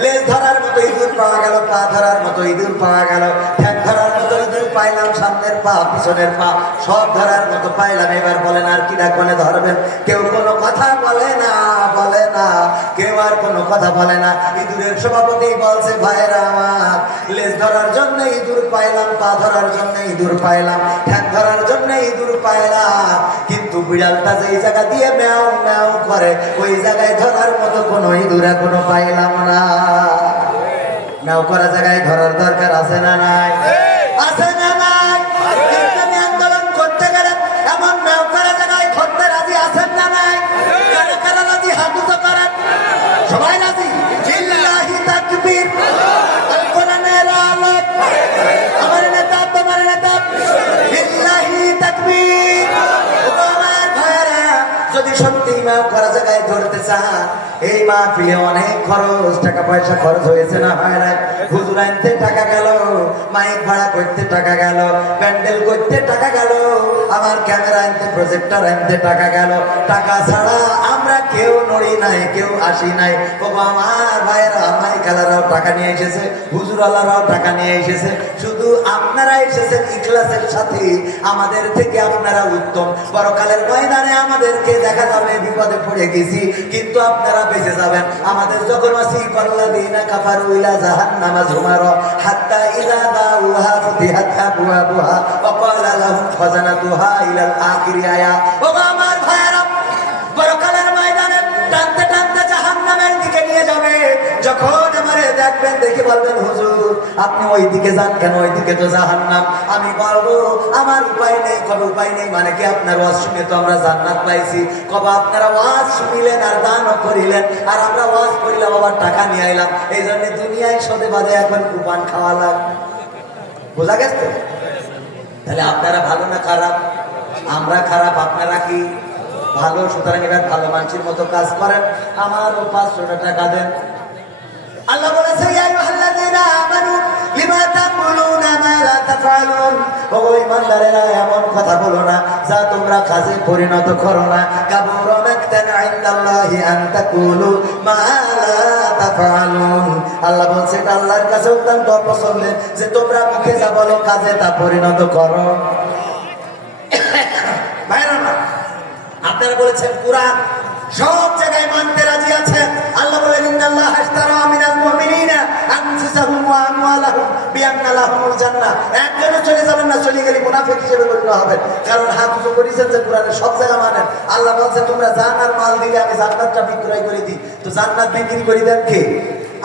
লেজ ধরার মতো ইঁদুর পাওয়া গেল, পা ধরার মতো ইঁদুর পাওয়া গেল, ঠ্যাং ধরার মতো ইঁদুর পাইলাম, সামনের পা পিছনের পা সব ধরার মতো পাইলাম। এবার বলেন আর কিনা কোনে ধরবেন? কেউ কোনো কথা বলে না, বলে না, কেউ আর কোনো কথা বলে না। ইঁদুরের সভাপতি বলছে, ভাইরা আমার, লেজ ধরার জন্য ইঁদুর পাইলাম, পা ধরার জন্য ইঁদুর পাইলাম, ঠ্যাং ধরার জন্য ইঁদুর পাইলাম, কিন্তু কিন্তু বিড়ালটা যেই জায়গা দিয়ে ম্যাও ম্যাও করে ওই জায়গায় ধরার মতো কোনো ইঁদুর এখনো পাইলাম না। ম্যাও করা জায়গায় ধরার দরকার আছে না নাই? আছে না নাই? ইসলামী আন্দোলন করতে গেলে এমন ম্যাও করা জায়গায় ধরতে রাজি আছেন না নাই? কারা কারা রাজি হাত উঁচু করেন? সবাই রাজি? লিল্লাহি তাকবীর। আল কোরআনের আলো। আমার নেতা তোমার নেতা। লিল্লাহি তাকবীর। আমার ভাইরা যদি সত্যি ম্যাও করা জায়গায় ধরতে চান, এই মাহফিলে অনেক খরচ, টাকা পয়সা খরচ হয়েছে না হয় না? হুজুর আনতে টাকা গেল, মাইক ভাড়া করতে টাকা গেল, প্যান্ডেল করতে টাকা গেল, আমার ক্যামেরা আনতে প্রজেক্টর আনতে টাকা গেল। টাকা ছাড়া আমরা কেউ নড়ি নাই, কেউ আসি নাই। বাবা আমার ভাইয়েরা মাইক আলারাও টাকা নিয়ে এসেছে, হুজুর আলারাও টাকা নিয়ে এসেছে। শুধু আপনারা এসেছেন ইখলাসের সাথে। আমাদের থেকে আপনারা উত্তম। পরকালের ময়দানে আমাদেরকে দেখা যাবে বিপদে পড়ে গেছি, কিন্তু আপনারা বেঁচে যাবেন। আমাদের যখন ওয়াসিক আল্লাযীনা কাফারু ইলা জাহান্নামা যুমারা হাত্তা ইযা দাউহা ফুতিহাত আবওয়াবুহা ওয়া ক্বালা লাহুম খাজানাতুহা ইলাল আখিরি আয়া। ও আমার ভাইরা, পরকালের ময়দানে টানতে টানতে জাহান্নামের দিকে নিয়ে যাবে। যখন আমারে দেখবেন, দেখে বলবেন হুজুর আপনি ওই দিকে যান কেন? ওই দিকে তো জাহান্নাম। আমি বলবো আমার উপায় নেই। কবে উপায় নেই মানে কি? আপনার ওয়াজ শুনে তো আমরা জান্নাত পাইছি। কবে আপনারা ওয়াজ শুনিলেন আর দানও করিলেন, আর আমরা ওয়াজ করিলাম আবার টাকা নিয়ে আইলাম। এই জন্য দুনিয়ায় সদে বাদে এখন কুপান খাওয়া লাগ। বোঝা গেছে? তাহলে আপনারা ভালো না খারাপ? আমরা খারাপ, আপনারা কি ভালো? সুতরাং এবার ভালো মানুষের মতো কাজ করেন। আমারও 500 টাকা দেন। আল্লাহ বলেছে ইয়া আইয়ুহাল্লাযীনা আমানু লিমা তাকুলুনা মা লা তাফআলুন। ও ঈমানদারেরা, এমন কথা বলো না যা তোমরা কাজে পরিণত করো না। কাবুরা মাকতান ইনদাল্লাহি আন তাকুলু মা লা তাফআলুন। আল্লাহ বলছে এটা আল্লাহর কাছে অত্যন্ত অপছন্দের যে তোমরা মুখে যা বলো কাজে তা পরিণত করো। ভাইরা আপনারা বলেছেন কুরআন সব জায়গায় মানতে রাজি আছেন। আল্লাহ বলেন ইন্নাল্লাহা আশতারা মিনাল মুমিনিনা আনফুসাহুম ওয়া আমওয়ালাহুম বিআন্না লাহুমুল জান্নাহ। একজনও চলে যাবেন না, চলে গেলে মুনাফিক হিসেবে গণ্য হবেন। কারণ হাত উঁচু করেছেন যে কোরআনের সব জায়গা মানেন। আল্লাহ বলছে তোমরা জান আর মাল দিলে আমি জান্নাতটা বিক্রয় করে দিই। তো জান্নাত বিক্রি করে দেন কে?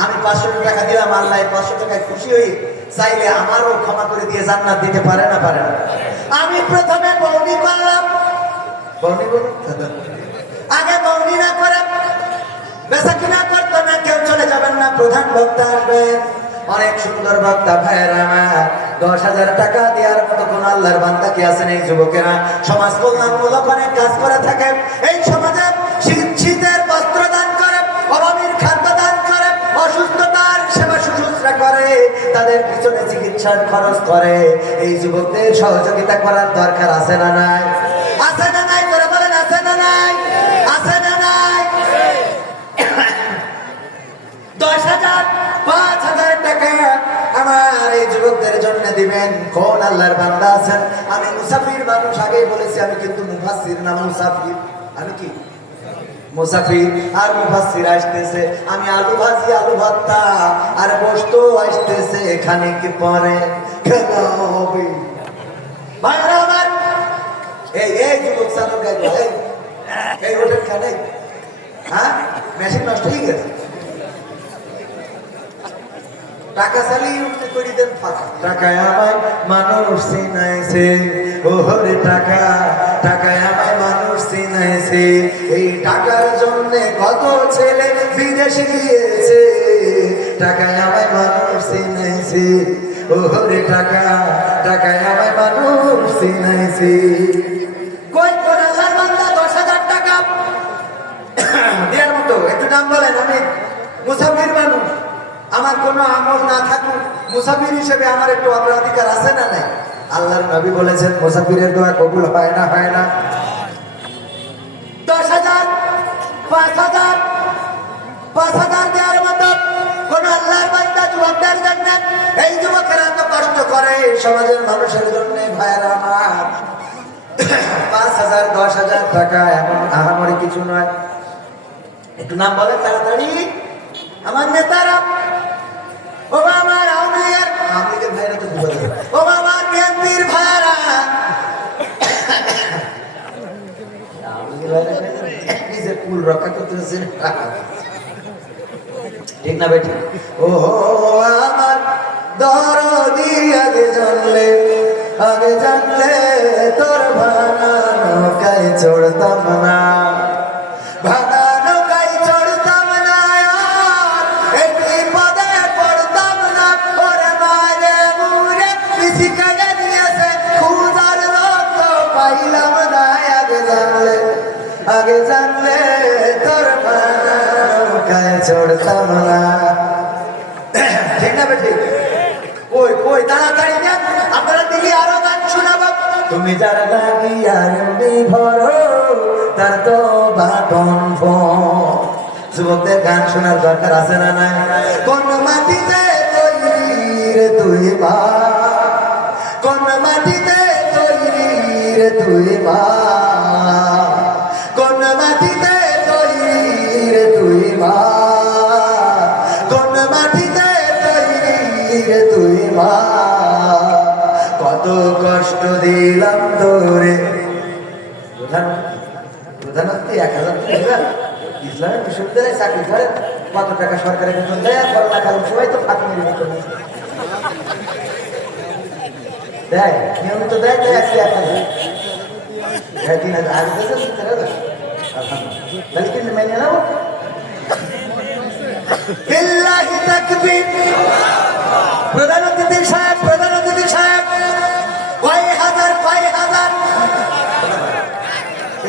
আমি 500 টাকা দিলাম, আল্লাহ 500 টাকায় খুশি হয়ে চাইলে আমারও ক্ষমা করে দিয়ে জান্নাত দিতে পারে না? পারে না? আমি প্রথমে বউনি করলাম, বউনি বলুন আগে বউনি না করে বেচা কিনা করতো না কেউ, চলে যাবেন না। প্রধান বক্তা আসবেন, অনেক সুন্দর বক্তা। ভাইয়েরা আমার 10,000 টাকা দেওয়ার মতো কোন আল্লাহর বান্দা কি আছেন? এই যুবকেরা সমাজ কল্যাণমূলক অনেক কাজ করে থাকে। এই সমাজে শীতের বস্ত্র দান করে, অভাবীর খাদ্য দান করে, অসুস্থতার সেবা শুশ্রূষা করে, তাদের পিছনে চিকিৎসার খরচ করে। এই যুবকদের সহযোগিতা করার দরকার আছে না নাই? আছে না নাই? করে বলেন আছে না নাই? আছে না নাই? 10,000 5,000 টাকা আমার এই যুবকদের জন্য দিবেন। কোন আল্লাহর বান্দা আছেন? আমি মুসাফির মানুষ, আগেই বলেছি আমি কিন্তু মুফাসসির না, মুসাফির। আমি কি মুসাফির আর মুফাসসির আসতেছে। আমি আলু ভাজি, আলু ভর্তা আর গোশত আসতেছে এখানে কি পরে খেলা হবে? ভাইরা আমার, এই যুবক চালক এই হোটেল খানে হ্যাঁ মেশিন নষ্ট হয়ে গেছে, টাকা চালিয়ে উঠতে করে দেন ফাঁকা। টাকায় আমায় মানুষ চিনাইছে, ওহরে টাকা টাকায় আমায় মানুষ চিনাইছে। এই টাকার জন্য কত ছেলে বিদেশে গিয়েছে, টাকায় আমায় মানুষ চিনাইছে, ওহরে টাকা টাকায় আমায় মানুষ চিনাইছে। কই কোন আল্লাহর বান্দা 10,000 টাকা দেওয়ার মতো? একটু নাম বলেন। আমি মুসাফির মানুষ, আমার কোনো আমল না থাকুক, মুসাফির হিসেবে আমার একটু অগ্রাধিকার আছে না নাই? আল্লাহর নবী বলেছেন মুসাফিরের দোয়া কবুল হয় না, হয় না? 10,000 5,000 5,000 দেওয়ার মতো কোন আল্লাহর বান্দা যুবকদের জন্য? এই যুবকেরা তো কষ্ট করে সমাজের মানুষের জন্য। ভাইরা আমার 5,000 10,000 টাকা এমন আহামরি কিছু নয়। একটু নাম বলেন তাড়াতাড়ি আমার নেতারা। ও আমার আওয়ামী লীগের ভাইরা তো বুঝা যাবে। ও আমার বিএনপির ভাইরা, কুল রক্ষা করতেছে ঠিক না বেটি ও আমার দরদি আগে জানলে তোর ভাঙা নৌকায় চড়তাম না ভাঙা নৌকায় চড়তাম না এই বিপদে পড়তাম না ওরে মারে মুরে পিছি কাটে নিয়েছে খুদার লোক পাইলাম না আগে জানলে তোর ভাঙা নৌকায় চড়তাম না ঠিক না বেটি কই তাড়াতাড়ি নেন আপনারা দিলি আরো গান শোনাবো তুমি যার লাগিয়ার বিভর তার তো বাটন যুবকদের গান শোনার দরকার আছে না নাই কোন মাটিতে তৈরি রে তুই মা কোন মাটিতে তৈরি রে তুই মা কোন মাটিতে তৈরি রে তুই মা কোন মাটিতে রে তুই মা কত কষ্ট দিলাম তোরে প্রধানমন্ত্রী 1000 ইসলামিক বিশ্ববিদ্যালয়ে চাকরি করে কত টাকা সরকারের বেতন দেয় করোনা কারণ সবাই তো ফাঁকি মেরে বেতন দেয় নিয়মিত দেয় দেয় আজকে 1000 আগে দিয়েছে 3000 তাহলে কিন্তু মেনে নেব বিল্লাহি তাকবীর প্রধান অতিথি সাহেব কয় হাজার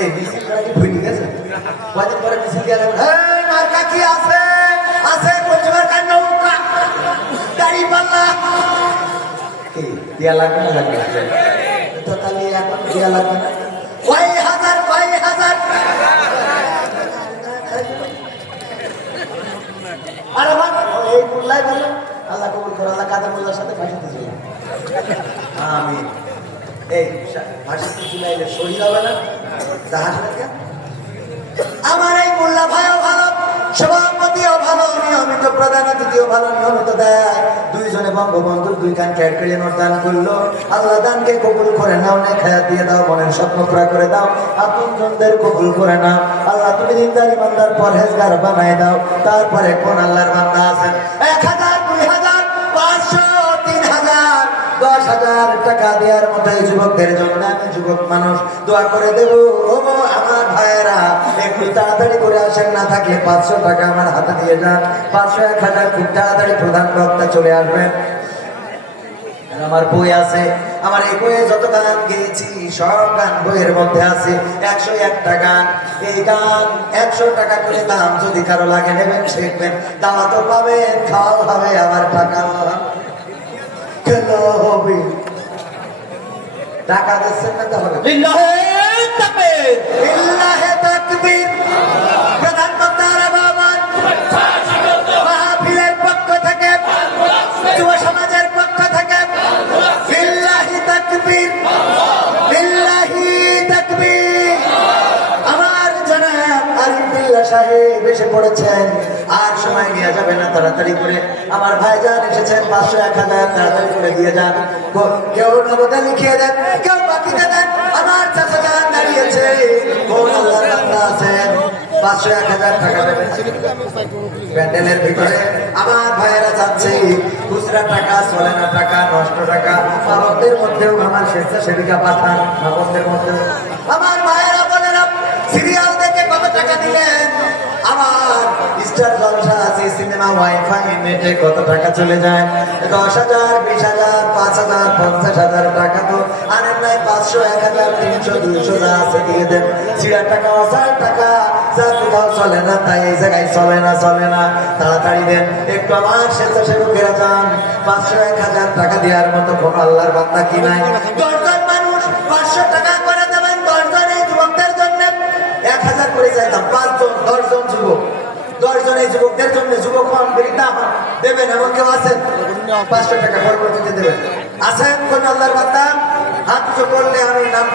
এই মিছিল কি ভুলে গেছে কয়দিন পরে মিছিল গেলে মার্কা কি আছে কোচবার কান্না উকা দাড়ি পাল্লা কি দিয়া লাগবে না লাগবে তো তাহলে এখন দিয়া লাগবে না কয় হাজার আরে ভাই এই মোল্লাই বলল আল্লাহ কবুল করে আল্লাহ কাদের মোল্লার সাথে ফাঁসিতে ছিল আমিন এই ফাঁসিতে ঝুলাইলে শরীর হবে না জাহাজ রেখে আমার এই মোল্লা ভাইও ভালো সভাপতিও ভালো নিয়মিত প্রধান অতিথিও ভালো নিয়মিত দেয় দুইজনে বঙ্গবন্ধুর 2 কান ক্যাট করে নোট দান করলো আল্লাহ দানকে কবুল করে নাও নেক হায়াত দিয়ে দাও মনের স্বপ্ন পুরা করে দাও আপনজনদের কবুল করে নাও আল্লাহ তুমি দিনদার ইমানদার পরহেজগার বানায় দাও তারপরে কোন আল্লাহর বান্দা আছেন 1000 2000 500 3000 10,000 টাকা দেওয়ার মতো এই যুবকদের জন্য আমি যুবক মানুষ দোয়া করে দেব ও আমার ভাইয়েরা একটু তাড়াতাড়ি করে আসেন না থাকলে 500 টাকা আমার হাতে দিয়ে যান 500 1000 খুব তাড়াতাড়ি প্রধান বক্তা চলে আসবেন আমার বই আছে আমার এই বইয়ে যত গান গেয়েছি সব গান বইয়ের মধ্যে আছে 101টা গান এই গান 100 টাকা করে দাম যদি কারো লাগে নেবেন শিখবেন দাওয়াতও পাবেন খাওয়া হবে আবার টাকা কেন হবে টাকা দিচ্ছেন না তাহলে বিল্লাহে তাকবীর প্রধান বক্তারা বাবা মাহফিলের পক্ষ থেকে যুব সমাজের পক্ষ থেকে বিল্লাহি তাকবীর আমার জনাব আরিফুল্লাহ সাহেব এসে পড়েছেন আর সময় নিয়ে যাবে না তাড়াতাড়ি করে আমার ভাইজান এসেছেন 500 1000 তাড়াতাড়ি করে দিয়ে যান কেউ নগদে লিখিয়ে দেন কেউ বাকিতে দেন আমার চাচা যান দাঁড়িয়েছে কোন আল্লাহর বান্দা আছেন 500 1000 টাকা দেবেন প্যান্ডেলের ভিতরে আমার ভাইয়েরা যাচ্ছে খুচরা টাকা চলে না টাকা নষ্ট টাকা বাবকদের মধ্যেও আমার স্বেচ্ছাসেবিকা পাঠান বাবকদের মধ্যে আমার ভাইয়েরা বলেন সিরিয়াল দেখে কত টাকা দিলেন আমার স্টার জলসা আছে সিনেমা ওয়াইফাই নেটে কত টাকা চলে যায় 10,000 20,000 5,000 50,000 টাকা তো আনেন নাই 500 1000 300 200 যা আছে দিয়ে দেন সিরা টাকা 1000 টাকা যা কোথাও চলে না তাই এই জায়গায় চলে না তাড়াতাড়ি দেন একটু আমার স্বেচ্ছাসেবকেরা যান 500 1000 টাকা দেওয়ার মতো কোন আল্লাহর বান্দা কি নাই 10 মানুষ 500 টাকা করে দেবেন 10 এই যুবকদের জন্য 1000 করে চাইতাম 5 জন 10 জন যুবক 10 জন এই যুবকদের জন্য যুবক হন বেরিতা দেবেন এমন কেউ আছেন 500 টাকা পরবর্তীতে দেবেন আছেন কোন আল্লাহর বান্দা হাত উঁচু করলে আমি নাম